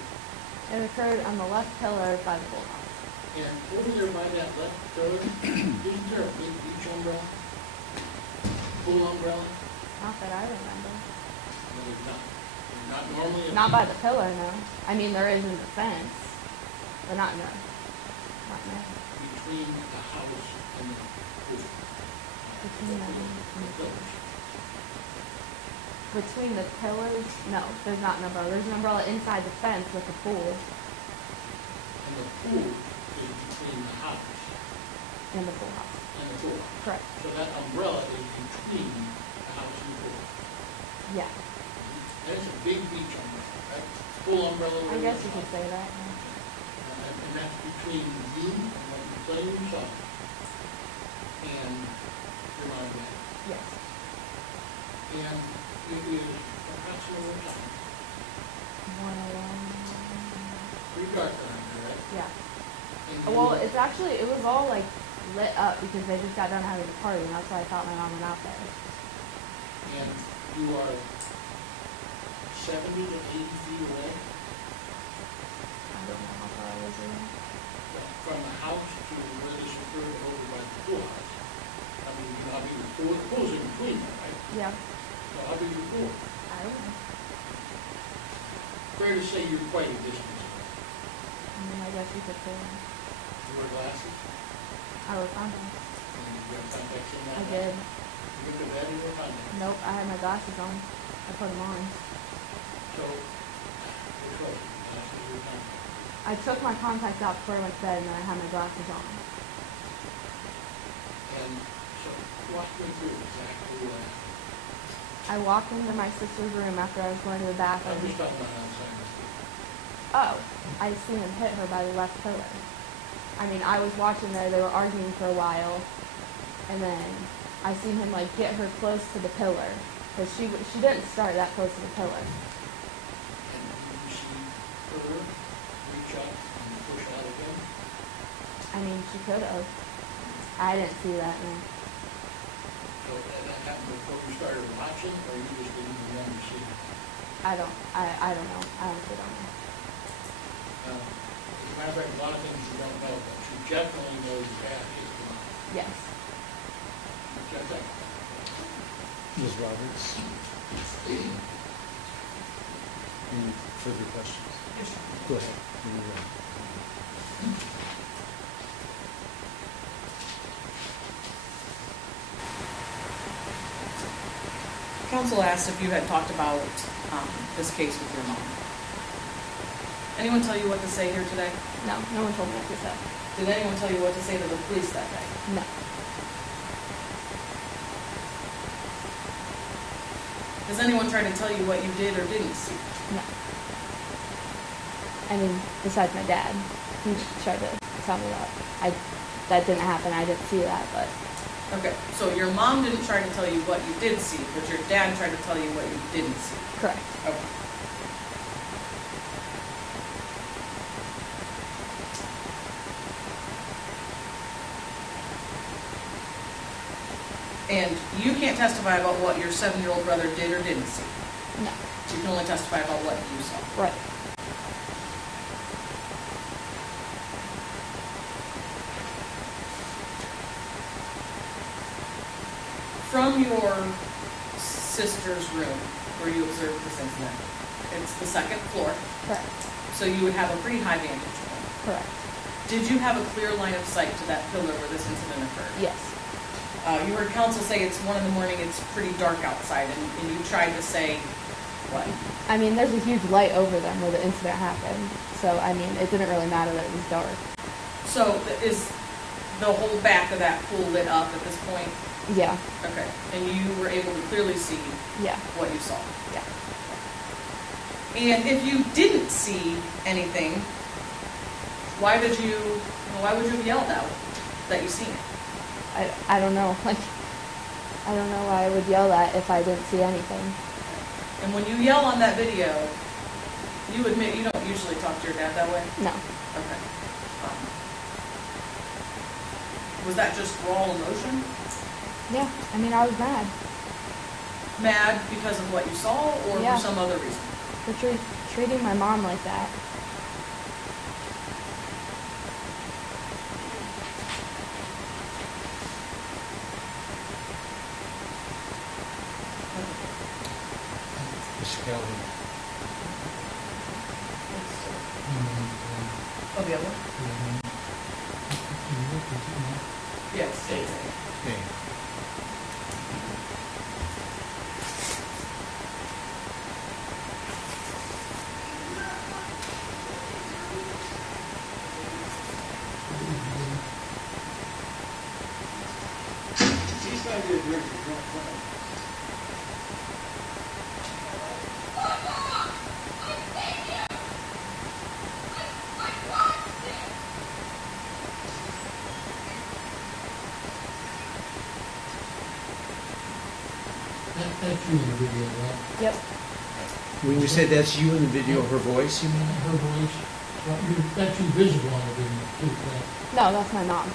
It occurred on the left pillar by the bullhouse. And over there by that left pillar, isn't there a big beach umbrella? Pool umbrella? Not that I remember. No, there's not. There's not normally a. Not by the pillar, no. I mean, there is in the fence, but not in the, not in there. Between the house and the pool. Between the, The pillars. between the pillars, no, there's not an umbrella. There's an umbrella inside the fence with the pool And the pool is between the house and the pool house. and the pool. Correct. So that umbrella is between the house and the pool. Yeah. And it's a big beach umbrella, right? Pool umbrella. I guess you could say that. Yeah. And that's between you and what you claim you saw and your mom and dad. Yes. And it is approximately what time? 101. Pretty dark around there, right? Yeah. And Well, it's actually, it was all like lit up because they just got done having a party, and that's why I thought my mom went out there. And you are 70 to 80 feet away I don't know how far I was away. from the house to where quite a distance away. I guess you could say that. You wear glasses? I wear contacts. And you have contacts in that? I did. You went to bed and you wore contacts? Nope, I had my glasses on. I put them on. So, which was it? Glasses or contacts? I took my contacts out before I went to bed, and then I had my glasses on. And so, walk me through exactly what happened. I walked into my sister's room after I was going to the I'm bathroom. just talking about outside the street. Oh, I seen him hit her by the left pillar. I mean, I was watching there. They were arguing for a while, and then I seen him like get her close to the pillar, because she didn't start that close to the pillar. And did you see her reach up and push out again? I mean, she could have. I didn't see that. No. So that happened before you started watching, or you just didn't remember seeing it? I don't know. I honestly don't know. As a matter of fact, a lot of things you don't know, but you definitely know your dad is the mom. Yes. Check that. Ms. Roberts? Any further questions? Go ahead. When you're ready. Counsel asked if you had talked about this case with your mom. Anyone tell you what to say here today? No, no one told me what to say. Did anyone tell you what to say to the police that day? No. Has anyone tried to tell you what you did or didn't see? No. I mean, besides my dad, he tried to tell me that didn't happen. I didn't see that, but Okay, so your mom didn't try to tell you what you did see, but your dad tried to tell you what you didn't see. correct. Okay. And you can't testify about what your 7-year-old brother did or didn't see. No. You can only testify about what you saw. Right. From your sister's room where you observed this incident, it's the second floor, Correct. so you would have a pretty high vantage point. Correct. Did you have a clear line of sight to that pillar where this incident occurred? Yes. You heard counsel say it's 1 a.m, it's pretty dark outside, and you tried to say, what? I mean, there's a huge light over them where the incident happened. So, I mean, it didn't really matter that it was dark. So is the whole back of that pool lit up at this point? Yeah. Okay, and you were able to clearly see Yeah. what you saw? Yeah. And if you didn't see anything, why would you have yelled out that you seen it? I don't know. Like, I don't know why I would yell that if I didn't see anything. And when you yell on that video, you admit you don't usually talk to your dad that way? No. Okay. Was that just raw emotion? Yeah. I mean, I was mad Mad because of what you saw, or Yeah. for some other reason? for treating my mom like that. Mr. Calhoun? Oh, the other one? Yes. Okay. That's you in the video, right? Yep. When you say that's you in the video, her voice, you mean? Her voice, well, that's you visible on the video, too, correct? No, that's my mom.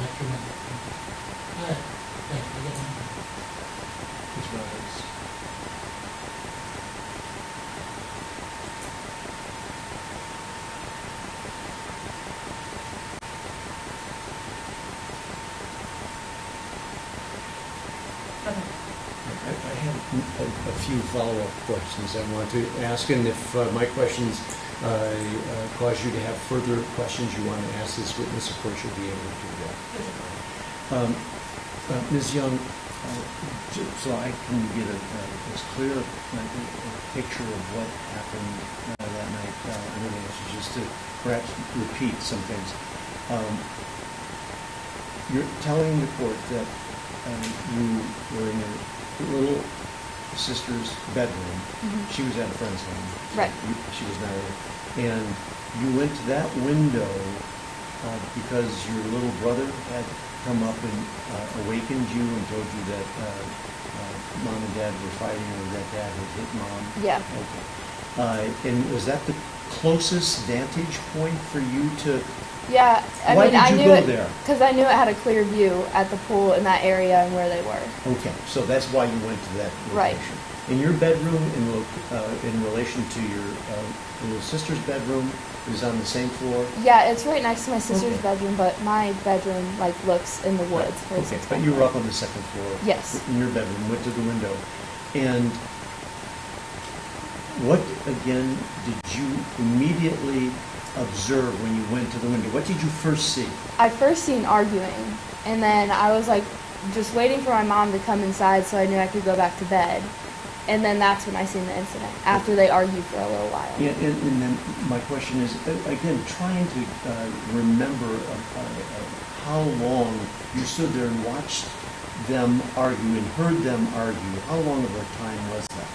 That's your mom. All right, thanks, I got one. Ms. Roberts? I have a few follow-up questions I want to ask, and if my questions cause you to have further questions you want to ask this witness, of course, you'll be able to do that. Ms. Young, so I can get as clear a picture of what happened that night, I'm going to ask you just to perhaps repeat some things. You're telling the court that you were in your little sister's bedroom. Mhm. She was at a friend's home. Right. She was not there. And you went to that window because your little brother had come up and awakened you and told you that mom and dad were fighting, or that dad had hit mom? Yeah. Okay. And was that the closest vantage point for you to... Yeah, I Why mean, I did you knew go it there? because I knew it had a clear view at the pool in that area and where they were. Okay, so that's why you went to that location. Right. And your bedroom in relation to your little sister's bedroom is on the same floor? Yeah, it's right next to my sister's Okay. bedroom, but my bedroom like looks in the woods. where it's Okay, like but you were up on the second floor? Yes. In your bedroom, went to the window. And what, again, did you immediately observe when you went to the window? What did you first see? I first seen arguing, and then I was like just waiting for my mom to come inside so I knew I could go back to bed. And then that's when I seen the incident, after they argued for a little while. Yeah, and then my question is, again, trying to remember how long you stood there and watched them argue and heard them argue. How long of a time was that?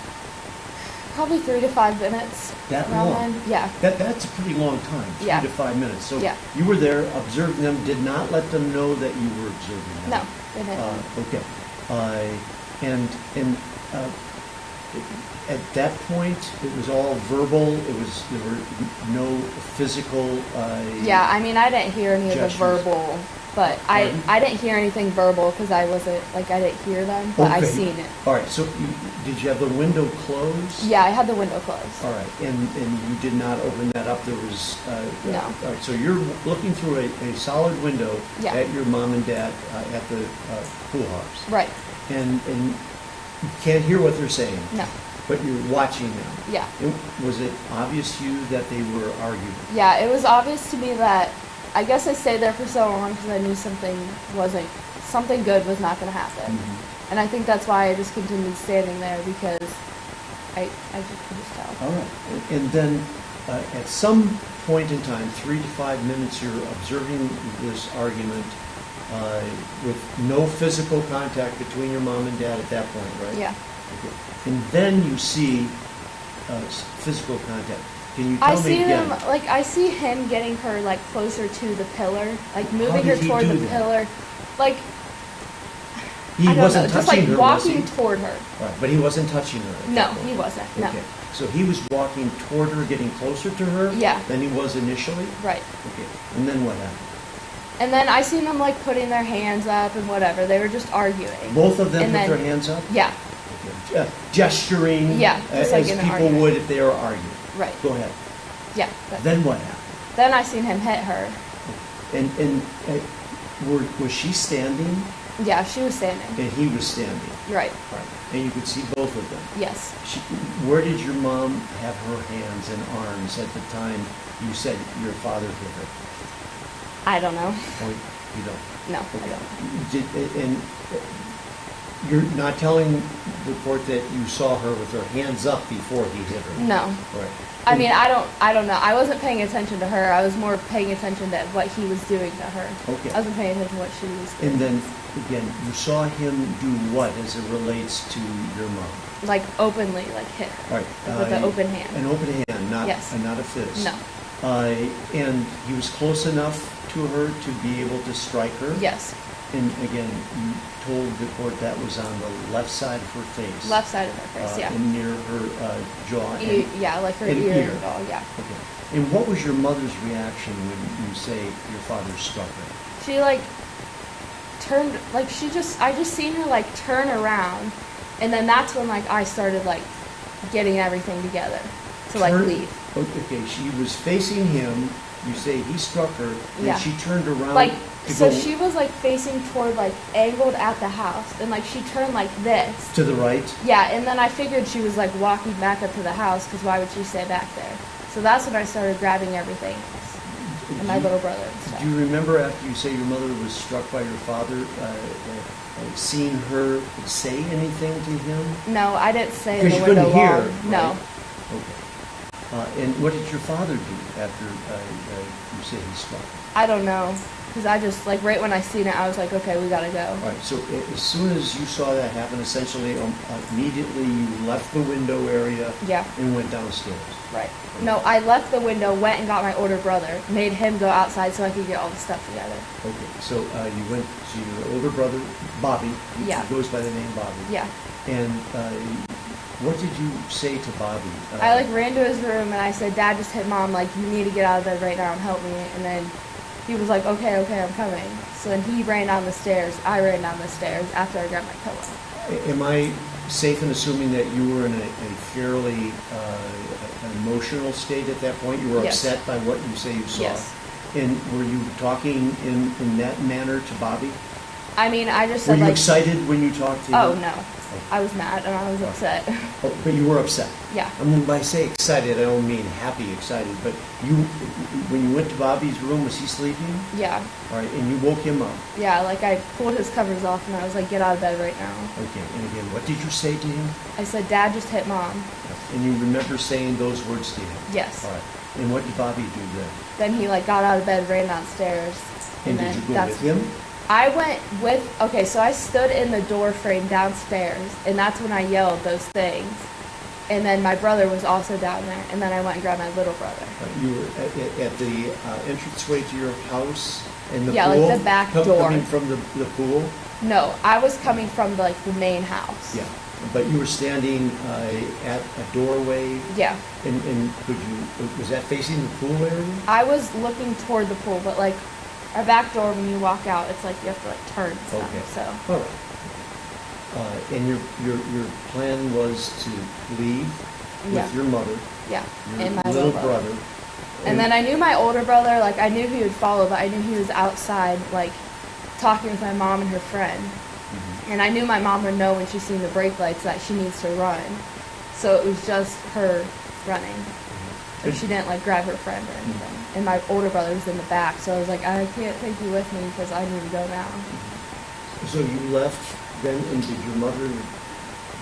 Probably 3 to 5 minutes. That around long? then. Yeah. That's a pretty long time, 3 Yeah. to 5 minutes. So Yeah. you were there, observing them, did not let them know that you were observing them? No, they didn't. Okay. And at that point, it was all verbal. There were no physical. Yeah, I mean, I didn't hear any of the gestures. verbal, but Pardon? I didn't hear anything verbal because I wasn't, like, I didn't hear them, but I Okay. seen it. All right. So did you have the window closed? Yeah, I had the window closed. All right. And you did not open that up. There was. No. All right. So you're looking through a solid window Yeah. at your mom and dad at the pool house. Right. And you can't hear what they're saying. No. But you're watching them. Yeah. Was it obvious to you that they were arguing? Yeah, it was obvious to me that, I guess I stayed there for so long because I knew something good was not going to happen. Mm-hmm. And I think that's why I just continued standing there, because I just could just tell. All right. And then at some point in time, 3 to 5 minutes, you're observing this argument with no physical contact between your mom and dad at that point, right? Yeah. Okay. And then you see physical contact. Can you tell I me see again? them, like, I see him getting her, like, closer to the pillar, like, moving her did he toward do the that? pillar. Like, He I don't wasn't know, just, touching like, her, was he? walking toward her. Right, but he wasn't touching her. at No, that point. he wasn't, no. Okay. So he was walking toward her, getting closer to her? Yeah. Than he was initially? Right. Okay. And then what happened? And then I seen them, like, putting their hands up and whatever. They were just arguing. Both of them And put then- their hands up? Yeah, Okay. Gesturing? Yeah, just like as in an people argument. would if they were arguing? right. Go ahead. Yeah. Then what happened? Then I seen him hit her. And was she standing Yeah, she was standing. and he was standing? Right. Right. And you could see both of them? Yes. Where did your mom have her hands and arms at the time you said your father hit her? I don't know. Or you don't? No, I don't. And you're not telling the court that you saw her with her hands up before he hit her? No. Right. I mean, I don't know. I wasn't paying attention to her. I was more paying attention to what he was doing to her. Okay. I wasn't paying attention to what she was doing. And then, again, you saw him do what as it relates to your mom? Like, openly, like, hit her. All right. Like, with an open hand. An open hand, not, Yes. not a fist? No. And he was close enough to her to be able to strike her? Yes. And again, you told the court that was on the left side of her face? Left side of her face, yeah. And near her jaw? Yeah, like her and ear and all, yeah. Okay. And what was your mother's reaction when you say your father struck her? She, like, turned, like, I just seen her, like, turn around, and then that's when, like, I started, like, getting everything together to, like, leave. Okay, she was facing him, you say he struck her, and Yeah. she turned around Like, to so go she was, like, facing toward, like, angled at the house, and, like, she turned like this. to the right? Yeah, and then I figured she was, like, walking back up to the house, because why would she stay back there? So that's when I started grabbing everything else, and my little brother and stuff. Do you remember after you say your mother was struck by your father, seeing her say anything to him? No, I didn't stay in Because the you window couldn't hear, long. No. right? Okay. And what did your father do after you say he struck? I don't know. Because I just, like, right when I seen it, I was like, okay, we gotta go. All right, so as soon as you saw that happen, essentially, immediately you left the window area Yeah. and went downstairs. Right. No, I left the window, went and got my older brother, made him go outside so I could get all the stuff together. Okay, so you went to your older brother, Bobby. Yeah. He goes by the name Bobby. Yeah. And what did you say to Bobby? I, like, ran to his room and I said, Dad just hit Mom, like, you need to get out of bed right now and help me. And then he was like, okay, I'm coming. So then he ran down the stairs. I ran down the stairs after I grabbed my pillow. Am I safe in assuming that you were in a fairly emotional state at that point? You were Yes. upset by what you say you saw? Yes. And were you talking in that manner to Bobby? I mean, I just Were said, you like, excited when you talked to him? oh, no. I was mad and I was upset. Oh, but you were upset. Yeah. I mean, when I say excited, I don't mean happy excited, but when you went to Bobby's room, was he sleeping? Yeah. All right, and you woke him up. Yeah, like, I pulled his covers off and I was like, get out of bed right now. Okay, and again, what did you say to him? I said, Dad just hit Mom. And you remember saying those words to him? Yes. All right. And what did Bobby do then? Then he, like, got out of bed, ran downstairs. And then did you go that's with him? I went with, okay, so I stood in the door frame downstairs, and that's when I yelled those things. And then my brother was also down there, and then I went and grabbed my little brother. You were at the entranceway to your house in the Yeah, pool? like the back door. Coming from the pool? No, I was coming from, like, the main house. Yeah, but you were standing at a doorway? Yeah. And was that facing the pool area? I was looking toward the pool, but, like, our back door, when you walk out, it's like you have to, like, turn and stuff, Okay. so. All right. And your plan was to leave Yeah. with your mother, Yeah, your and my little brother. And then I knew my older brother, like, I knew he would follow, but I knew he was outside, like, talking with my mom and her friend. Mhm. And I knew my mom would know when she seen the brake lights that she needs to run. So it was just her running. And she didn't, like, grab her friend or anything. And my older brother was in the back, so I was like, I can't take you with me because I need to go now. So you left then, and did your mother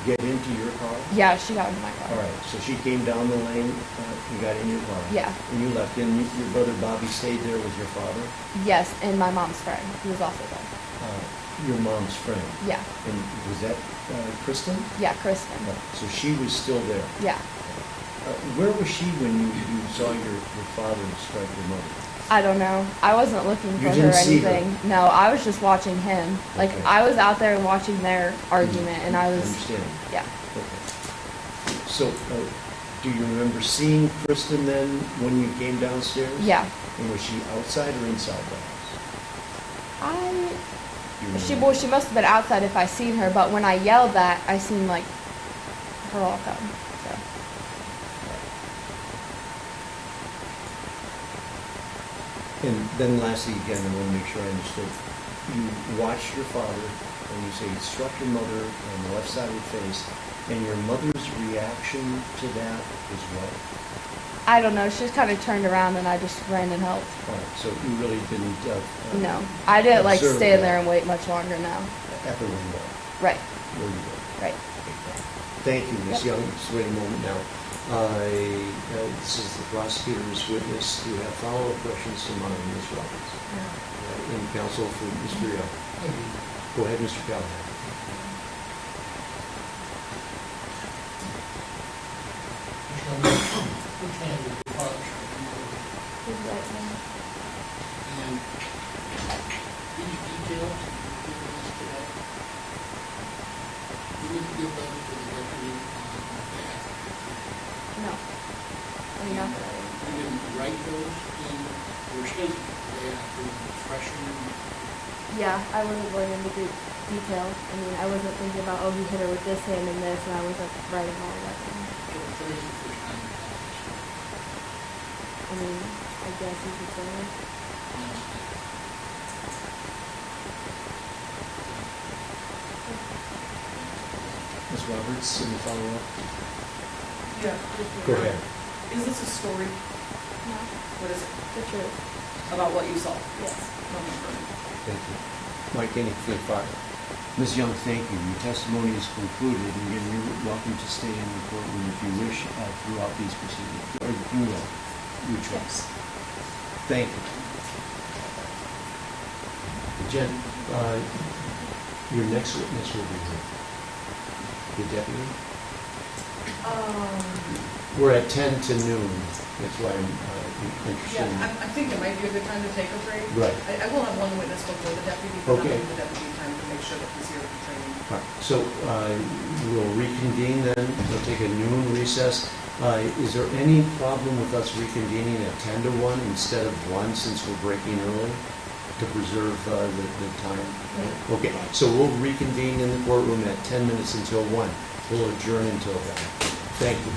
get into your car? Yeah, she got into my car. All right, so she came down the lane, and got in your car? Yeah. And you left, and your brother Bobby stayed there with your father? Yes, and my mom's friend, who was also there. Your mom's friend? Yeah. And was that Kristen? Yeah, Kristen. Right, so she was still there? Yeah. Where was she when you saw your father strike your mother? I don't know. I wasn't looking for You her or didn't see her? anything. No, I was just watching him. Like, Okay. I was out there watching their argument, and I was, Understand. yeah. Okay. So, do you remember seeing Kristen then when you came downstairs? Yeah. And was she outside or inside the house? You Well, she must have been outside if I seen her, but when I yelled that, I seen, like, her all come, so. And then lastly, again, I want to make sure I understood. You watched your father, and you say he struck your mother on the left side of the face, and your mother's reaction to that was what? I don't know. She just kind of turned around, and I just ran and helped. All right, so you really didn't... No. I didn't, like, observe stand that there and wait much longer now. At the window, Right. where you were. Right. Thank you, Ms. Yep. Young. Just wait a moment now. This is the prosecutor's witness. Do you have follow-up questions to mine, Ms. Roberts? No. And counsel for Mr. Young. Go ahead, Mr. Callahan. Which hand did your father strike your mother with? His right hand. And any details you can give us today? You didn't give those to the deputy on the day after? No. I mean, not that I... You didn't write those in your statement the day after, freshman? Yeah, I wasn't going into detail. I mean, I wasn't thinking about, oh, he hit her with this hand and this, and I wasn't writing all of that down. So today's the first time you had this. I mean, I guess you could say. Ms. Roberts, any follow-up? Yeah. Go ahead. Is this a story? No, What is it? the truth. About what you saw? Yes. Thank you. Mike, anything further? Ms. Young, thank you. Your testimony is concluded, and again, you're welcome to stay in the courtroom if you wish throughout these proceedings, or you will, your choice. Thank you. Jen, your next witness will be who? The deputy? We're at 10 to noon, that's why I'm interested. Yeah, I think it might be a good time to take a break. Right. I will have one witness before the deputy, but I'll Okay. give the deputy time to make sure that he's here for training. All right, so we'll reconvene then, we'll take a noon recess. Is there any problem with us reconvening at 10 to 1 instead of 1 since we're breaking early to preserve the time? Okay, so we'll reconvene in the courtroom at 10 minutes until 1. We'll adjourn until then. Thank you.